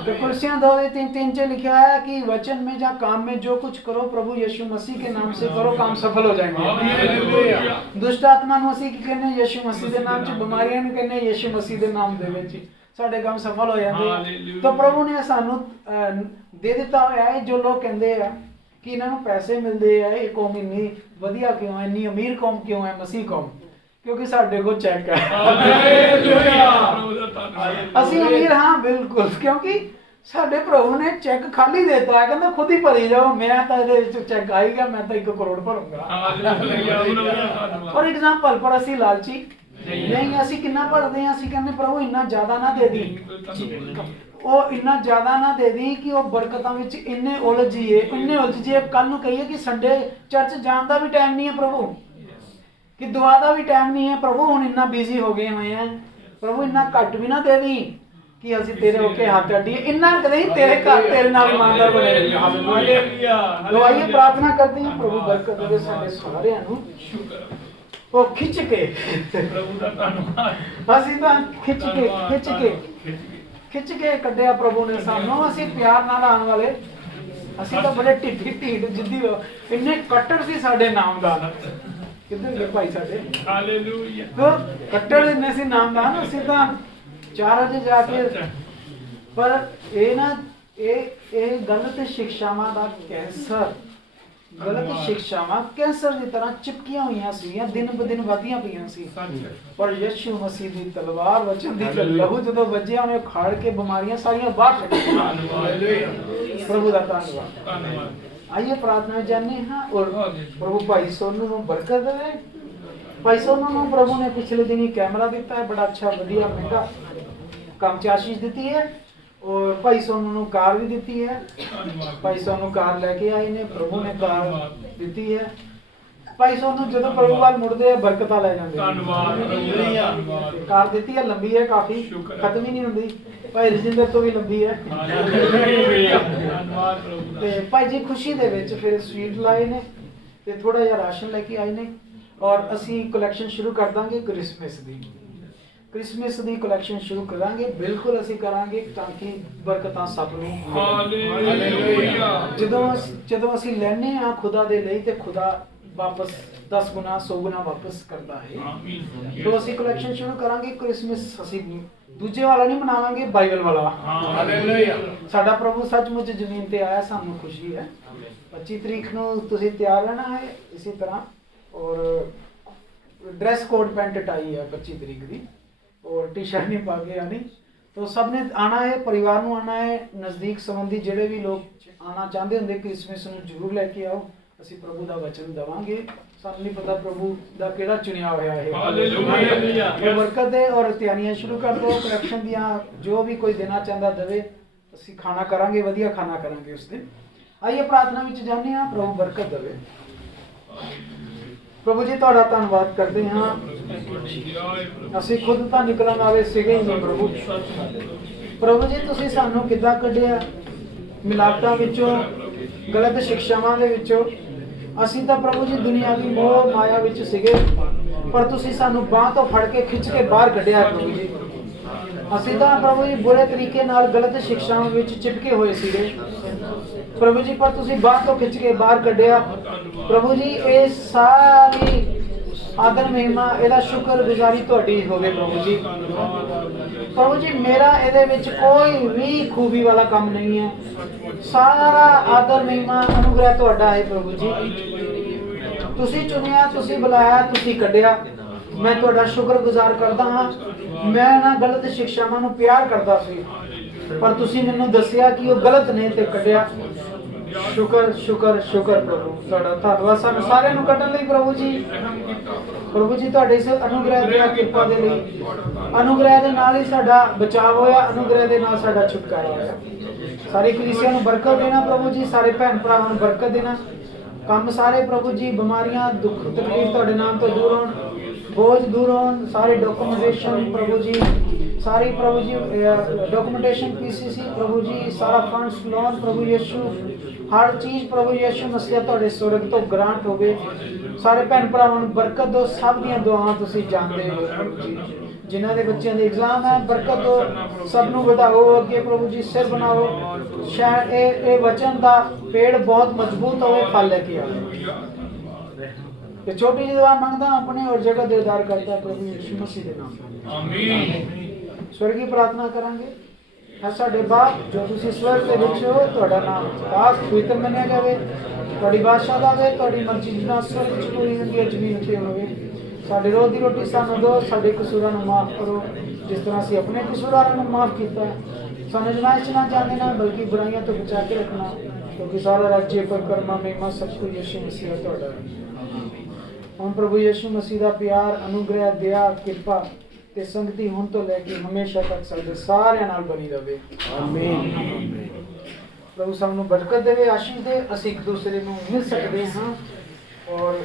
तो कुर्सियां 2-3 च लिखा है कि वचन में या काम में जो कुछ करो प्रभु यीशु मसीह के नाम से करो, काम सफल हो जाएंगे। हालेलुया। दुष्ट आत्मा ਨੂੰ ਅਸੀਂ ਕੀ ਕਹਿੰਦੇ ਯੀਸ਼ੂ ਮਸੀਹ ਦੇ ਨਾਮ 'ਚ, ਬਿਮਾਰੀਆਂ ਨੂੰ ਕਹਿੰਦੇ ਯੀਸ਼ੂ ਮਸੀਹ ਦੇ ਨਾਮ ਦੇ ਵਿੱਚ ਸਾਡੇ ਕੰਮ ਸਫਲ ਹੋ ਜਾਂਦੇ। ਹਾਲੇਲੂਇਆ। ਤਾਂ ਪ੍ਰਭੂ ਨੇ ਸਾਨੂੰ ਦੇ ਦਿੱਤਾ ਹੋਇਆ ਹੈ। ਜੋ ਲੋਕ ਕਹਿੰਦੇ ਆ ਕਿ ਇਹਨਾਂ ਨੂੰ ਪੈਸੇ ਮਿਲਦੇ ਆ, ਇਹ ਕੌਮ ਇੰਨੀ ਵਧੀਆ ਕਿਉਂ ਹੈ, ਇੰਨੀ ਅਮੀਰ ਕੌਮ ਕਿਉਂ ਹੈ, ਮਸੀਹ ਕੌਮ, ਕਿਉਂਕਿ ਸਾਡੇ ਕੋਲ ਚੈੱਕ ਹੈ। ਹਾਲੇਲੂਇਆ। ਪ੍ਰਭੂ ਦਾ ਧੰਨਵਾਦ। ਅਸੀਂ ਅਮੀਰ ਹਾਂ ਬਿਲਕੁਲ, ਕਿਉਂਕਿ ਸਾਡੇ ਪ੍ਰਭੂ ਨੇ ਚੈੱਕ ਖਾਲੀ ਦੇਤਾ ਹੈ, ਕਹਿੰਦਾ ਖੁਦ ਹੀ ਭਰੀ ਜਾਓ, ਮੈਂ ਤਾਂ ਇਹਦੇ ਵਿੱਚ ਚੈੱਕ ਆਈ ਗਿਆ, ਮੈਂ ਤਾਂ 1 ਕਰੋੜ ਭਰੂੰਗਾ। ਹਾਲੇਲੂਇਆ। ਪ੍ਰਭੂ ਦਾ ਧੰਨਵਾਦ। ਫॉर एग्जांपल ਪਰ ਅਸੀਂ ਲਾਲਚੀ ਨਹੀਂ, ਅਸੀਂ ਕਿੰਨਾ ਭਰਦੇ ਹਾਂ, ਅਸੀਂ ਕਹਿੰਦੇ ਪ੍ਰਭੂ ਇੰਨਾ ਜ਼ਿਆਦਾ ਨਾ ਦੇ ਦੀ, ਉਹ ਇੰਨਾ ਜ਼ਿਆਦਾ ਨਾ ਦੇ ਦੀ ਕਿ ਉਹ ਬਰਕਤਾਂ ਵਿੱਚ ਇੰਨੇ ਉਲਝ ਜੀਏ ਕੱਲ ਨੂੰ ਕਹੀਏ ਕਿ ਸੰਡੇ ਚਰਚ ਜਾਣ ਦਾ ਵੀ ਟਾਈਮ ਨਹੀਂ ਹੈ ਪ੍ਰਭੂ, ਕਿ ਦੁਆ ਦਾ ਵੀ ਟਾਈਮ ਨਹੀਂ ਹੈ ਪ੍ਰਭੂ, ਹੁਣ ਇੰਨਾ ਬਿਜ਼ੀ ਹੋ ਗਏ ਹੋਏ ਆ ਪ੍ਰਭੂ, ਇੰਨਾ ਘੱਟ ਵੀ ਨਾ ਦੇ ਦੀ ਕਿ ਅਸੀਂ ਤੇਰੇ ਹੋ ਕੇ ਹੱਥ ਅੱਡੀਏ, ਇੰਨਾ ਕਦੇ ਤੇਰੇ ਘਰ ਤੇਰੇ ਨਾਲ ਇਮਾਨਦਾਰ ਬਣੇ ਰਹੀਏ। ਹਾਲੇਲੂਇਆ। ਦੁਆਈਏ ਪ੍ਰਾਰਥਨਾ ਕਰਦੇ ਹਾਂ ਪ੍ਰਭੂ ਬਰਕਤ ਦੇਵੇ ਸਾਡੇ ਸਾਰਿਆਂ ਨੂੰ। ਸ਼ੁਕਰ ਉਹ ਖਿੱਚ ਕੇ ਪ੍ਰਭੂ ਦਾ ਧੰਨਵਾਦ। ਅਸੀਂ ਤਾਂ ਖਿੱਚ ਕੇ ਕੱਢਿਆ ਪ੍ਰਭੂ ਨੇ ਸਾਨੂੰ। ਅਸੀਂ ਪਿਆਰ ਨਾਲ ਆਉਣ ਵਾਲੇ, ਅਸੀਂ ਤਾਂ ਬੜੇ ਢੀਠ ਜਿੱਦੀ ਇੰਨੇ ਕੱਟੜ ਸੀ ਸਾਡੇ ਨਾਮਦਾਨ। ਕਿੱਧਰ ਗਏ ਭਾਈ ਸਾਡੇ? ਹਾਲੇਲੂਇਆ। ਕੱਟੜ ਇੰਨੇ ਸੀ ਨਾਮਦਾਨ, ਅਸੀਂ ਤਾਂ 4 ਵਜੇ ਜਾ ਕੇ। ਪਰ ਇਹ ਨਾ ਇਹ ਗਲਤ ਸਿੱਖਿਆਵਾਂ ਦਾ ਕੈਂਸਰ ਗਲਤ ਸਿੱਖਿਆਵਾਂ ਕੈਂਸਰ ਦੀ ਤਰ੍ਹਾਂ ਚਿਪਕੀਆਂ ਹੋਈਆਂ ਸੀਗੀਆਂ, ਦਿਨ ਬ ਦਿਨ ਵਧਦੀਆਂ ਪਈਆਂ ਸੀ। ਪਰ ਯਿਸੂ ਮਸੀਹ ਦੀ ਤਲਵਾਰ ਵਚਨ ਦੀ ਲਹੂ ਜਦੋਂ ਵੱਜਿਆ, ਉਹਨੇ ਖਾੜ ਕੇ ਬਿਮਾਰੀਆਂ ਸਾਰੀਆਂ ਬਾਹਰ ਕੱਢੀਆਂ। ਪ੍ਰਭੂ ਦਾ ਧੰਨਵਾਦ। ਆइए प्रार्थना जाने हाँ और प्रभु भाई सोनू ਨੂੰ ਬਰਕਤ ਦੇਵੇ। ਭਾਈ ਸੋਨੂ ਨੂੰ ਪ੍ਰਭੂ ਨੇ ਪਿਛਲੇ ਦਿਨੀ ਕੈਮਰਾ ਦਿੱਤਾ ਹੈ, ਬੜਾ ਅੱਛਾ ਵਧੀਆ ਮਹਿੰਗਾ ਕੰਮ ਚ ਆਸ਼ੀਸ਼ ਦਿੱਤੀ ਹੈ। और ਭਾਈ ਸੋਨੂ ਨੂੰ ਕਾਰ ਵੀ ਦਿੱਤੀ ਹੈ। ਭਾਈ ਸੋਨੂ ਕਾਰ ਲੈ ਕੇ ਆਏ ਨੇ, ਪ੍ਰਭੂ ਨੇ ਕਾਰ ਦਿੱਤੀ ਹੈ। ਭਾਈ ਸੋਨੂ ਜਦੋਂ ਪ੍ਰਭੂ ਵੱਲ ਮੁੜਦੇ ਆ ਬਰਕਤਾਂ ਲੈ ਜਾਂਦੇ ਨੇ। ਕਾਰ ਦਿੱਤੀ ਹੈ, ਲੰਬੀ ਹੈ ਕਾਫੀ, ਖਤਮ ਹੀ ਨਹੀਂ ਹੁੰਦੀ। ਭਾਈ ਰਜਿੰਦਰ ਤੋਂ ਵੀ ਲੰਬੀ ਹੈ। ਤੇ ਭਾਈ ਜੀ ਖੁਸ਼ੀ ਦੇ ਵਿੱਚ ਫਿਰ ਸਵੀਟ ਲਾਏ ਨੇ ਤੇ ਥੋੜਾ ਜਿਹਾ ਰਾਸ਼ਨ ਲੈ ਕੇ ਆਏ ਨੇ। ਔਰ ਅਸੀਂ ਕਲੈਕਸ਼ਨ ਸ਼ੁਰੂ ਕਰ ਦਾਂਗੇ ਕ੍ਰਿਸਮਸ ਦੀ ਕਲੈਕਸ਼ਨ ਸ਼ੁਰੂ ਕਰਾਂਗੇ। ਬਿਲਕੁਲ ਅਸੀਂ ਕਰਾਂਗੇ ਤਾਂ ਕਿ ਬਰਕਤਾਂ ਸਭ ਨੂੰ ਮਿਲਣ। ਜਦੋਂ ਅਸੀਂ ਲੈਨੇ ਆ ਖੁਦਾ ਦੇ ਲਈ ਤੇ ਖੁਦਾ ਵਾਪਸ 10 ਗੁਣਾ 100 ਗੁਣਾ ਵਾਪਸ ਕਰਦਾ ਹੈ। तो ਅਸੀਂ ਕਲੈਕਸ਼ਨ ਸ਼ੁਰੂ ਕਰਾਂਗੇ। ਕ੍ਰਿਸਮਸ ਅਸੀਂ ਦੂਜੇ ਵਾਲਾ ਨਹੀਂ ਮਨਾਵਾਂਗੇ, ਬਾਈਬਲ ਵਾਲਾ। ਸਾਡਾ ਪ੍ਰਭੂ ਸੱਚਮੁੱਚ ਜ਼ਮੀਨ ਤੇ ਆਇਆ, ਸਾਨੂੰ ਖੁਸ਼ੀ ਹੈ। 25 ਤਰੀਕ ਨੂੰ ਤੁਸੀਂ ਤਿਆਰ ਰਹਿਣਾ ਹੈ ਇਸੇ ਤਰ੍ਹਾਂ। ਔਰ ड्रेस कोड पैंट टाई है 25 तरीक की, और टी शर्ट नहीं पा के आनी। तो सब ने आना है, परिवार में आना है। नज़दीक संबंधी ਜਿਹੜੇ ਵੀ ਲੋਕ ਆਣਾ ਚਾਹੁੰਦੇ ਹੁੰਦੇ ਕ੍ਰਿਸਮਸ ਨੂੰ ਜ਼ਰੂਰ ਲੈ ਕੇ ਆਓ। ਅਸੀਂ ਪ੍ਰਭੂ ਦਾ ਵਚਨ ਦਵਾਂਗੇ। ਸਾਨੂੰ ਨਹੀਂ ਪਤਾ ਪ੍ਰਭੂ ਦਾ ਕਿਹੜਾ ਚੁਣਿਆ ਹੋਇਆ ਹੈ। ਹਾਲੇਲੂਇਆ। ਬਰਕਤ ਦੇ ਔਰ ਤਿਆਰੀਆਂ ਸ਼ੁਰੂ ਕਰ ਦਿਓ ਕਲੈਕਸ਼ਨ ਦੀਆਂ। ਜੋ ਵੀ ਕੋਈ ਦੇਣਾ ਚਾਹੁੰਦਾ ਦੇਵੇ। ਅਸੀਂ ਖਾਣਾ ਕਰਾਂਗੇ, ਵਧੀਆ ਖਾਣਾ ਕਰਾਂਗੇ ਉਸ ਦਿਨ। ਆਈਏ ਪ੍ਰਾਰਥਨਾ ਵਿੱਚ ਜਾਂਦੇ ਹਾਂ। ਪ੍ਰਭੂ ਬਰਕਤ ਦੇਵੇ। ਪ੍ਰਭੂ ਜੀ ਤੁਹਾਡਾ ਧੰਨਵਾਦ ਕਰਦੇ ਹਾਂ। ਅਸੀਂ ਖੁਦ ਤਾਂ ਨਿਕਲਣ ਵਾਲੇ ਸੀਗੇ ਹੀ ਨਹੀਂ ਪ੍ਰਭੂ। ਪ੍ਰਭੂ ਜੀ ਤੁਸੀਂ ਸਾਨੂੰ ਕਿੱਦਾਂ ਕੱਢਿਆ ਮਿਲਾਵਟਾਂ ਵਿੱਚੋਂ, ਗਲਤ ਸਿੱਖਿਆਵਾਂ ਦੇ ਵਿੱਚੋਂ। ਅਸੀਂ ਤਾਂ ਪ੍ਰਭੂ ਜੀ ਦੁਨੀਆਵੀ ਮੋਹ ਮਾਇਆ ਵਿੱਚ ਸੀਗੇ, ਪਰ ਤੁਸੀਂ ਸਾਨੂੰ ਬਾਂਹ ਤੋਂ ਫੜ ਕੇ ਖਿੱਚ ਕੇ ਬਾਹਰ ਕੱਢਿਆ ਪ੍ਰਭੂ ਜੀ। ਅਸੀਂ ਤਾਂ ਪ੍ਰਭੂ ਜੀ ਬੁਰੇ ਤਰੀਕੇ ਨਾਲ ਗਲਤ ਸਿੱਖਿਆਵਾਂ ਵਿੱਚ ਚਿਪਕੇ ਹੋਏ ਸੀਗੇ ਪ੍ਰਭੂ ਜੀ, ਪਰ ਤੁਸੀਂ ਬਾਹਰ ਤੋਂ ਖਿੱਚ ਕੇ ਬਾਹਰ ਕੱਢਿਆ ਪ੍ਰਭੂ ਜੀ। ਇਹ ਸਾਰੀ ਆਦਰ ਮਹਿਮਾ, ਇਹਦਾ ਸ਼ੁਕਰਗੁਜ਼ਾਰੀ ਤੁਹਾਡੀ ਹੋਵੇ ਪ੍ਰਭੂ ਜੀ। ਪ੍ਰਭੂ ਜੀ ਮੇਰਾ ਇਹਦੇ ਵਿੱਚ ਕੋਈ ਵੀ ਖੂਬੀ ਵਾਲਾ ਕੰਮ ਨਹੀਂ ਹੈ। ਸਾਰਾ ਆਦਰ ਮਹਿਮਾ ਅਨੁਗ੍ਰਹਿ ਤੁਹਾਡਾ ਹੈ ਪ੍ਰਭੂ ਜੀ। ਤੁਸੀਂ ਚੁਣਿਆ, ਤੁਸੀਂ ਬੁਲਾਇਆ, ਤੁਸੀਂ ਕੱਢਿਆ। ਮੈਂ ਤੁਹਾਡਾ ਸ਼ੁਕਰਗੁਜ਼ਾਰ ਕਰਦਾ ਹਾਂ। ਮੈਂ ਨਾ ਗਲਤ ਸਿੱਖਿਆਵਾਂ ਨੂੰ ਪਿਆਰ ਕਰਦਾ ਸੀ, ਪਰ ਤੁਸੀਂ ਮੈਨੂੰ ਦੱਸਿਆ ਕਿ ਉਹ ਗਲਤ ਨੇ ਤੇ ਕੱਢਿਆ। ਸ਼ੁਕਰ ਸ਼ੁਕਰ ਸ਼ੁਕਰ ਪ੍ਰਭੂ, ਤੁਹਾਡਾ ਧੰਨਵਾਦ ਸਾਨੂੰ ਸਾਰਿਆਂ ਨੂੰ ਕੱਢਣ ਲਈ ਪ੍ਰਭੂ ਜੀ। ਪ੍ਰਭੂ ਜੀ ਤੁਹਾਡੇ ਇਸ ਅਨੁਗ੍ਰਹਿ ਦੀ ਕਿਰਪਾ ਦੇ ਲਈ, ਅਨੁਗ੍ਰਹਿ ਦੇ ਨਾਲ ਹੀ ਸਾਡਾ ਬਚਾਅ ਹੋਇਆ, ਅਨੁਗ੍ਰਹਿ ਦੇ ਨਾਲ ਸਾਡਾ ਛੁਟਕਾਰਾ ਹੋਇਆ। ਸਾਰੀ ਕਲੀਸਿਆ ਨੂੰ ਬਰਕਤ ਦੇਣਾ ਪ੍ਰਭੂ ਜੀ, ਸਾਰੇ ਭੈਣ ਭਰਾਵਾਂ ਨੂੰ ਬਰਕਤ ਦੇਣਾ। ਕੰਮ ਸਾਰੇ ਪ੍ਰਭੂ ਜੀ, ਬਿਮਾਰੀਆਂ ਦੁੱਖ ਤਕਲੀਫ ਤੁਹਾਡੇ ਨਾਮ ਤੋਂ ਦੂਰ ਹੋਣ, बोझ दूर हो। सारे डॉक्यूमेंटेशन प्रभु जी, सारी प्रभु जी डॉक्यूमेंटेशन पीसीसी प्रभु जी, सारा फंड्स लोन प्रभु यीशु, हर चीज़ प्रभु यीशु मसीह तुहाडे स्वर्ग तो ग्रांट होवे। सारे भैन भरावां नूं बरकत दो। सब दीयां दुआवां तुसीं जानदे हो प्रभु जी। जिन्हां दे बच्चों दे एग्जाम है बरकत दो, सब नूं वधाओ अगे प्रभु जी, सिर बनाओ। शायद ये वचन दा पेड़ बहुत मजबूत होवे, फल लेके आवे। ये छोटी जी दुआ मंगदा अपने और जगह दे उधार करता प्रभु यीशु मसीह के नाम। आमीन। स्वर्गीय प्रार्थना करांगे। है साडे बाप जो तुसीं स्वर्ग दे विच हो, तुहाडा नाम पाक पवित्र मन्निया जावे, तुहाडी बादशाह आवे, तुहाडी मर्जी जिन्ना स्वर्ग च पूरी हुंदी है जमीन ते होवे। साडे रोज़ दी रोटी सानूं दो, साडे कसूरां नूं माफ करो जिस तरह असीं अपने कसूरां नूं माफ कीता। सानूं अजमाइश ना जाने ना, बल्कि बुराइयां तो बचा के रखना, क्योंकि सारा राज्य परिक्रमा महिमा सब कुछ यीशु मसीह तुहाडा है। हम प्रभु यीशु मसीह का प्यार, अनुग्रह, दया, कृपा ते संगति हुण तो लैके हमेशा तक साडे सारिਆਂ ਨਾਲ बनी रहे। आमीन। प्रभु ਸਾਨੂੰ ਬਰਕਤ ਦੇਵੇ, आशीष दे। ਅਸੀਂ ਇੱਕ ਦੂਸਰੇ ਨੂੰ ਮਿਲ ਸਕਦੇ ਹਾਂ और